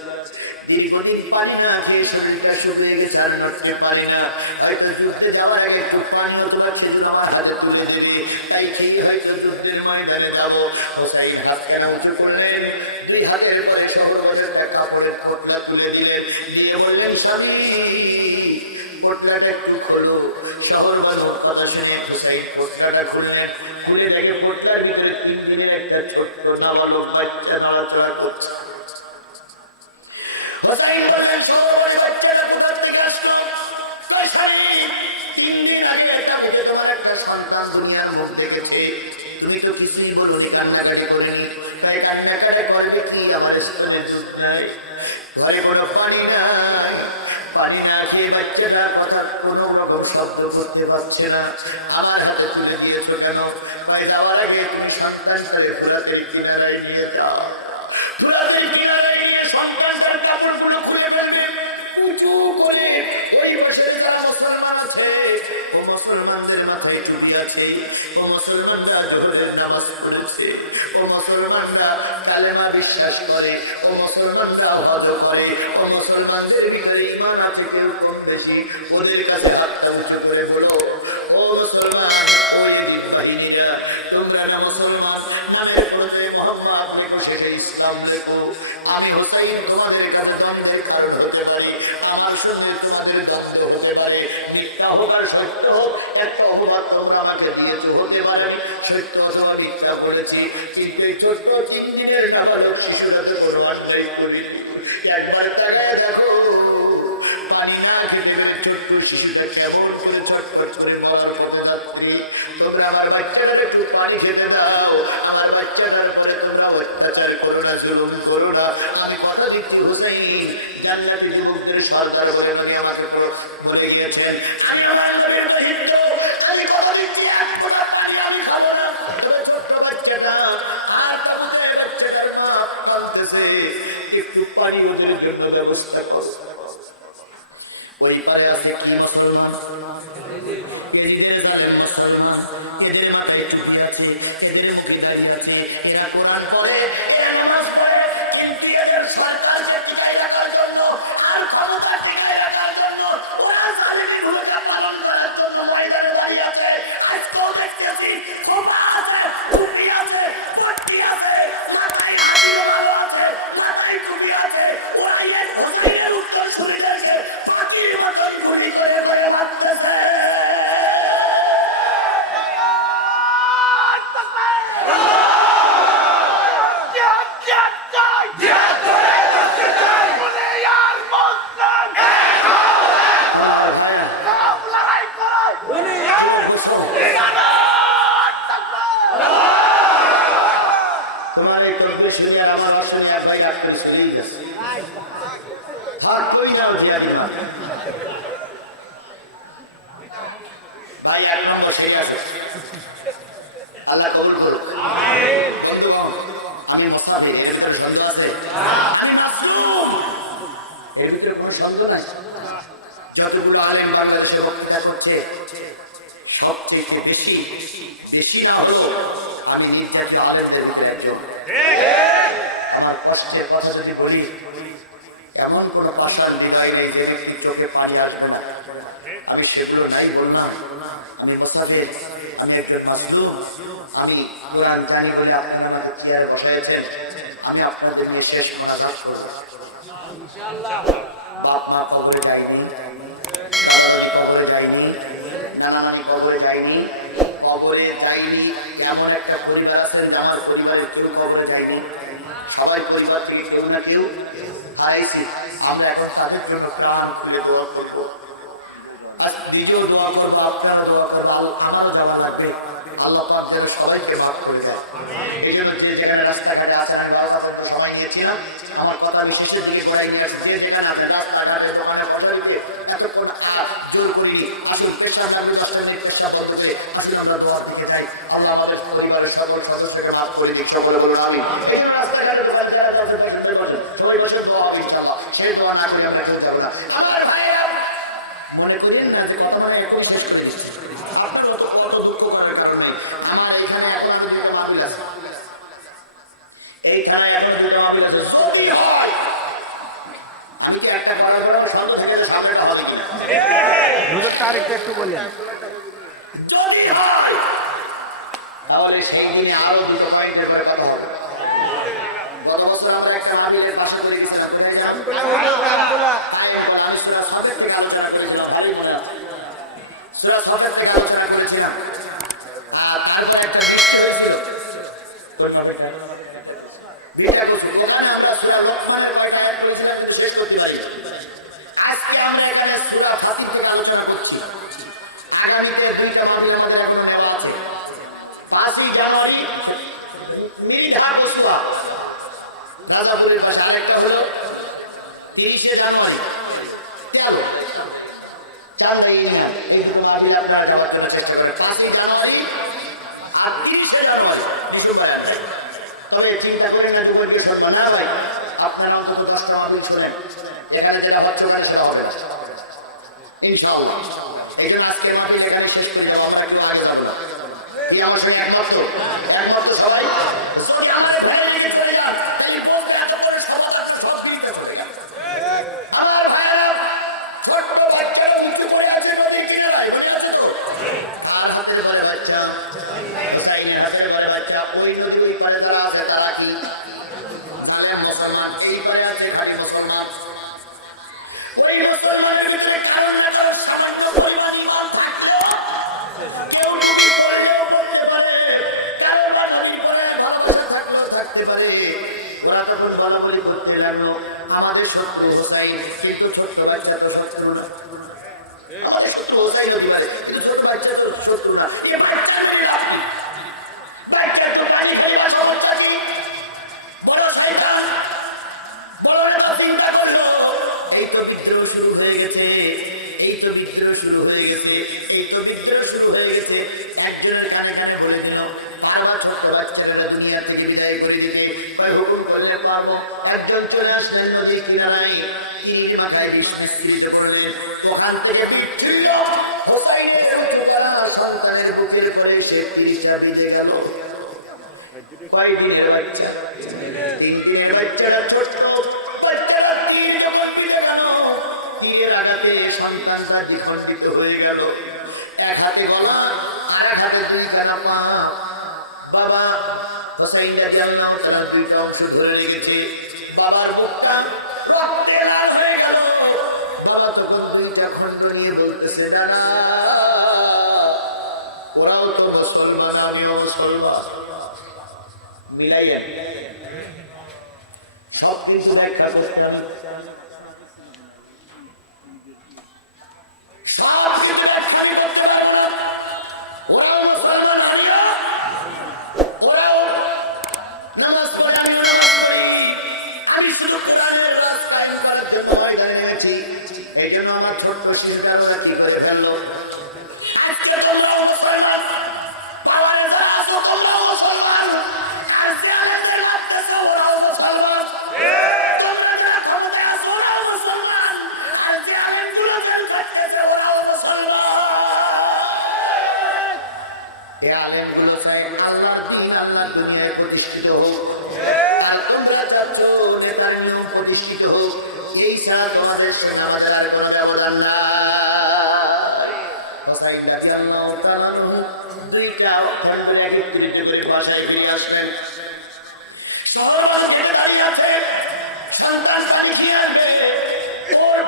দীর্ঘদিন পানি না খেয়ে শরীরটা শুকিয়ে গেছে, আর নড়তে পারি না, হয়তো যুদ্ধে যাওয়ার আগে একটু পানি অথবা খেজুর আমার হাতে তুলে দেবে, তাই খেয়ে হয়তো যুদ্ধের ময়দানে যাবো। হোসাইন হাত কেন উঁচু করলেন, 2 হাতের পরে শহরবানুর একটা কাপড়ের পোটলা তুলে দিলেন, দিয়ে বললেন, স্বামী, পোটলাটা একটু খোলো। শহরবানুর কথা শুনে হোসাইন পোটলাটা খুললেন, খুলে দেখে পোটলার ভিতরে 3 দিনের একটা ছোট্ট নাবালক বাচ্চা নড়াচড়া করছে। হোসাইন বললেন, শহরবানুর বাচ্চাটা কোথা থেকে আসলো? 3 দিন আগে একটা বুঝে তোমার একটা সন্তান দুনিয়ার মুখ দেখেছে, তুমি তো কিছুই বলোনি, কান্নাকাটি করিনি, তাই কান্নাকাটি করবে কি? আমার স্তনের দুধ নাই, ঘরে কোনো পানি নাই, পানি না খেয়ে বাচ্চাটা কথা কোন রকম শব্দ করতে পারছে না, আমার হাতে তুলে দিয়েছো কেন? যাওয়ার আগে তুমি সন্তানটারে ফুরাতের কিনারায় নিয়ে যাও, ফুরাতের কিনারায় নিয়ে সন্তানটার কাপড়গুলো খুলে ফেলবে, উঁচু করে ওই বসে যারা মুসলমান আছে, ও মুসলমানদের মাথায় টুপি আছে, ও মুসলমানরা জোহরের নামাজ পড়েছে, ও মুসলমানরা কালেমা বিশ্বাস করে, ও মুসলমানরা হজ করে, ও মুসলমানদের ভিতরে ঈমান আছে কেউ কম বেশি, ওদের কাছে হাতটা উঁচু করে বলো, ও মুসলমান, ওই বাহিনীরা, তোমরা না মুসলমান, নামের পরিচয়ে মুহাম্মদ লেখো, সেটা ইসলাম লেখো। আমি হোসাইন তোমাদের কাছে দ্বন্দ্বের কারণ হতে পারি, আমার সঙ্গে তোমাদের দ্বন্দ্ব হতে পারে, মিথ্যা হোক আর সত্য হোক, একটা অপবাদ তোমরা আমাকে দিয়েছো, হতে পারে আমি সত্য অথবা মিথ্যা বলেছি, কিন্তু এই ছোট্ট 3 দিনের নাবালক শিশুরা তো কোনো অন্যায় করিনি। একবার তাকায় দেখো, পানি না খেলে ছোট্ট শিশুটা কেমন করে ছটফট করে মরার মতো যাচ্ছে। তোমরা আমার বাচ্চাটার একটু পানি খেতে দাও, আমার বাচ্চাটার পরে তোমরা অত্যাচার করো না, জুলুম করো না। আমি কথা দিচ্ছি, হোসাইন জান্নাতি যুবকদের সরকার বলে নবী আমাকে বলে গিয়েছেন, আমি আমার নবীর বাহিনী, আমি কথা দিচ্ছি, 1 ফোঁটা পানি আমি খাবো না। ছোট্ট বাচ্চাটা আর বাচ্চাটার মা কাঁদতেছে, একটু পানি ওদের জন্য ব্যবস্থা করো। ওই পারে আছে কি মুসলমান, এদের গালে মুসলমান, এদের মাথায় টুপি আছে, এদের মুখে দাড়ি আছে, এরা কোরআন পড়ে, এরা নামাজ পড়ে, কিন্তু এদের সরকারকে টিকায় রাখার জন্য আর ক্ষমতা টিকায় রাখার জন্য ওরা জালিমি ভূমিকা পালন করার জন্য ময়দানে দাঁড়িয়ে আছে। আজকেও দেখতেছি খোপা আছে, টুপি আছে, পট্টি আছে, মাথায় হাতিরও ভালো আছে, মাথায় টুপি আছে, ওরা এই হোসাইনের উত্তর শরীরকে পাখির মতন গুলি করে করে মারতেছে। তোমার এই 24 মিনিট আর আমার অসুবিধা এক ভাই রাখতে চলেই যাচ্ছে, থাকতোই না জিয়াদি মাথা। ভাই 1 নম্বর সেই আছে, আল্লাহ কবুল করুক। বন্ধুগণ, আমি মুসাফির, এর ভিতরে সন্দেহ আছে? আমি মাসুম, এর ভিতরে কোনো সন্দেহ নাই। যতগুলো আলেম বাংলাদেশে বক্তৃতা করছে, সবচেয়ে বেশি বেশি না হলো আমি নির্যাতিত আলেমদের ভিতরে একজন। আমার কষ্টের কথা যদি বলি, এমন কোন পাষাণ হৃদয় নেই যে ব্যক্তির চোখে পানি আসবে না। আমি সেগুলো নাই বললাম। আমি মোসাফির, আমি একজন মাসলুম, আমি কোরআন জানি বলে আপনারা আমাকে চেয়ারে বসাইছেন। আমি আপনাদের নিয়ে শেষ মোনাজাত করব। বাপ মা কবরে যায়নি, দাদা দাদি কবরে যায়নি, নানা নানি কবরে যায়নি, কবরে যায়নি এমন একটা পরিবার আছেন যে আমার পরিবারের কেউ কবরে যায়নি। সবাই পরিবার থেকে কেউ না কেউ হারাইছি। আমরা এখন তাদের জন্য প্রাণ খুলে দোয়া করবো। আজ নিজেও দোয়া করবো, আপনারা দোয়া করবো, আমারও যাওয়া লাগবে। আল্লাহ পাক যেন সবাইকে মাফ করে দেয়। এই জন্য যে যেখানে রাস্তাঘাটে আছেন, আমি 12টা পর্যন্ত সময় নিয়েছিলাম। আমার কথা আমি শেষের দিকে পড়াই নিয়ে আসছি। যে যেখানে আছেন রাস্তাঘাটে, দোকানে, বসা দিকে এতক্ষণ জোর করিনি। আসুন পেশাব দাঁড়িয়ে আপনাদের পেশাব বন্ধ করে আসুন আমরা দোয়ার দিকে যাই। আল্লাহ আমাদের পরিবারের সকল সদস্যকে মাফ করে দিক। সকলে বলুন আমি। এই জন্য রাস্তাঘাটে, দোকানে যারা যাচ্ছে বসেন, সবাই বসেন, দোয়া হবে ইনশাআল্লাহ। সেই দোয়া না করে আমরা কেউ যাবো না। আমার ভাইয়েরা মনে করেন না যে কথা মানে এখন শেষ করি আপনার কত দুঃখ করার কারণে আমার এইখানে এখন দুটো মাহফিল আছে। এইখানে এখন দুটো মাহফিল আছে। যদি হয় আমি কি একটা করার পরে আমার সন্দেহ থেকে যে সামনেটা হবে কিনা তারিখটা একটু বললেন। যদি হয় তাহলে সেই দিনে আরো দুটো পয়েন্টের পরে কথা হবে। গত বছর আমরা একটা মাহফিলের পাশে করে দিয়েছিলাম, আলোচনা করেছিলাম, ভালোই মনে আছে। সূরা সফের থেকে আলোচনা করেছিলাম। আর তারপর একটা বৃষ্টি হয়েছিল, ওখানে আমরা সূরা লোকমানের কয়টা আয়াত করেছিলাম কিন্তু শেষ করতে পারি। আজকে আমরা এখানে সূরা ফাতির থেকে আলোচনা করছি। আগামীতে দুইটা মাহফিল আমাদের এখনো নেওয়া আছে। 5ই জানুয়ারি নিরিধার বসুয়া রাজাপুরের পাশে, আরেকটা হলো 30শে জানুয়ারি তেলো চালু এই দুটো মাহফিল আপনারা যাওয়ার জন্য চেষ্টা করেন। 5ই জানুয়ারি আর 30শে জানুয়ারি ডিসেম্বরে আসবে। তবে চিন্তা করেন না যুগলকে শুনবো না ভাই, আপনারা অন্তত 10টা মাহফিল শোনেন। এখানে যেটা হচ্ছে ওখানে সেটা হবে না ইনশাআল্লাহ। এই জন্য আজকের মাহফিল এখানে শেষ করে যাবো। আমরা কিন্তু আগে যাবো না। কি আমার সঙ্গে একমাত্র সবাই যদি আমার ভেড়ে দিকে চলে যান তাহলে বলতে এত করে সবাই আছে, সব দিকে চলে যান। আমার ভাইয়েরা ছোট বাচ্চারা উঁচু করে আছে নদীর কিনারায়, মনে আছে তো? আর হাতের পরে বাচ্চা, হুসাইনের হাতের পরে বাচ্চা। ওই নদীর ওই পারে যারা আছে তারা কি মুসলমান? এই পারে আছে খালি মুসলমান। ওই মুসলমানের ভিতরে কারণ না কারণ সামান্য পরিমাণ ঈমান থাকলে কেউ ডুবি পড়লেও বলতে পারে, কারোর বা নদী পরে ভালোবাসা থাকলেও থাকতে পারে। ওরা তখন বলাবলি করতে লাগলো আমাদের শত্রু হোসাইন। কিন্তু ছোট্ট বাচ্চা তো শত্রু না, আমাদের শত্রু হোসাইন হতে পারে কিন্তু ছোট বাচ্চা তো শত্রু না। এ বাচ্চা মেরে আপনি বাচ্চা একটু পানি খালি বা সমস্যা কি? বড় শয়তান, বড় নেতা চিন্তা করলো এই তো বিদ্রোহ শুরু হয়ে গেছে, এই তো বিদ্রোহ শুরু হয়ে গেছে, এই তো বিদ্রোহ শুরু হয়ে গেছে। একজনের কানে কানে বলে দিল পারবা ছোট্ট বাচ্চারা দুনিয়া থেকে বিদায় করে দিতে, হুকুম করলে পারবো। একজন চলে আসলেন নদীর কিনারায়, তীর মাথায় বিস্মিত পড়লেন। ওখান থেকে সন্তানের বুকের পরে সে তীরটা বিঁধে গেল। কয় দিনের বাচ্চা? 3 দিনের বাচ্চাটা ছোট্ট বাচ্চাটা তীর যখন বিঁধে গেল, তীরের আঘাতে সন্তানটা দ্বিখণ্ডিত হয়ে গেল। এক হাতে গলা আর এক হাতে 2 পা। বাবা হোসাইন রাদিয়াল্লাহু তাআলা 2টা অংশ ধরে রেখেছে। বাবার বুকটা রক্তে লাল হয়ে গেল। বাবা তখন 2টা খণ্ড নিয়ে বলতেছে দাঁড়া, ওরাও তো মুসলমান, আমিও মুসলমান, মিলাইয়া সব কিছু ব্যাখ্যা করতাম, সব কিছু ব্যাখ্যা আমি করতে পারবো না। ওরাও মুসলমান, আমিও, ওরাও নামাজ পড়ে, আমিও নামাজ পড়ি। আমি শুধু কোরআনের রাজ কায়েম করার জন্য ময়দানে নেমেছি। এই জন্য আমার ছোট্ট শিরদার ওরা কি করে ফেললো। আজকে তোমরাও মুসলমান, পাওয়ারে যারা আছো তোমরাও মুসলমান, আর যে আলেমদের মারতেছো ওরাও মুসলমান। তোমরা যারা ক্ষমতায় আছো ওরাও মুসলমান, আর যে আলেমগুলো জেল খাটতেছে ওরাও মুসলমান। এই আলেমগুলো চাই আল্লাহর দ্বীন, আল্লাহ দুনিয়ায় প্রতিষ্ঠিত হোক। আর তোমরা চাচ্ছ নেতার নিয়ম প্রতিষ্ঠিত হোক। এই বাসায় ফিরে আসলেন। শহর বাজার ঘেটে দাঁড়িয়ে আছে, সন্তান পানি খেয়ে আসবে, ওর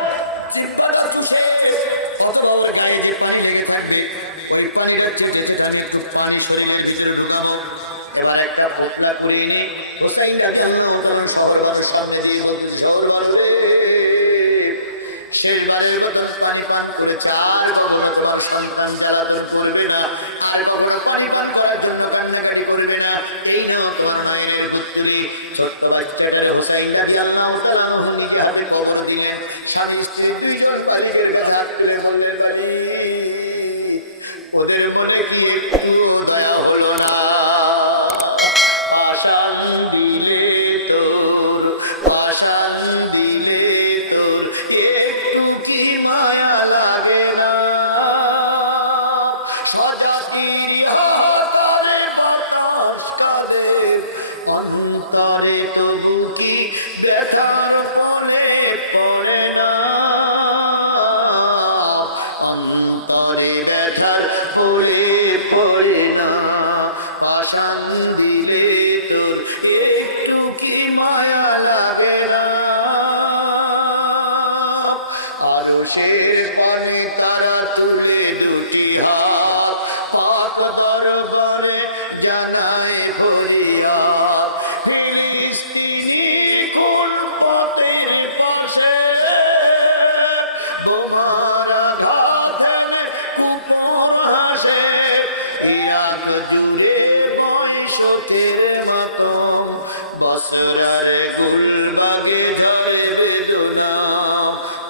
জিহ্বাটা চুষে অথবা ওর গায়ে যে পানি লেগে থাকবে ওই পানিটা ছেড়ে আমি একটু পানি শরীরের ভিতরে ঢুকাবো। এবার একটা ফোকলা করে এনে হোসাইনটাকে আমি শহর বাজার সামনে দিয়ে বলছি, শহর বাজারে শেষবারের মতো পানি পান করেছে, আর কখনো তোমার সন্তান জ্বালাতন করবে না, আর কখনো পানি পান করার জন্য কান্নাকাটি করবে না। এই নাও তোমার মায়ের পুত্রী। ছোট্ট বাচ্চাটার হোসাইন রাদিয়াল্লাহু তাআলা আনহুকে হাতে কবর দিলেন। স্বামী স্ত্রী দুইজন বালিকের কাছে হাত তুলে বললেন, বালি ওদের মনে কি একটু দয়া হলো না? পাষাণ দিলে তোর, পাষাণ দিলে তোর একটু কি মায়া লাগে না? সজাতির হাতরে বাতাস কাদের অন্তরে তবু কি ব্যথার ফলে পড়ে না? অন্তরে ব্যথার ফলে পড়ে না। পাষাণ দিলে তোর একটু কি মায়া লাগে না? আরশের পানে তারা তুলে দুটি হাত, পাক দরবারে জানায় ফরিয়াদ। ফিলিস্তিনি কুলপতের পাশে বোমার আঘাতে কুপন হাসে, ইরাক জুড়ে বৈশাখের মতো বসরার গুলবাগে ঝরে বেদনা।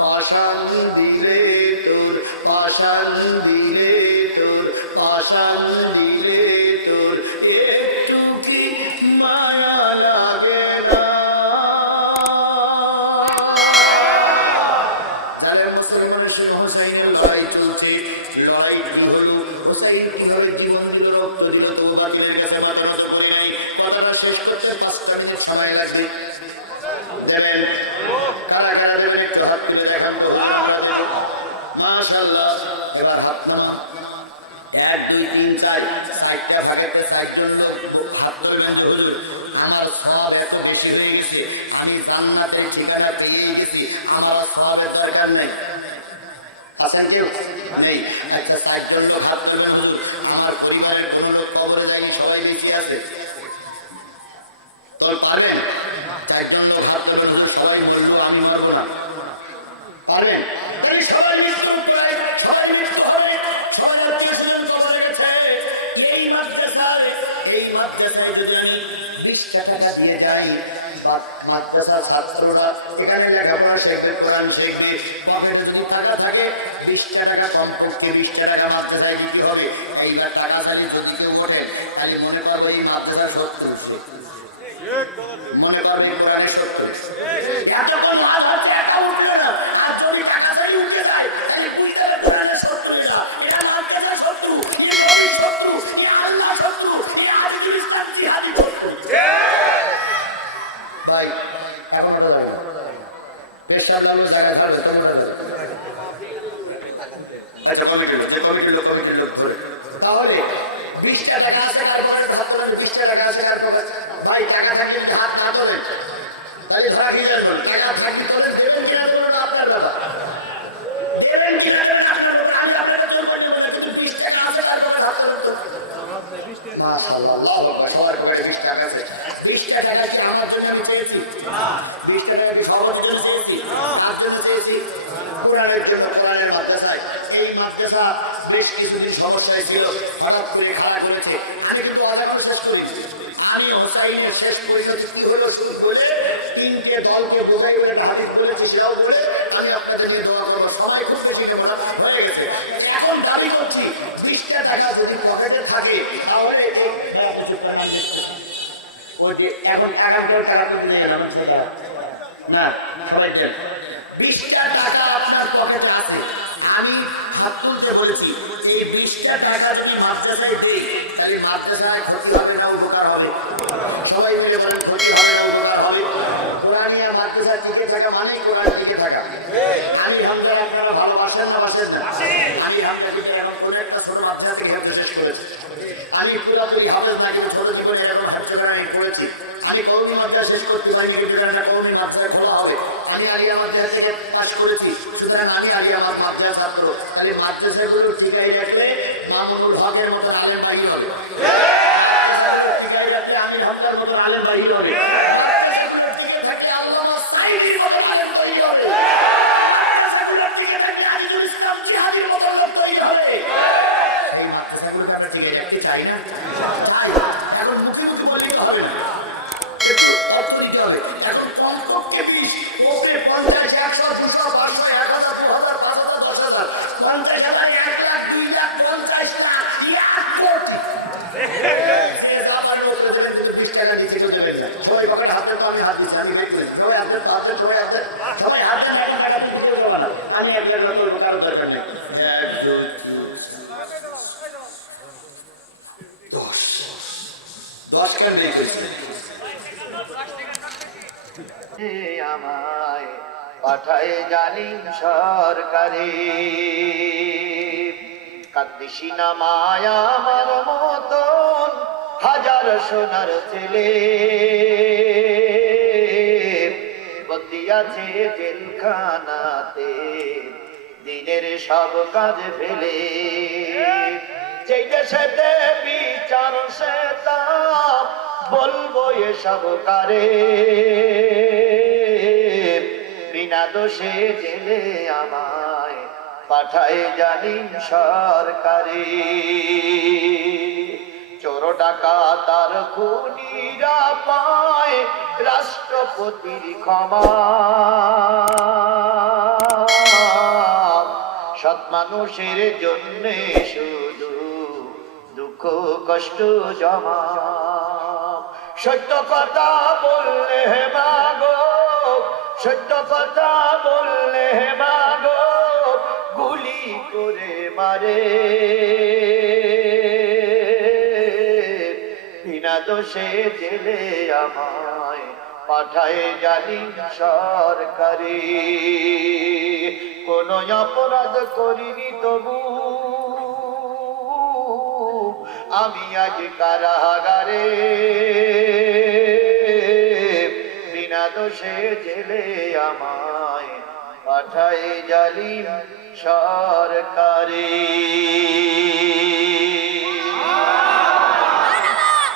পাষাণ দিলে তোর, পাষাণ দিলে তোর, পাষাণ দিলে তোর একটু কি মায়া লাগে না? যারা মুসলমানের সঙ্গে হোসাইনের লড়াই চলছে, লড়াই হল হোসাইন কিভাবে জীবন দিল, রক্ত দিল, তো বাতিলের কাছে মাথা নত করে নাই। কথাটা শেষ করতে 5টা মিনিট সময় লাগবে। দেবেন? কারা কারা দেবেন একটু হাত তুলে দেখান তো। মাশাআল্লাহ। এবার হাত নামা। 1 2 3 4 6টা ভাগেতে 6 জন হাত তুলবেন। আমার সওয়াব এত বেশি হয়ে গেছে, আমি জান্নাতের ঠিকানা পেয়ে গেছি, আমার সওয়াবের দরকার নাই। আছেন কেউ? নেই। আচ্ছা, 6 জন লোক হাত তুলবেন। আমার পরিবারের কোনো লোক কবরে যাই, সবাই বেশি আছে, তো পারবেন? 4 জন লোক হাত তুলবেন। সবাই বললো আমি পারবো না, পারবেন? তাহলে সবাই মৃত্যু, সবাই মৃত্যু হবে, সবাই আত্মীয়-স্বজন কবরে গেছে। এই মাদ্রাসায় যদি আমি 20 টাকা দিয়ে যাই, মাদ্রাসা ছাত্ররা এখানে লেখাপড়া শিখবে, কোরআন শিখবে, পকেটে যদি টাকা থাকে 20টা টাকা কমপক্ষে 20টা টাকা মাদ্রাসায় দিতে হবে। এইবার টাকা চালি যদি কেউ ওঠেন, খালি মনে করবো এই মাদ্রাসার শত্রু, মনে করবে কোরআনের শত্রু। এতক্ষণ লাভ হচ্ছে, একা উঠলো না, আর যদি টাকা চালি উঠে যায় তাহলে বুঝতে হবে কোরআনের শত্রু না, এরা মাদ্রাসার শত্রু, এ নবীর শত্রু, এ আল্লাহ শত্রু, এ আজিজুল ইসলাম জিহাদি শত্রু। ভাই এখন ওটা যাবে পেশাব নামের জায়গায় থাকবে তোমরা। আচ্ছা, কমিটির লোক ধরে তাহলে 20টা টাকা আছে কার পকেটে? হাত তোলেন। 20টা টাকা আছে কার পকেটে? ভাই টাকা থাকলে হাত না তোলেন, তাহলে ধরা খেয়ে যাবেন। টাকা থাকলে তোলেন, দেবেন কিনা তোলেন আপনার ব্যাপার, দেবেন কিনা দেবেন আপনার ব্যাপার, আমি আপনাকে জোর করে দেবো না। কিন্তু 20 টাকা আছে কার পকেটে? হাত তোলেন তো। মাশাআল্লাহ, সবার পকেটে 20 টাকা আছে। 20টা টাকা কি আমার জন্য আমি চেয়েছি? 20টা টাকা কি সভাপতির জন্য চেয়েছি? তার জন্য চেয়েছি? কোরআনের জন্য। কোরআনের মাদ্রাসায়, এই মাদ্রাসা বেশ কিছুদিন সমস্যায় ছিল, হঠাৎ করে খারাপ হয়েছে। আমি কিন্তু অজানো শেষ করিনি। আমি হোসাইনের শেষ পরিণতি কি হলো শুধু বলে 3টে দলকে বোঝাই বলে একটা হাদিস বলেছি, সেটাও বলে আমি আপনাদের নিয়ে দোয়া করবো। সময় খুব বেশি নেব না, হয়ে গেছে। এখন দাবি করছি 20টা টাকা যদি পকেটে থাকে তাহলে ওই যে এখন আগামীকাল টাকা তো দিয়ে গেলাম না, সবাই দেন। 20টা টাকা আপনার পকেটে আছে, আমি হাত তুলতে বলেছি। এই 20টা টাকা যদি মাদ্রাসায় দিই তাহলে মাদ্রাসায় ক্ষতি হবে না উপকার হবে? সবাই মিলে বলেন, ক্ষতি হবে না উপকার হবে? কোরআনিয়া মাদ্রাসা টিকে থাকা মানেই কোরআন টিকে থাকা। আমি হামদার আপনারা ভালোবাসেন না বাসেন না? আমি হামদা কিন্তু এখন কোন একটা ছোট মাদ্রাসা থেকে হেফজ শেষ করেছি। আমি পুরোপুরি হাফেজ না, কিন্তু ছোট জীবনে শেষ করতে পারিনি, কিন্তু কেননা কওমি মাদ্রাসা খোলা হবে। আমি আলিয়া মাদ্রাসা থেকে পাশ করেছি, সুতরাং আমি আলিয়া মাদ্রাসা ছাত্র। তাহলে মাদ্রাসাগুলো ঠিকাই রাখলে মামুনুল হকের মতন আলেম বাহির হবে, ঠিকাই রাখলে আমির হামদার মতন আলেম বাহির হবে, মাদ্রাসাগুলো টিকে থাকলে আল্লামা সাঈদীর মতন আলেম তৈরি হবে, মাদ্রাসাগুলো টিকে থাকলে আজিজুল ইসলাম জিহাদির মতন লোক তৈরি হবে। এই মাদ্রাসাগুলোকে আমরা ঠিকাই রাখতে চাই না, চাই। এখন মুখে মুখে বললেই তো হবে না, একটু অর্থ দিতে হবে। এখন কমপক্ষে 20, ওপরে 50, 100, 200, 500, 1000, 2000, 5000, 10,000, 50,000, 1 লাখ, 2 লাখ, 50 লাখ, লাখ কোটি। আপনার লোক দেবেন, কিন্তু 20 টাকা নিচে কেউ দেবেন না। সবাই পকেটে হাত দেন, তো আমি হাত দিচ্ছি, আমি বের করি। সবাই হাত দেন, হাত দেন, সবাই হাত দেন, সবাই হাত দেন। 1 লাখ টাকা দিয়ে কেউ দেবো না, আমি 1 লাখ টাকা করবো, কারো দরকার নেই। 1, 2, 10 কান নেই করছি। আমায় পাঠায় জালিম সরকারে, কাঁদিসি না মায়া আমার মতন হাজার সোনার ছেলে, বন্দি আছে জেলখানাতে দিনের সব কাজ ফেলে। যেই দেশেতে বিচার সে তা বলবো এসব কারে, বিনা দোষে জেলে আমায় পাঠায় জালিম সরকারে। চোর ডাকাত আর খুনিরা পায় রাষ্ট্রপতির ক্ষমা, সৎ মানুষের জন্যে শুধু দুঃখ কষ্ট জমা। সত্য কথা বললে মাগো, সত্য কথা বললে মাগো, গুলি করে মারে, বিনা দোষে জেলে আমায় পাঠায় জালিম সরকারে। কোন অপরাধ করিনি তবু আমি আজ কারাগারে, বিনা দোষে জেলে আমায় পাঠায় জালিম সরকারে।